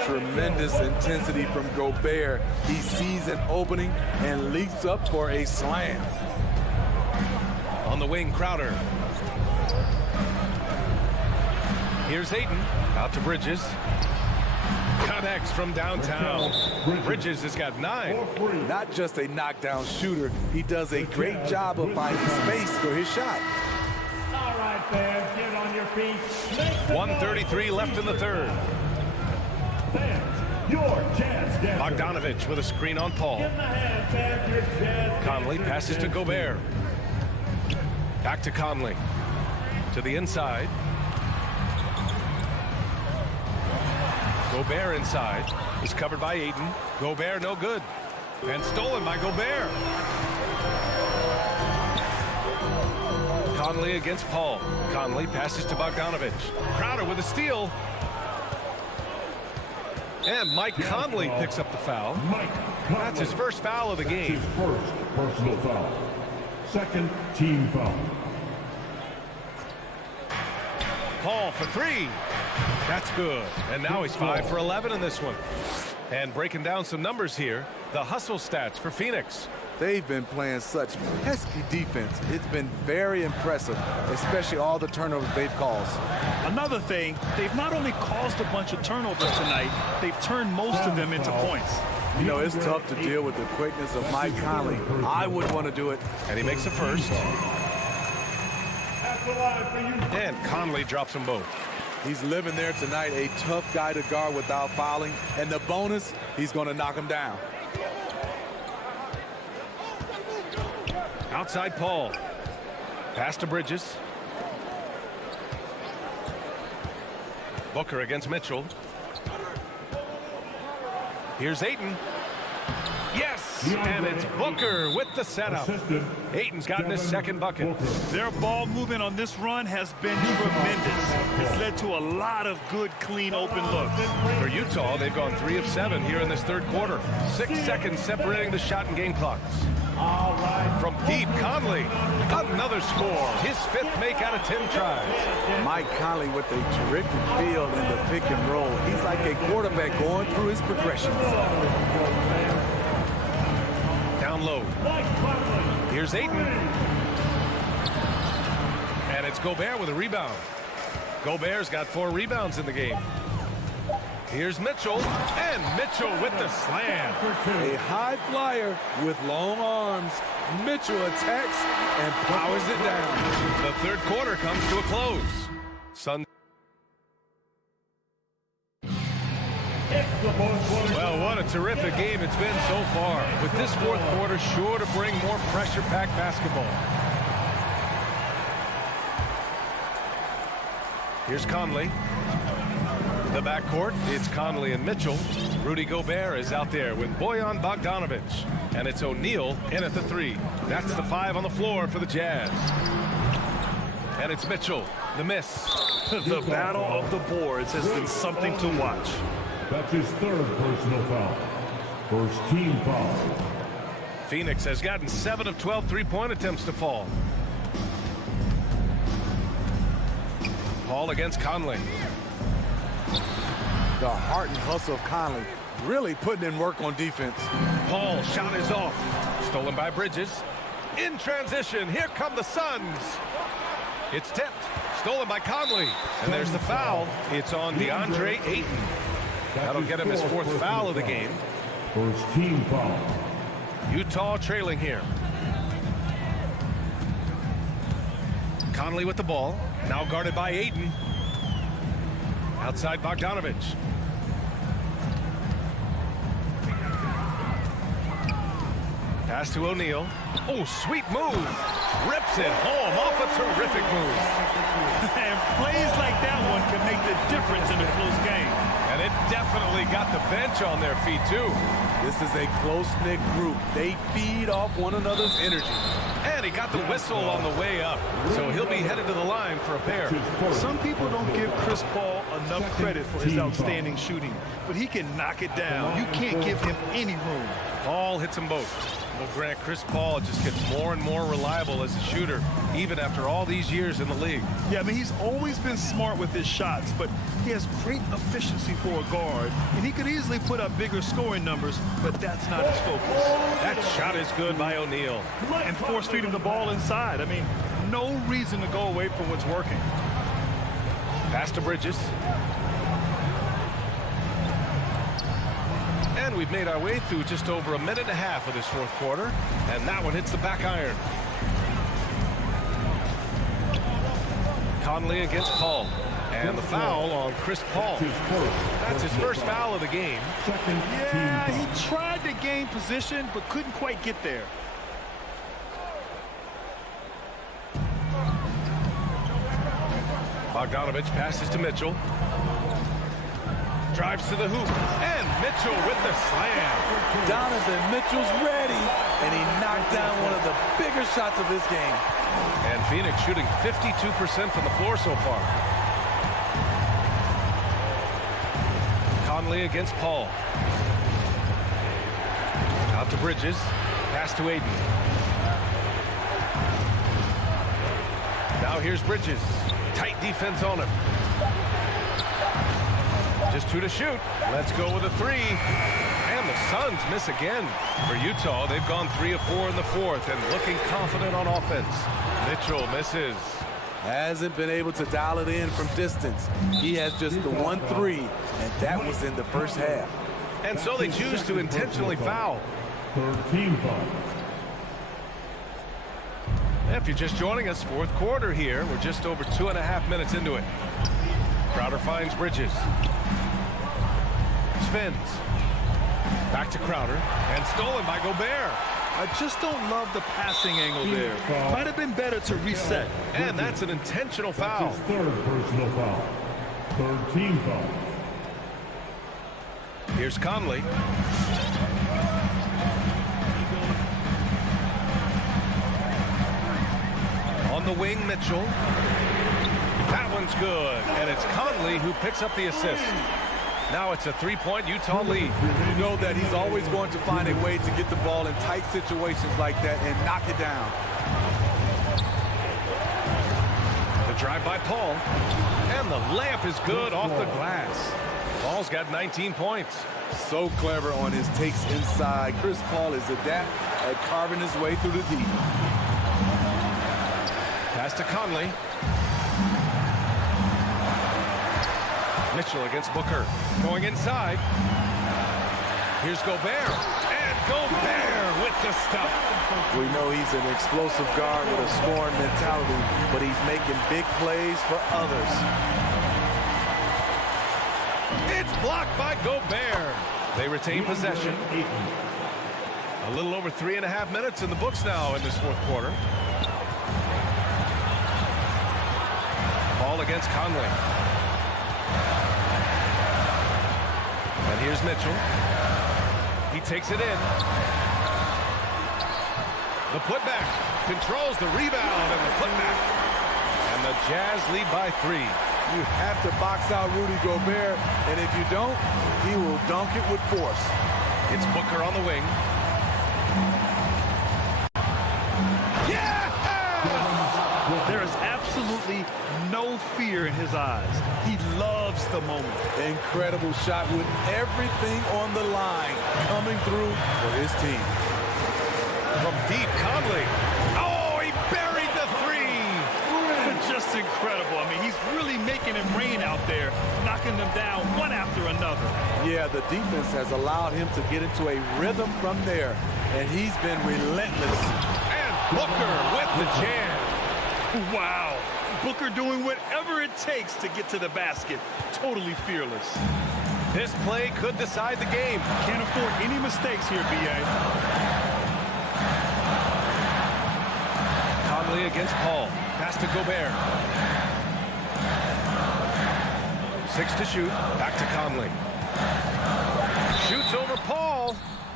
Tremendous intensity from Gobert. He sees an opening and leaps up for a slam. On the wing, Crowder. Here's Ayton. Out to Bridges. Connects from downtown. Bridges has got 9. Not just a knockdown shooter, he does a great job of finding space for his shot. All right, fans, get on your feet. 1:33 left in the third. Fans, your Jazz Dancers. Bogdanovich with a screen on Paul. Give 'em a hand, fans, your Jazz Conley passes to Gobert. Back to Conley. To the inside. Gobert inside. Is covered by Ayton. Gobert no good. And stolen by Gobert. Conley against Paul. Conley passes to Bogdanovich. Crowder with a steal. And Mike Conley picks up the foul. That's his first foul of the game. His first personal foul. Second team foul. Paul for 3. That's good. And now he's 5 for 11 in this one. And breaking down some numbers here, the hustle stats for Phoenix. They've been playing such pesky defense. It's been very impressive, especially all the turnovers they've caused. Another thing, they've not only caused a bunch of turnovers tonight, they've turned most of them into points. You know, it's tough to deal with the quickness of Mike Conley. I wouldn't want to do it. And he makes the first. And Conley drops them both. He's living there tonight, a tough guy to guard without fouling. And the bonus, he's going to knock him down. Outside Paul. Pass to Bridges. Booker against Mitchell. Here's Ayton. Yes, and it's Booker with the setup. Ayton's gotten his second bucket. Their ball movement on this run has been tremendous. It's led to a lot of good, clean, open looks. For Utah, they've gone 3 of 7 here in this third quarter. 6 seconds separating the shot and game clocks. From deep, Conley, another score. His 5th make out of 10 tries. Mike Conley with a terrific feel in the pick and roll. He's like a quarterback going through his progressions. Down low. Here's Ayton. And it's Gobert with a rebound. Gobert's got 4 rebounds in the game. Here's Mitchell, and Mitchell with the slam. A high flyer with long arms. Mitchell attacks and powers it down. The third quarter comes to a close. Suns. Well, what a terrific game it's been so far. With this fourth quarter sure to bring more pressure-packed basketball. Here's Conley. The backcourt, it's Conley and Mitchell. Rudy Gobert is out there with Bojan Bogdanovic. And it's O'Neal in at the 3. That's the 5 on the floor for the Jazz. And it's Mitchell, the miss. The battle of the boards has been something to watch. That's his third personal foul. First team foul. Phoenix has gotten 7 of 12 three-point attempts to fall. Paul against Conley. The heart and hustle of Conley really putting in work on defense. Paul shot is off. Stolen by Bridges. In transition, here come the Suns. It's tipped. Stolen by Conley. And there's the foul. It's on DeAndre Ayton. That'll get him his fourth foul of the game. First team foul. Utah trailing here. Conley with the ball. Now guarded by Ayton. Outside Bogdanovic. Pass to O'Neal. Oh, sweet move. Rips it home off a terrific move. And plays like that one can make the difference in a close game. And it definitely got the bench on their feet, too. This is a close-knit group. They feed off one another's energy. And he got the whistle on the way up. So he'll be headed to the line for a pair. Some people don't give Chris Paul enough credit for his outstanding shooting, but he can knock it down. You can't give him any room. Paul hits them both. Well, Grant, Chris Paul just gets more and more reliable as a shooter, even after all these years in the league. Yeah, I mean, he's always been smart with his shots, but he has great efficiency for a guard, and he could easily put up bigger scoring numbers, but that's not his focus. That shot is good by O'Neal. And force feeding the ball inside. I mean, no reason to go away from what's working. Pass to Bridges. And we've made our way through just over a minute and a half of this fourth quarter. And that one hits the back iron. Conley against Paul. And the foul on Chris Paul. That's his first foul of the game. Yeah, he tried to gain position, but couldn't quite get there. Bogdanovic passes to Mitchell. Drives to the hoop. And Mitchell with the slam. Donovan Mitchell's ready, and he knocked down one of the bigger shots of this game. And Phoenix shooting 52% from the floor so far. Conley against Paul. Out to Bridges. Pass to Ayton. Now here's Bridges. Tight defense on him. Just 2 to shoot. Let's go with a 3. And the Suns miss again. For Utah, they've gone 3 of 4 in the fourth and looking confident on offense. Mitchell misses. Hasn't been able to dial it in from distance. He has just the 1-3, and that was in the first half. And so they choose to intentionally foul. Third team foul. If you're just joining us, fourth quarter here. We're just over 2.5 minutes into it. Crowder finds Bridges. Spins. Back to Crowder. And stolen by Gobert. I just don't love the passing angle there. Might have been better to reset. And that's an intentional foul. That's his third personal foul. Third team foul. Here's Conley. On the wing, Mitchell. That one's good. And it's Conley who picks up the assist. Now it's a 3-point Utah lead. You know that he's always going to find a way to get the ball in tight situations like that and knock it down. The drive by Paul. And the layup is good off the glass. Paul's got 19 points. So clever on his takes inside. Chris Paul is adept at carving his way through the deep. Pass to Conley. Mitchell against Booker. Going inside. Here's Gobert. And Gobert with the stuff. We know he's an explosive guard with a scoring mentality, but he's making big plays for others. It's blocked by Gobert. They retain possession. A little over 3.5 minutes in the books now in this fourth quarter. Ball against Conley. And here's Mitchell. He takes it in. The putback. Controls the rebound and the putback. And the Jazz lead by 3. You have to box out Rudy Gobert, and if you don't, he will dunk it with force. It's Booker on the wing. Yeah! There is absolutely no fear in his eyes. He loves the moment. Incredible shot with everything on the line coming through for his team. From deep, Conley. Oh, he buried the 3. Just incredible. I mean, he's really making it rain out there, knocking them down one after another. Yeah, the defense has allowed him to get into a rhythm from there, and he's been relentless. And Booker with the jam. Wow. Booker doing whatever it takes to get to the basket. Totally fearless. This play could decide the game. Can't afford any mistakes here, B.A. Conley against Paul. Pass to Gobert. 6 to shoot. Back to Conley. Shoots over Paul.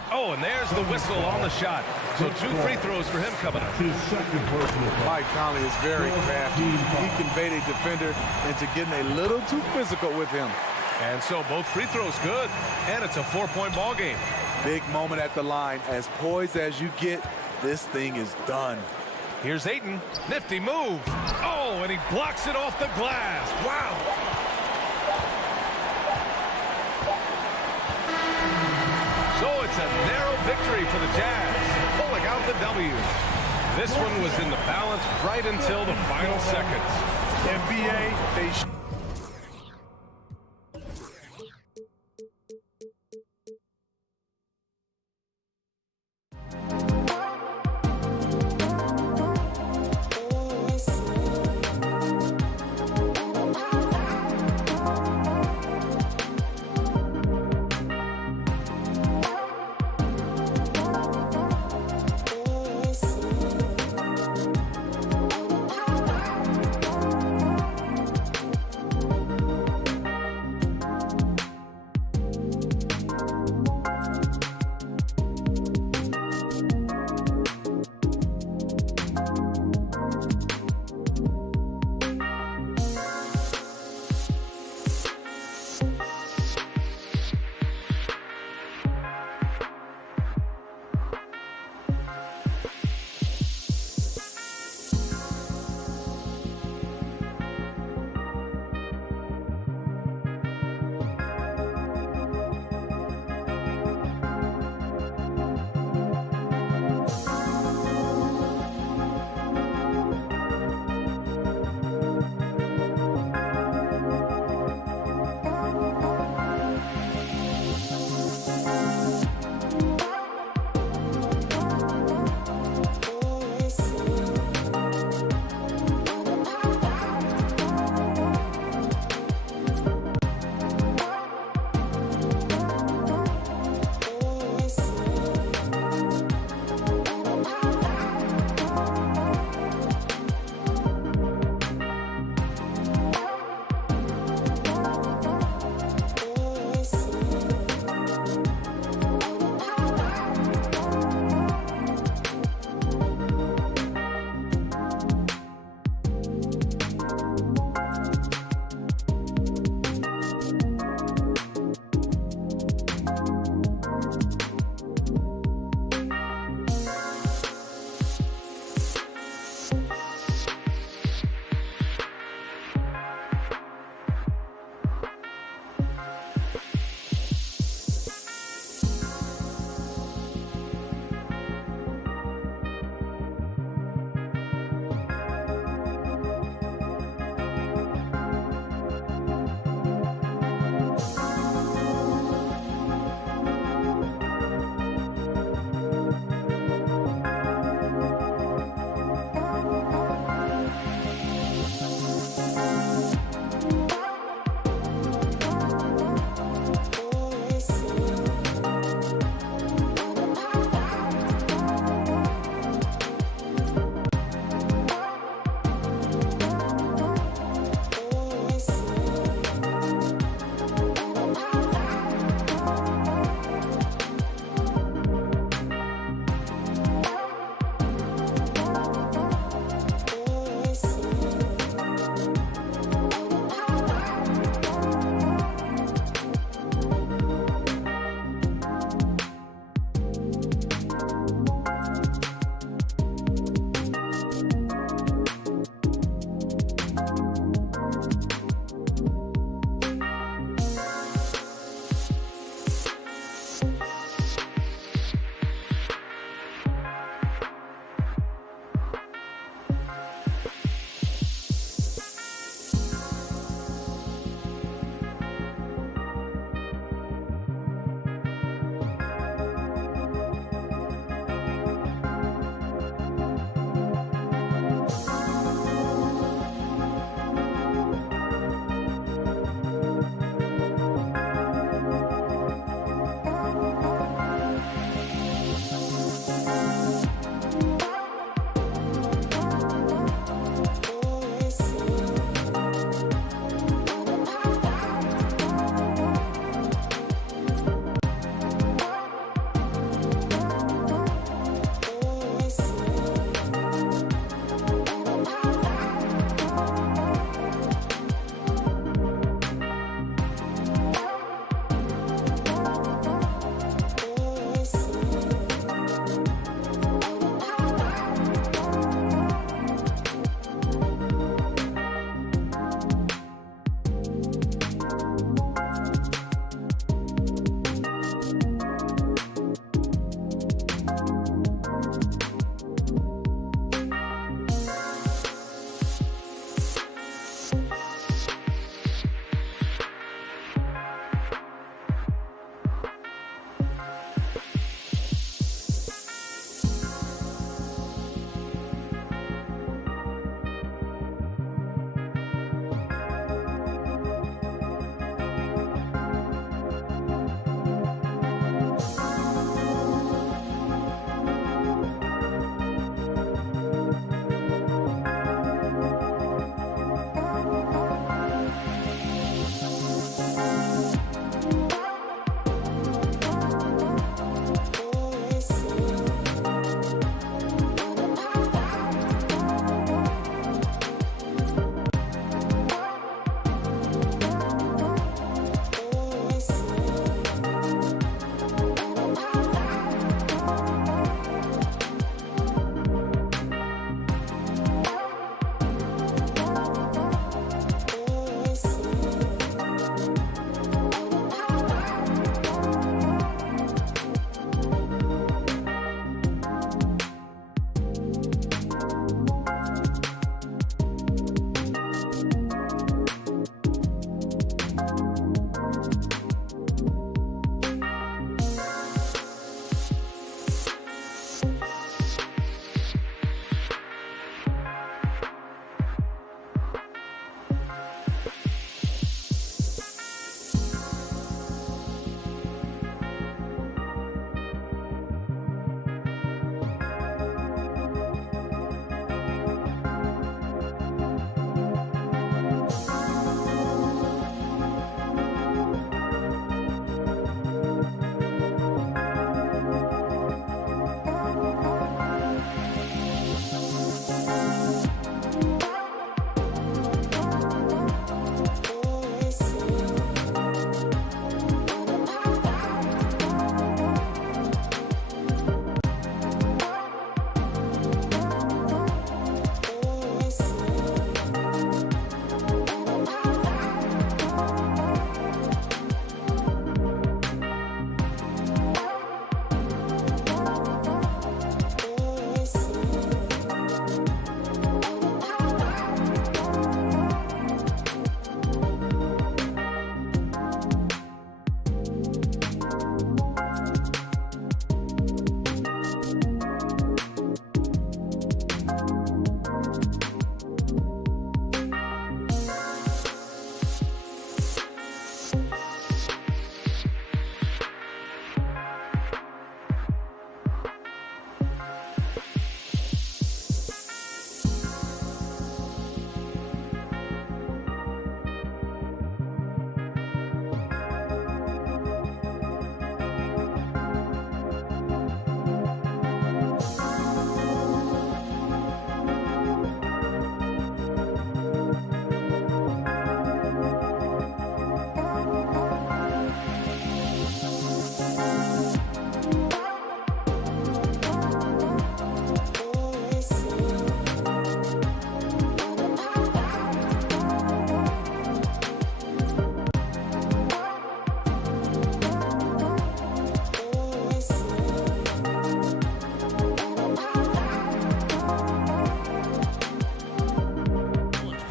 Oh, and there's the whistle on the shot. So 2 free throws for him coming up. Mike Conley is very crafty. He can bait a defender into getting a little too physical with him. And so both free throws good. And it's a 4-point ball game. Big moment at the line. As poised as you get, this thing is done. Here's Ayton. Nifty move. Oh, and he blocks it off the glass. Wow. So it's a narrow victory for the Jazz, pulling out the W. This one was in the balance right until the final seconds. NBA, they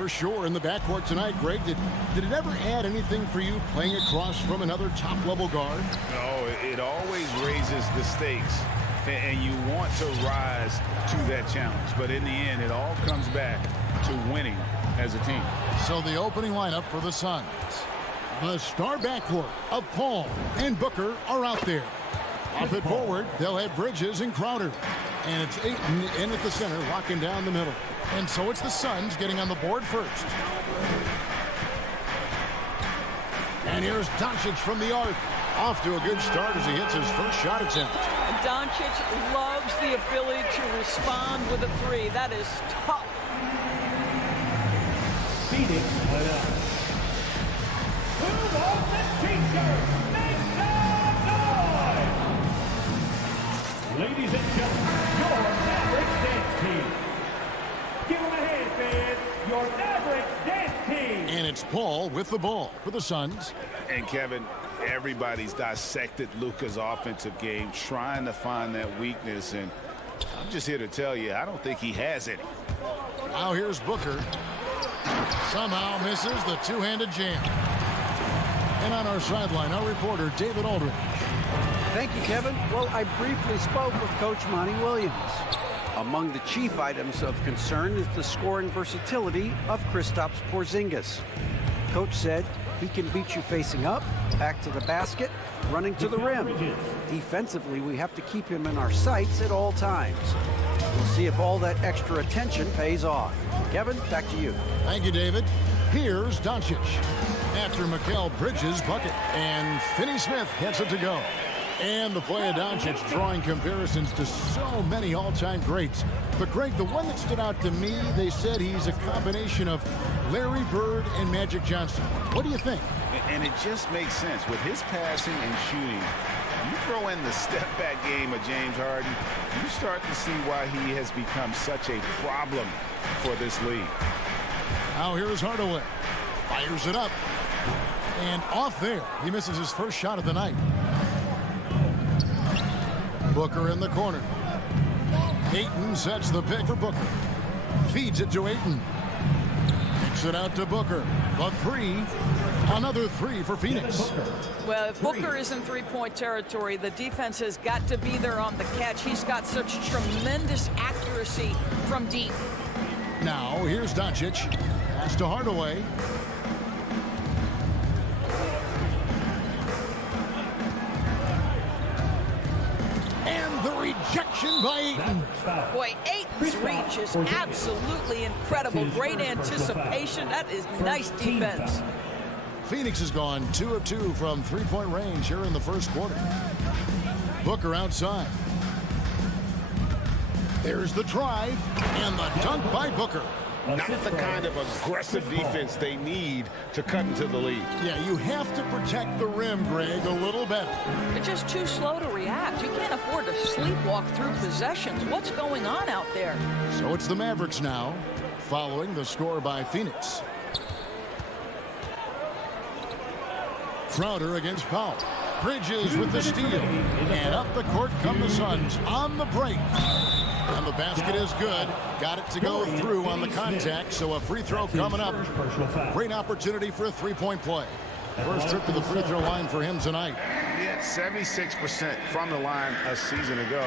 for sure in the backcourt tonight. Greg, did it ever add anything for you playing across from another top-level guard? No, it always raises the stakes, and you want to rise to that challenge. But in the end, it all comes back to winning as a team. So the opening lineup for the Suns. The star backcourt of Paul and Booker are out there. Off it forward, they'll have Bridges and Crowder. And it's Ayton in at the center, locking down the middle. And so it's the Suns getting on the board first. And here's Doncic from the arc. Off to a good start as he hits his first shot attempt. Doncic loves the ability to respond with a three. That is tough. Phoenix, who wants the t-shirt? Make some noise! Ladies and gentlemen, your Mavericks dance team. Give them a hand, fans. Your Mavericks dance team. And it's Paul with the ball for the Suns. And Kevin, everybody's dissected Luka's offensive game, trying to find that weakness. And I'm just here to tell you, I don't think he has any. Now here's Booker. Somehow misses the two-handed jam. And on our sideline, our reporter, David Aldridge. Thank you, Kevin. Well, I briefly spoke with Coach Monty Williams. Among the chief items of concern is the scoring versatility of Kristaps Porzingis. Coach said he can beat you facing up, back to the basket, running to the rim. Defensively, we have to keep him in our sights at all times. We'll see if all that extra attention pays off. Kevin, back to you. Thank you, David. Here's Doncic. After Mikal Bridges' bucket, and Finney Smith gets it to go. And the play of Doncic drawing comparisons to so many all-time greats. But, Greg, the one that stood out to me, they said he's a combination of Larry Bird and Magic Johnson. What do you think? And it just makes sense. With his passing and shooting, you throw in the step-back game of James Harden, you start to see why he has become such a problem for this league. Now here's Hardaway. Fires it up. And off there. He misses his first shot of the night. Booker in the corner. Ayton sets the pick for Booker. Feeds it to Ayton. Kicks it out to Booker. The three. Another three for Phoenix. Well, if Booker is in three-point territory, the defense has got to be there on the catch. He's got such tremendous accuracy from deep. Now, here's Doncic. Pass to Hardaway. And the rejection by Ayton. Boy, Ayton's reach is absolutely incredible. Great anticipation. That is nice defense. Phoenix has gone 2 of 2 from three-point range here in the first quarter. Booker outside. There's the drive and the dunk by Booker. Not the kind of aggressive defense they need to cut into the lead. Yeah, you have to protect the rim, Greg, a little better. They're just too slow to react. You can't afford to sleepwalk through possessions. What's going on out there? So it's the Mavericks now, following the score by Phoenix. Crowder against Powell. Bridges with the steal. And up the court come the Suns on the break. And the basket is good. Got it to go through on the contact, so a free throw coming up. Great opportunity for a three-point play. First trip to the free throw line for him tonight. He had 76% from the line a season ago,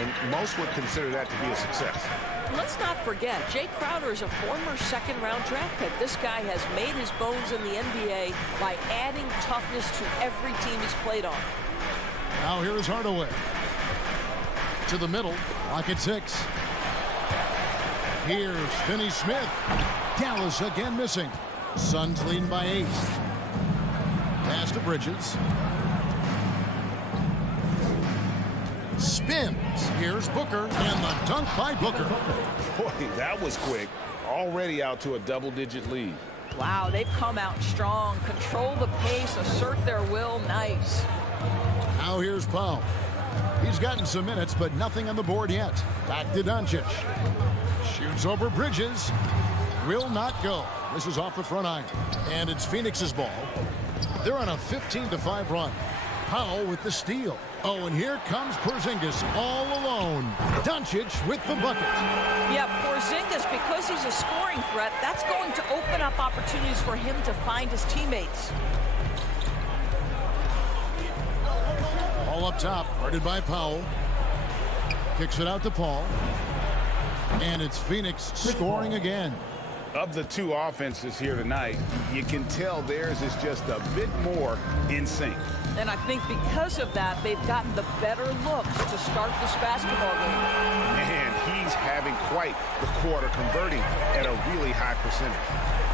and most would consider that to be a success. Let's not forget, Jay Crowder is a former second-round draft pick. This guy has made his bones in the NBA by adding toughness to every team he's played on. Now here is Hardaway. To the middle, lock at 6. Here's Finney Smith. Dallas again missing. Suns leading by 8. Pass to Bridges. Spins. Here's Booker, and the dunk by Booker. Boy, that was quick. Already out to a double-digit lead. Wow, they've come out strong. Control the pace, assert their will. Nice. Now here's Powell. He's gotten some minutes, but nothing on the board yet. Back to Doncic. Shoots over Bridges. Will not go. This is off the front iron. And it's Phoenix's ball. They're on a 15-5 run. Powell with the steal. Oh, and here comes Porzingis all alone. Doncic with the bucket. Yeah, Porzingis because he's a scoring threat, that's going to open up opportunities for him to find his teammates. All up top, guarded by Powell. Kicks it out to Paul. And it's Phoenix scoring again. Of the two offenses here tonight, you can tell theirs is just a bit more in sync. And I think because of that, they've gotten the better looks to start this basketball game. Man, he's having quite the quarter, converting at a really high percentage.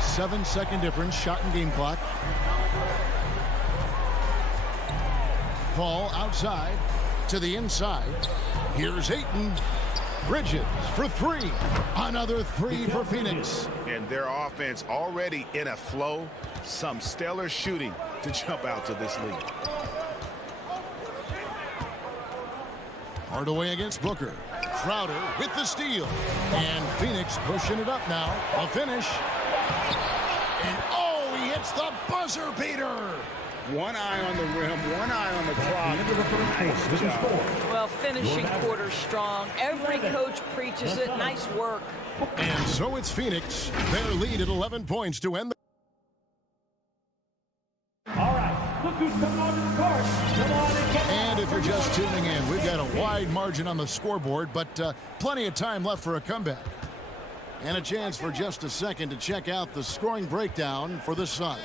7-second difference, shot and game clock. Paul outside to the inside. Here's Ayton. Bridges for three. Another three for Phoenix. And their offense already in a flow. Some stellar shooting to jump out to this lead. Hardaway against Booker. Crowder with the steal. And Phoenix pushing it up now. A finish. And oh, he hits the buzzer beater. One eye on the rim, one eye on the clock. Nice job. Well, finishing quarter strong. Every coach preaches it. Nice work. And so it's Phoenix. Their lead at 11 points to end the... All right, look who's coming on the court. Come on and get And if you're just tuning in, we've got a wide margin on the scoreboard, but plenty of time left for a comeback. And a chance for just a second to check out the scoring breakdown for the Suns.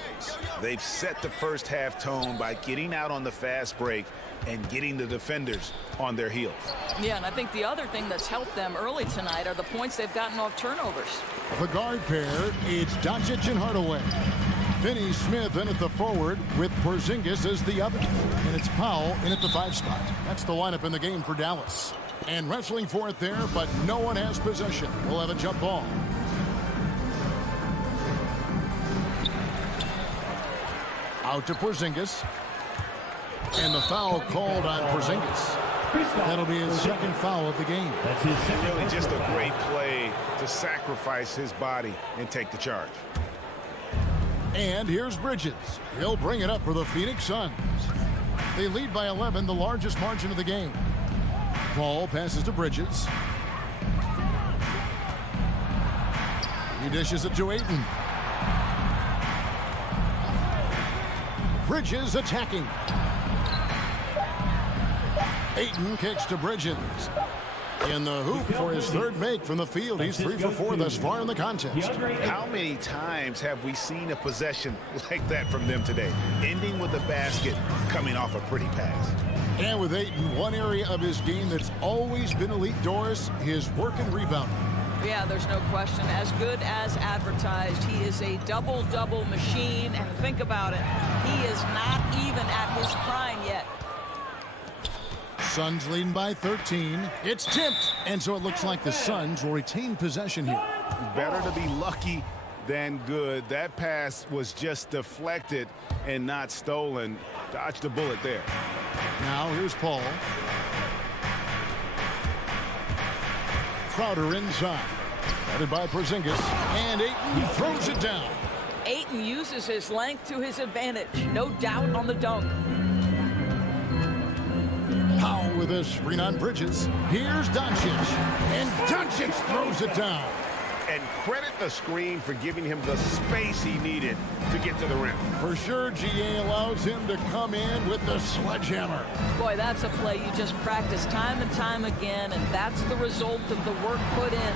They've set the first half tone by getting out on the fast break and getting the defenders on their heels. Yeah, and I think the other thing that's helped them early tonight are the points they've gotten off turnovers. The guard pair, it's Doncic and Hardaway. Finney Smith in at the forward with Porzingis as the other. And it's Powell in at the 5 spot. That's the lineup in the game for Dallas. And wrestling for it there, but no one has possession. We'll have a jump ball. Out to Porzingis. And the foul called on Porzingis. That'll be his second foul of the game. Really just a great play to sacrifice his body and take the charge. And here's Bridges. He'll bring it up for the Phoenix Suns. They lead by 11, the largest margin of the game. Paul passes to Bridges. He dishes it to Ayton. Bridges attacking. Ayton kicks to Bridges. In the hoop for his third make from the field. He's 3 for 4 thus far in the contest. How many times have we seen a possession like that from them today? Ending with a basket, coming off a pretty pass. And with Ayton, one area of his game that's always been elite, Doris, his work and rebounding. Yeah, there's no question. As good as advertised, he is a double-double machine. And think about it, he is not even at his prime yet. Suns leading by 13. It's tipped. And so it looks like the Suns will retain possession here. Better to be lucky than good. That pass was just deflected and not stolen. Dodged a bullet there. Now here's Paul. Crowder inside. Guarded by Porzingis. And Ayton throws it down. Ayton uses his length to his advantage. No doubt on the dunk. Powell with a screen on Bridges. Here's Doncic. And Doncic throws it down. And credit the screen for giving him the space he needed to get to the rim. For sure, GA allows him to come in with the sledgehammer. Boy, that's a play you just practice time and time again, and that's the result of the work put in.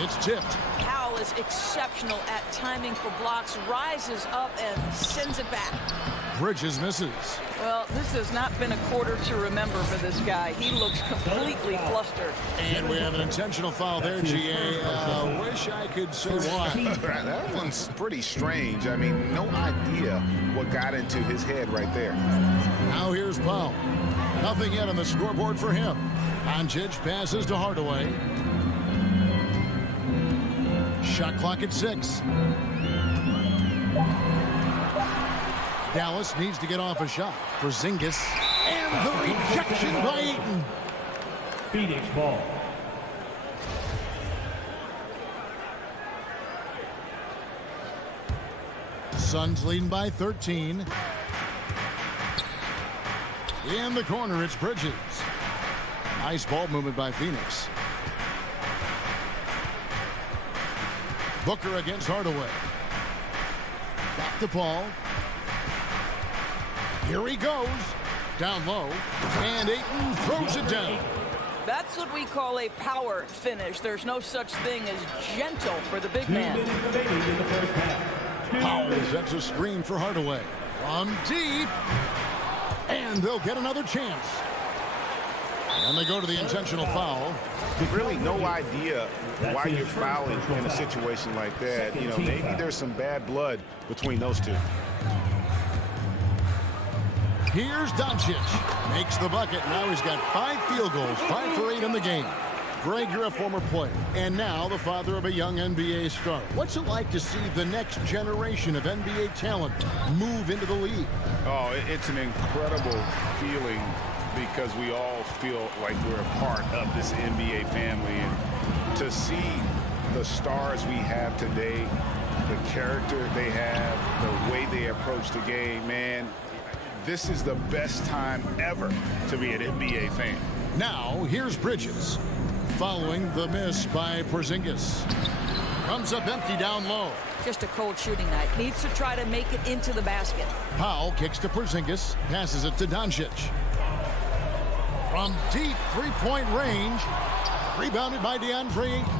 It's tipped. Powell is exceptional at timing for blocks, rises up and sends it back. Bridges misses. Well, this has not been a quarter to remember for this guy. He looks completely flustered. And we have an intentional foul there, GA. Wish I could say why. That one's pretty strange. I mean, no idea what got into his head right there. Now here's Powell. Nothing yet on the scoreboard for him. Doncic passes to Hardaway. Shot clock at 6. Dallas needs to get off a shot. Porzingis. And the rejection by Ayton. Phoenix ball. Suns leading by 13. In the corner, it's Bridges. Nice ball movement by Phoenix. Booker against Hardaway. Back to Paul. Here he goes. Down low. And Ayton throws it down. That's what we call a power finish. There's no such thing as gentle for the big man. Powell sets a screen for Hardaway. From deep. And they'll get another chance. And they go to the intentional foul. Really no idea why you're fouling in a situation like that. You know, maybe there's some bad blood between those two. Here's Doncic. Makes the bucket. Now he's got 5 field goals, 5 for 8 in the game. Greg, you're a former player, and now the father of a young NBA star. What's it like to see the next generation of NBA talent move into the league? Oh, it's an incredible feeling because we all feel like we're a part of this NBA family. And to see the stars we have today, the character they have, the way they approach the game, man, this is the best time ever to be an NBA fan. Now, here's Bridges. Following the miss by Porzingis. Comes up empty down low. Just a cold shooting night. Needs to try to make it into the basket. Powell kicks to Porzingis. Passes it to Doncic. From deep three-point range. Rebounded by DeAndre Ayton.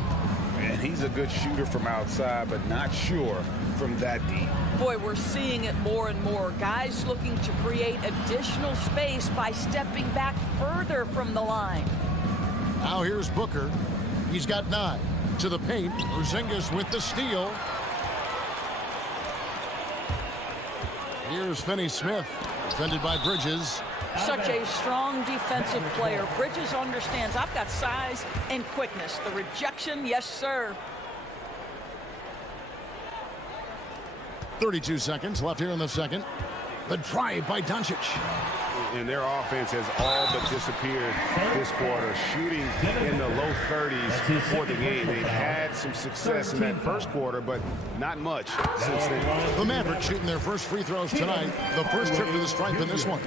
And he's a good shooter from outside, but not sure from that deep. Boy, we're seeing it more and more. Guys looking to create additional space by stepping back further from the line. Now here's Booker. He's got 9. To the paint. Porzingis with the steal. Here's Finney-Smith. Defended by Bridges. Such a strong defensive player. Bridges understands I've got size and quickness. The rejection, yes, sir. 32 seconds left here in the second. The drive by Doncic. And their offense has all but disappeared this quarter, shooting in the low 30s for the game. They've had some success in that first quarter, but not much since then. The Mavericks shooting their first free throws tonight. The first trip to the stripe in this one.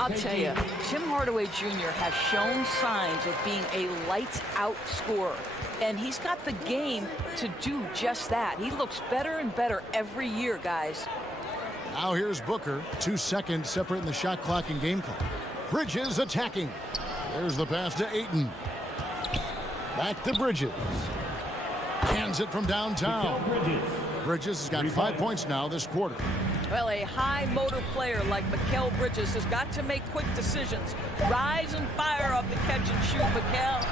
I'll tell you, Tim Hardaway Jr. has shown signs of being a lights-out scorer. And he's got the game to do just that. He looks better and better every year, guys. Now here's Booker. 2 seconds separating the shot clock and game clock. Bridges attacking. There's the pass to Ayton. Back to Bridges. Hands it from downtown. Bridges has got 5 points now this quarter. Well, a high motor player like Mikal Bridges has got to make quick decisions. Rise and fire off the catch and shoot, Mikal.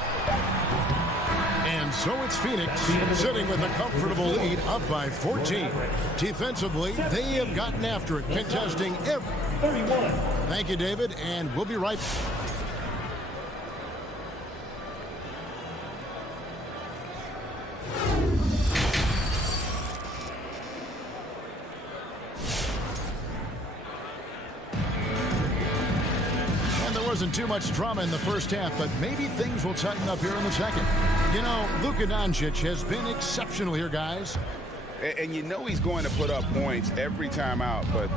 And so it's Phoenix sitting with a comfortable lead up by 14. Defensively, they have gotten after it, contesting every. 31. Thank you, David, and we'll be right back. Wasn't too much drama in the first half, but maybe things will tighten up here in the second. You know, Luka Doncic has been exceptional here, guys. And you know he's going to put up points every time out, but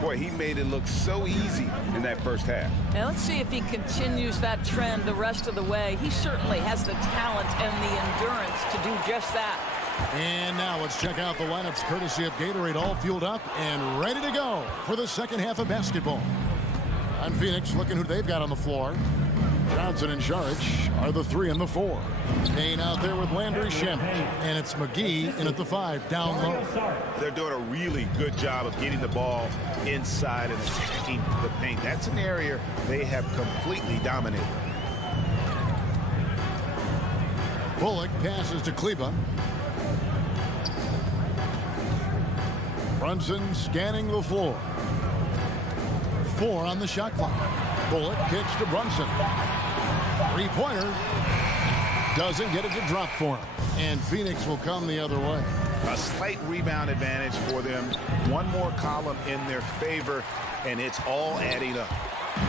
boy, he made it look so easy in that first half. Now let's see if he continues that trend the rest of the way. He certainly has the talent and the endurance to do just that. And now let's check out the lineups courtesy of Gatorade, all fueled up and ready to go for the second half of basketball. On Phoenix, looking who they've got on the floor. Johnson and Saric are the 3 and the 4. Kane out there with Landry Shamet. And it's McGee in at the 5, down low. They're doing a really good job of getting the ball inside and attacking the paint. That's an area they have completely dominated. Bullock passes to Kleber. Brunson scanning the floor. 4 on the shot clock. Bullock kicks to Brunson. Three-pointer. Doesn't get it to drop for him. And Phoenix will come the other way. A slight rebound advantage for them. One more column in their favor, and it's all adding up.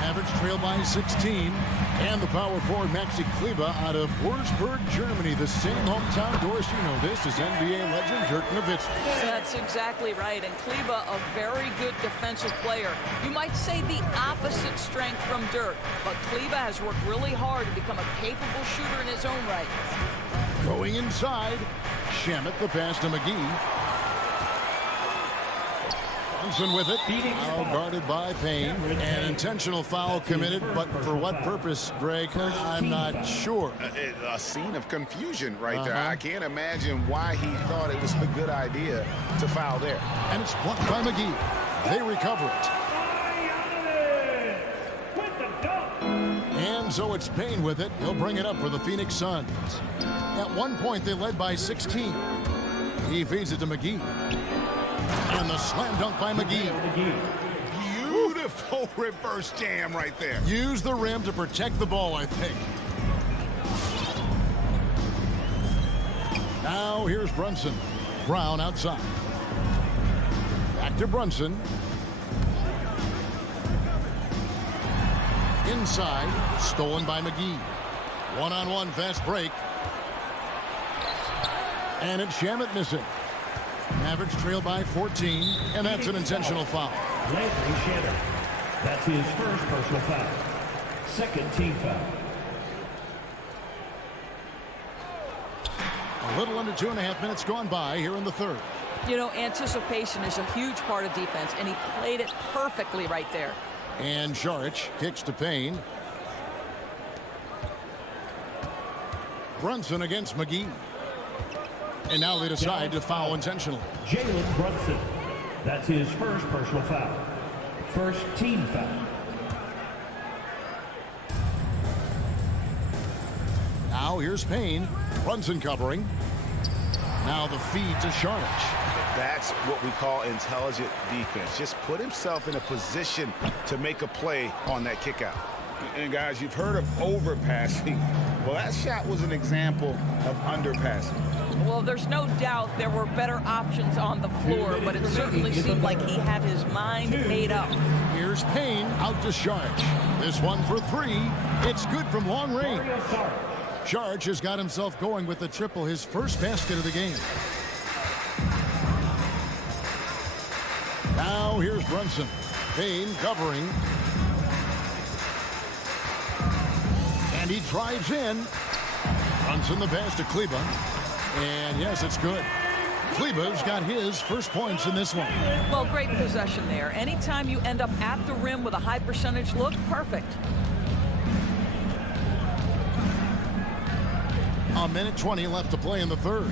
Mavericks trail by 16. And the power forward Maxi Kleber out of Würzburg, Germany. The same hometown Doris, you know this is NBA legend Dirk Nowitzki. That's exactly right. And Kleber, a very good defensive player. You might say the opposite strength from Dirk. But Kleber has worked really hard to become a capable shooter in his own right. Going inside. Shamet the pass to McGee. Brunson with it. Now guarded by Payne. An intentional foul committed, but for what purpose, Greg? I'm not sure. A scene of confusion right there. I can't imagine why he thought it was a good idea to foul there. And it's blocked by McGee. They recover it. And so it's Payne with it. He'll bring it up for the Phoenix Suns. At one point, they led by 16. He feeds it to McGee. And the slam dunk by McGee. Beautiful reverse jam right there. Use the rim to protect the ball, I think. Now here's Brunson. Brown outside. Back to Brunson. Inside, stolen by McGee. One-on-one fast break. And it's Shamet missing. Mavericks trail by 14, and that's an intentional foul. Landry Shamet. That's his first personal foul. Second team foul. A little under 2.5 minutes gone by here in the third. You know, anticipation is a huge part of defense, and he played it perfectly right there. And Šarić kicks to Payne. Brunson against McGee. And now they decide to foul intentionally. Jalen Brunson. That's his first personal foul. First team foul. Now here's Payne. Brunson covering. Now the feed to Šarić. That's what we call intelligent defense. Just put himself in a position to make a play on that kick out. And guys, you've heard of overpassing. Well, that shot was an example of underpassing. Well, there's no doubt there were better options on the floor, but it certainly seemed like he had his mind made up. Here's Payne out to Šarić. This one for three. It's good from long range. Šarić has got himself going with the triple, his first basket of the game. Now here's Brunson. Payne covering. And he drives in. Brunson the pass to Kleber. And yes, it's good. Kleber's got his first points in this one. Well, great possession there. Anytime you end up at the rim with a high percentage look, perfect. A minute 20 left to play in the third.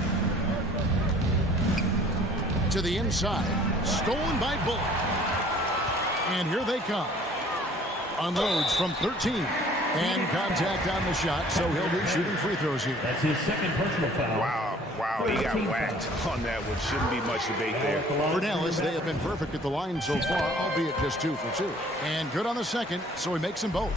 To the inside. Stolen by Bullock. And here they come. Unloads from 13. And contact on the shot, so he'll be shooting free throws here. That's his second personal foul. Wow, he got whacked on that one. Shouldn't be much debate there. For Dallas, they have been perfect at the line so far, albeit just 2 for 2. And good on the second, so he makes them both.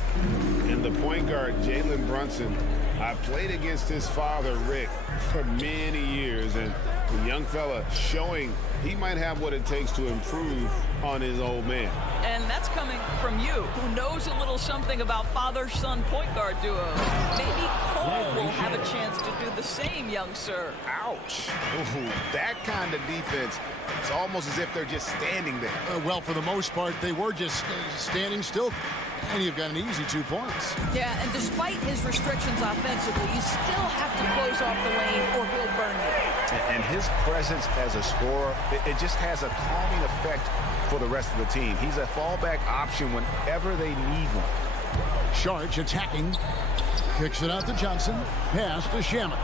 And the point guard, Jalen Brunson, I played against his father, Rick, for many years, and the young fella showing he might have what it takes to improve on his old man. And that's coming from you, who knows a little something about father-son point guard duos. Maybe Cole will have a chance to do the same, young sir. Ouch. Ooh, that kind of defense, it's almost as if they're just standing there. Well, for the most part, they were just standing still. And you've got an easy 2 points. Yeah, and despite his restrictions offensively, you still have to close off the lane or he'll burn you. And his presence as a scorer, it just has a calming effect for the rest of the team. He's a fallback option whenever they need one. Šarić attacking. Kicks it out to Johnson. Pass to Shamet.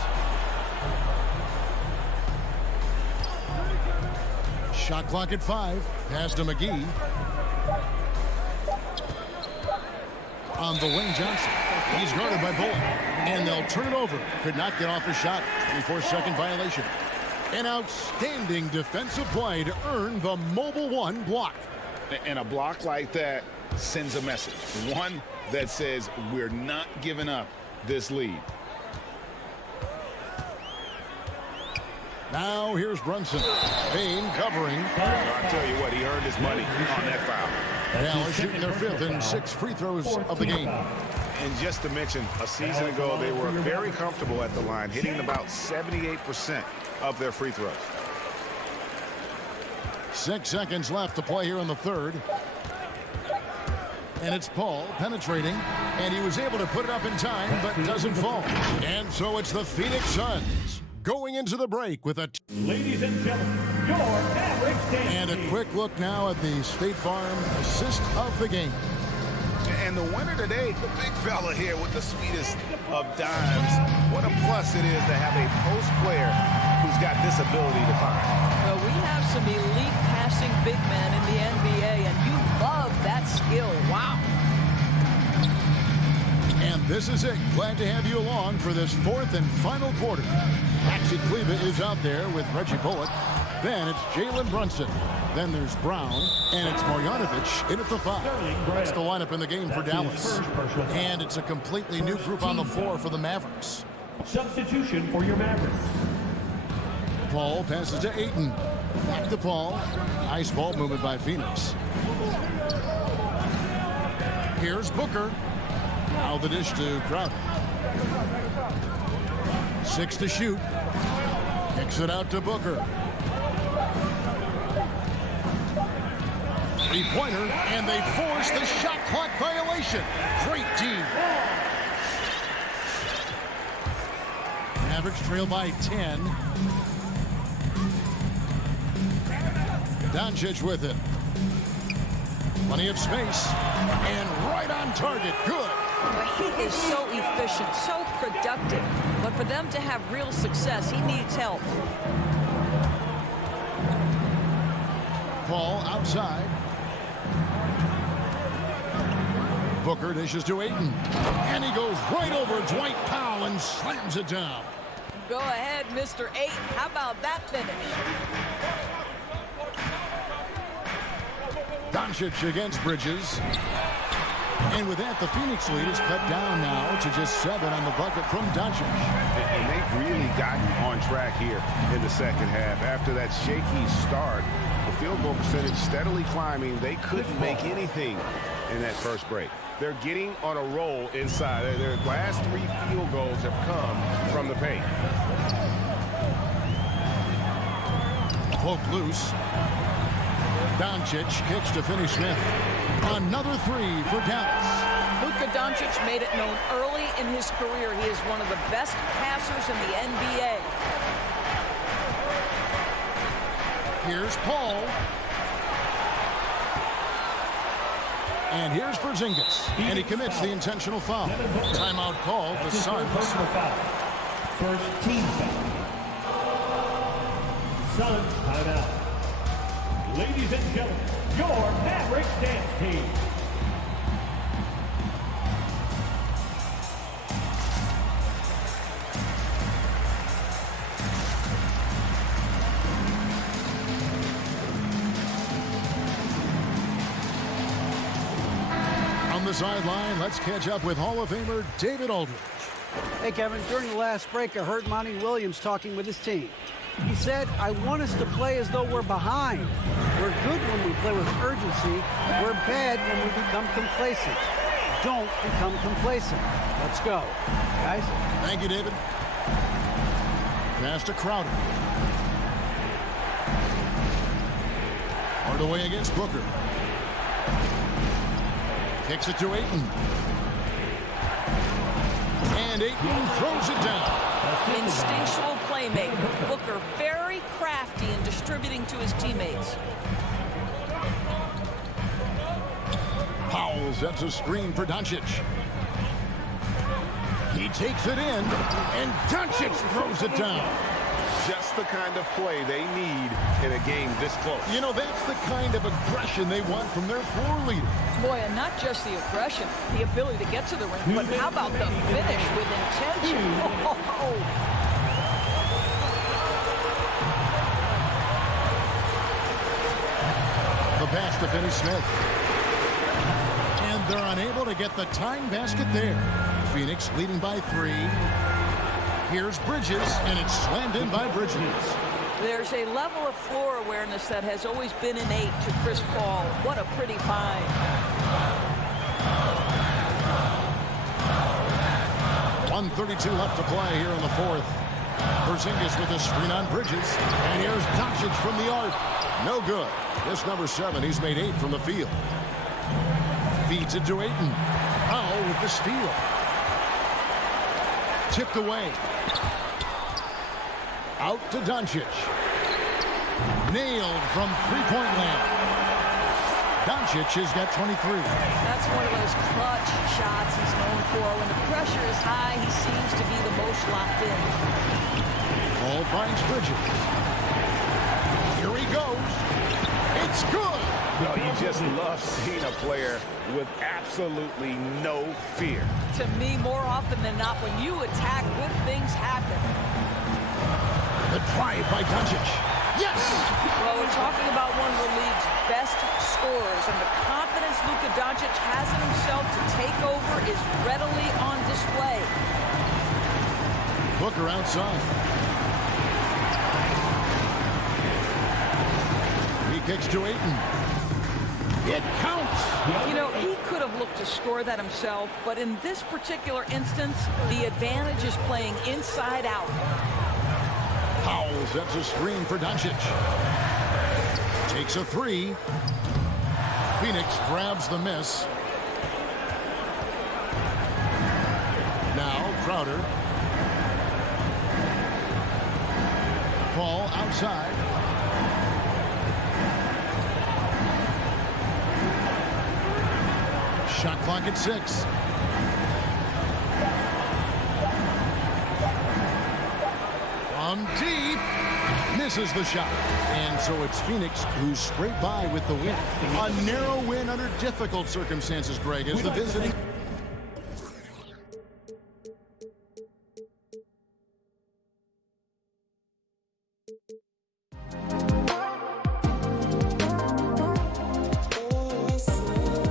Shot clock at 5. Pass to McGee. On the wing, Johnson. He's guarded by Bullock. And they'll turn it over. Could not get off the shot. 24-second violation. An outstanding defensive play to earn the Mobile One block. And a block like that sends a message. One that says we're not giving up this lead. Now here's Brunson. Payne covering. I'll tell you what, he earned his money on that foul. Dallas shooting their 5th and 6th free throws of the game. And just to mention, a season ago, they were very comfortable at the line, hitting about 78% of their free throws. 6 seconds left to play here in the third. And it's Paul penetrating. And he was able to put it up in time, but doesn't fall. And so it's the Phoenix Suns going into the break with a... Ladies and gentlemen, your Mavericks dance And a quick look now at the State Farm assist of the game. And the winner today, the big fella here with the sweetest of dimes. What a plus it is to have a post player who's got this ability to find. Well, we have some elite passing big men in the NBA, and you love that skill. Wow. And this is it. Glad to have you along for this fourth and final quarter. Maxi Kleber is out there with Reggie Bullock. Then it's Jalen Brunson. Then there's Brown. And it's Marjanovic in at the 5. That's the lineup in the game for Dallas. And it's a completely new group on the floor for the Mavericks. Substitution for your Mavericks. Paul passes to Ayton. Back to Paul. Nice ball movement by Phoenix. Here's Booker. Now the dish to Crowder. 6 to shoot. Kicks it out to Booker. Three-pointer, and they force the shot clock violation. Great D. Mavericks trail by 10. Doncic with it. Plenty of space. And right on target. Good. He is so efficient, so productive. But for them to have real success, he needs help. Paul outside. Booker dishes to Ayton. And he goes right over Dwight Powell and slams it down. Go ahead, Mr. Ayton. How about that finish? Doncic against Bridges. And with that, the Phoenix lead is cut down now to just 7 on the bucket from Doncic. And they've really gotten on track here in the second half. After that shaky start, the field goal percentage steadily climbing. They couldn't make anything in that first break. They're getting on a roll inside. Their last 3 field goals have come from the paint. Poke loose. Doncic kicks to Finney Smith. Another 3 for Dallas. Luka Doncic made it known early in his career he is one of the best passers in the NBA. Here's Paul. And here's Porzingis. And he commits the intentional foul. Timeout called the Suns. First team foul. Suns timeout. Ladies and gentlemen, your Mavericks dance team. On the sideline, let's catch up with Hall of Famer David Aldridge. Hey, Kevin, during the last break, I heard Monty Williams talking with his team. He said, I want us to play as though we're behind. We're good when we play with urgency. We're bad when we become complacent. Don't become complacent. Let's go. Guys? Thank you, David. Pass to Crowder. Hardaway against Booker. Kicks it to Ayton. And Ayton throws it down. Instinctual playmaker. Booker very crafty in distributing to his teammates. Powell sets a screen for Doncic. He takes it in, and Doncic throws it down. Just the kind of play they need in a game this close. You know, that's the kind of aggression they want from their floor leader. Boy, and not just the aggression, the ability to get to the ring, but how about the finish with intention? Oh. The pass to Finney Smith. And they're unable to get the tying basket there. Phoenix leading by 3. Here's Bridges, and it's slammed in by Bridges. There's a level of floor awareness that has always been innate to Chris Paul. What a pretty find. 1:32 left to play here in the fourth. Porzingis with a screen on Bridges. And here's Doncic from the arc. No good. This number 7, he's made 8 from the field. Feeds it to Ayton. Powell with the steal. Tipped away. Out to Doncic. Nailed from three-point land. Doncic has got 23. That's one of those clutch shots he's known for. When the pressure is high, he seems to be the most locked in. Paul finds Bridges. Here he goes. It's good. No, you just love seeing a player with absolutely no fear. To me, more often than not, when you attack, good things happen. The drive by Doncic. Yes! Well, we're talking about one of the league's best scorers, and the confidence Luka Doncic has in himself to take over is readily on display. Booker outside. He kicks to Ayton. It counts. You know, he could have looked to score that himself, but in this particular instance, the advantage is playing inside out. Powell sets a screen for Doncic. Takes a three. Phoenix grabs the miss. Now Crowder. Paul outside. Shot clock at 6. From deep. Misses the shot. And so it's Phoenix who scraped by with the win. A narrow win under difficult circumstances, Greg, as the visiting...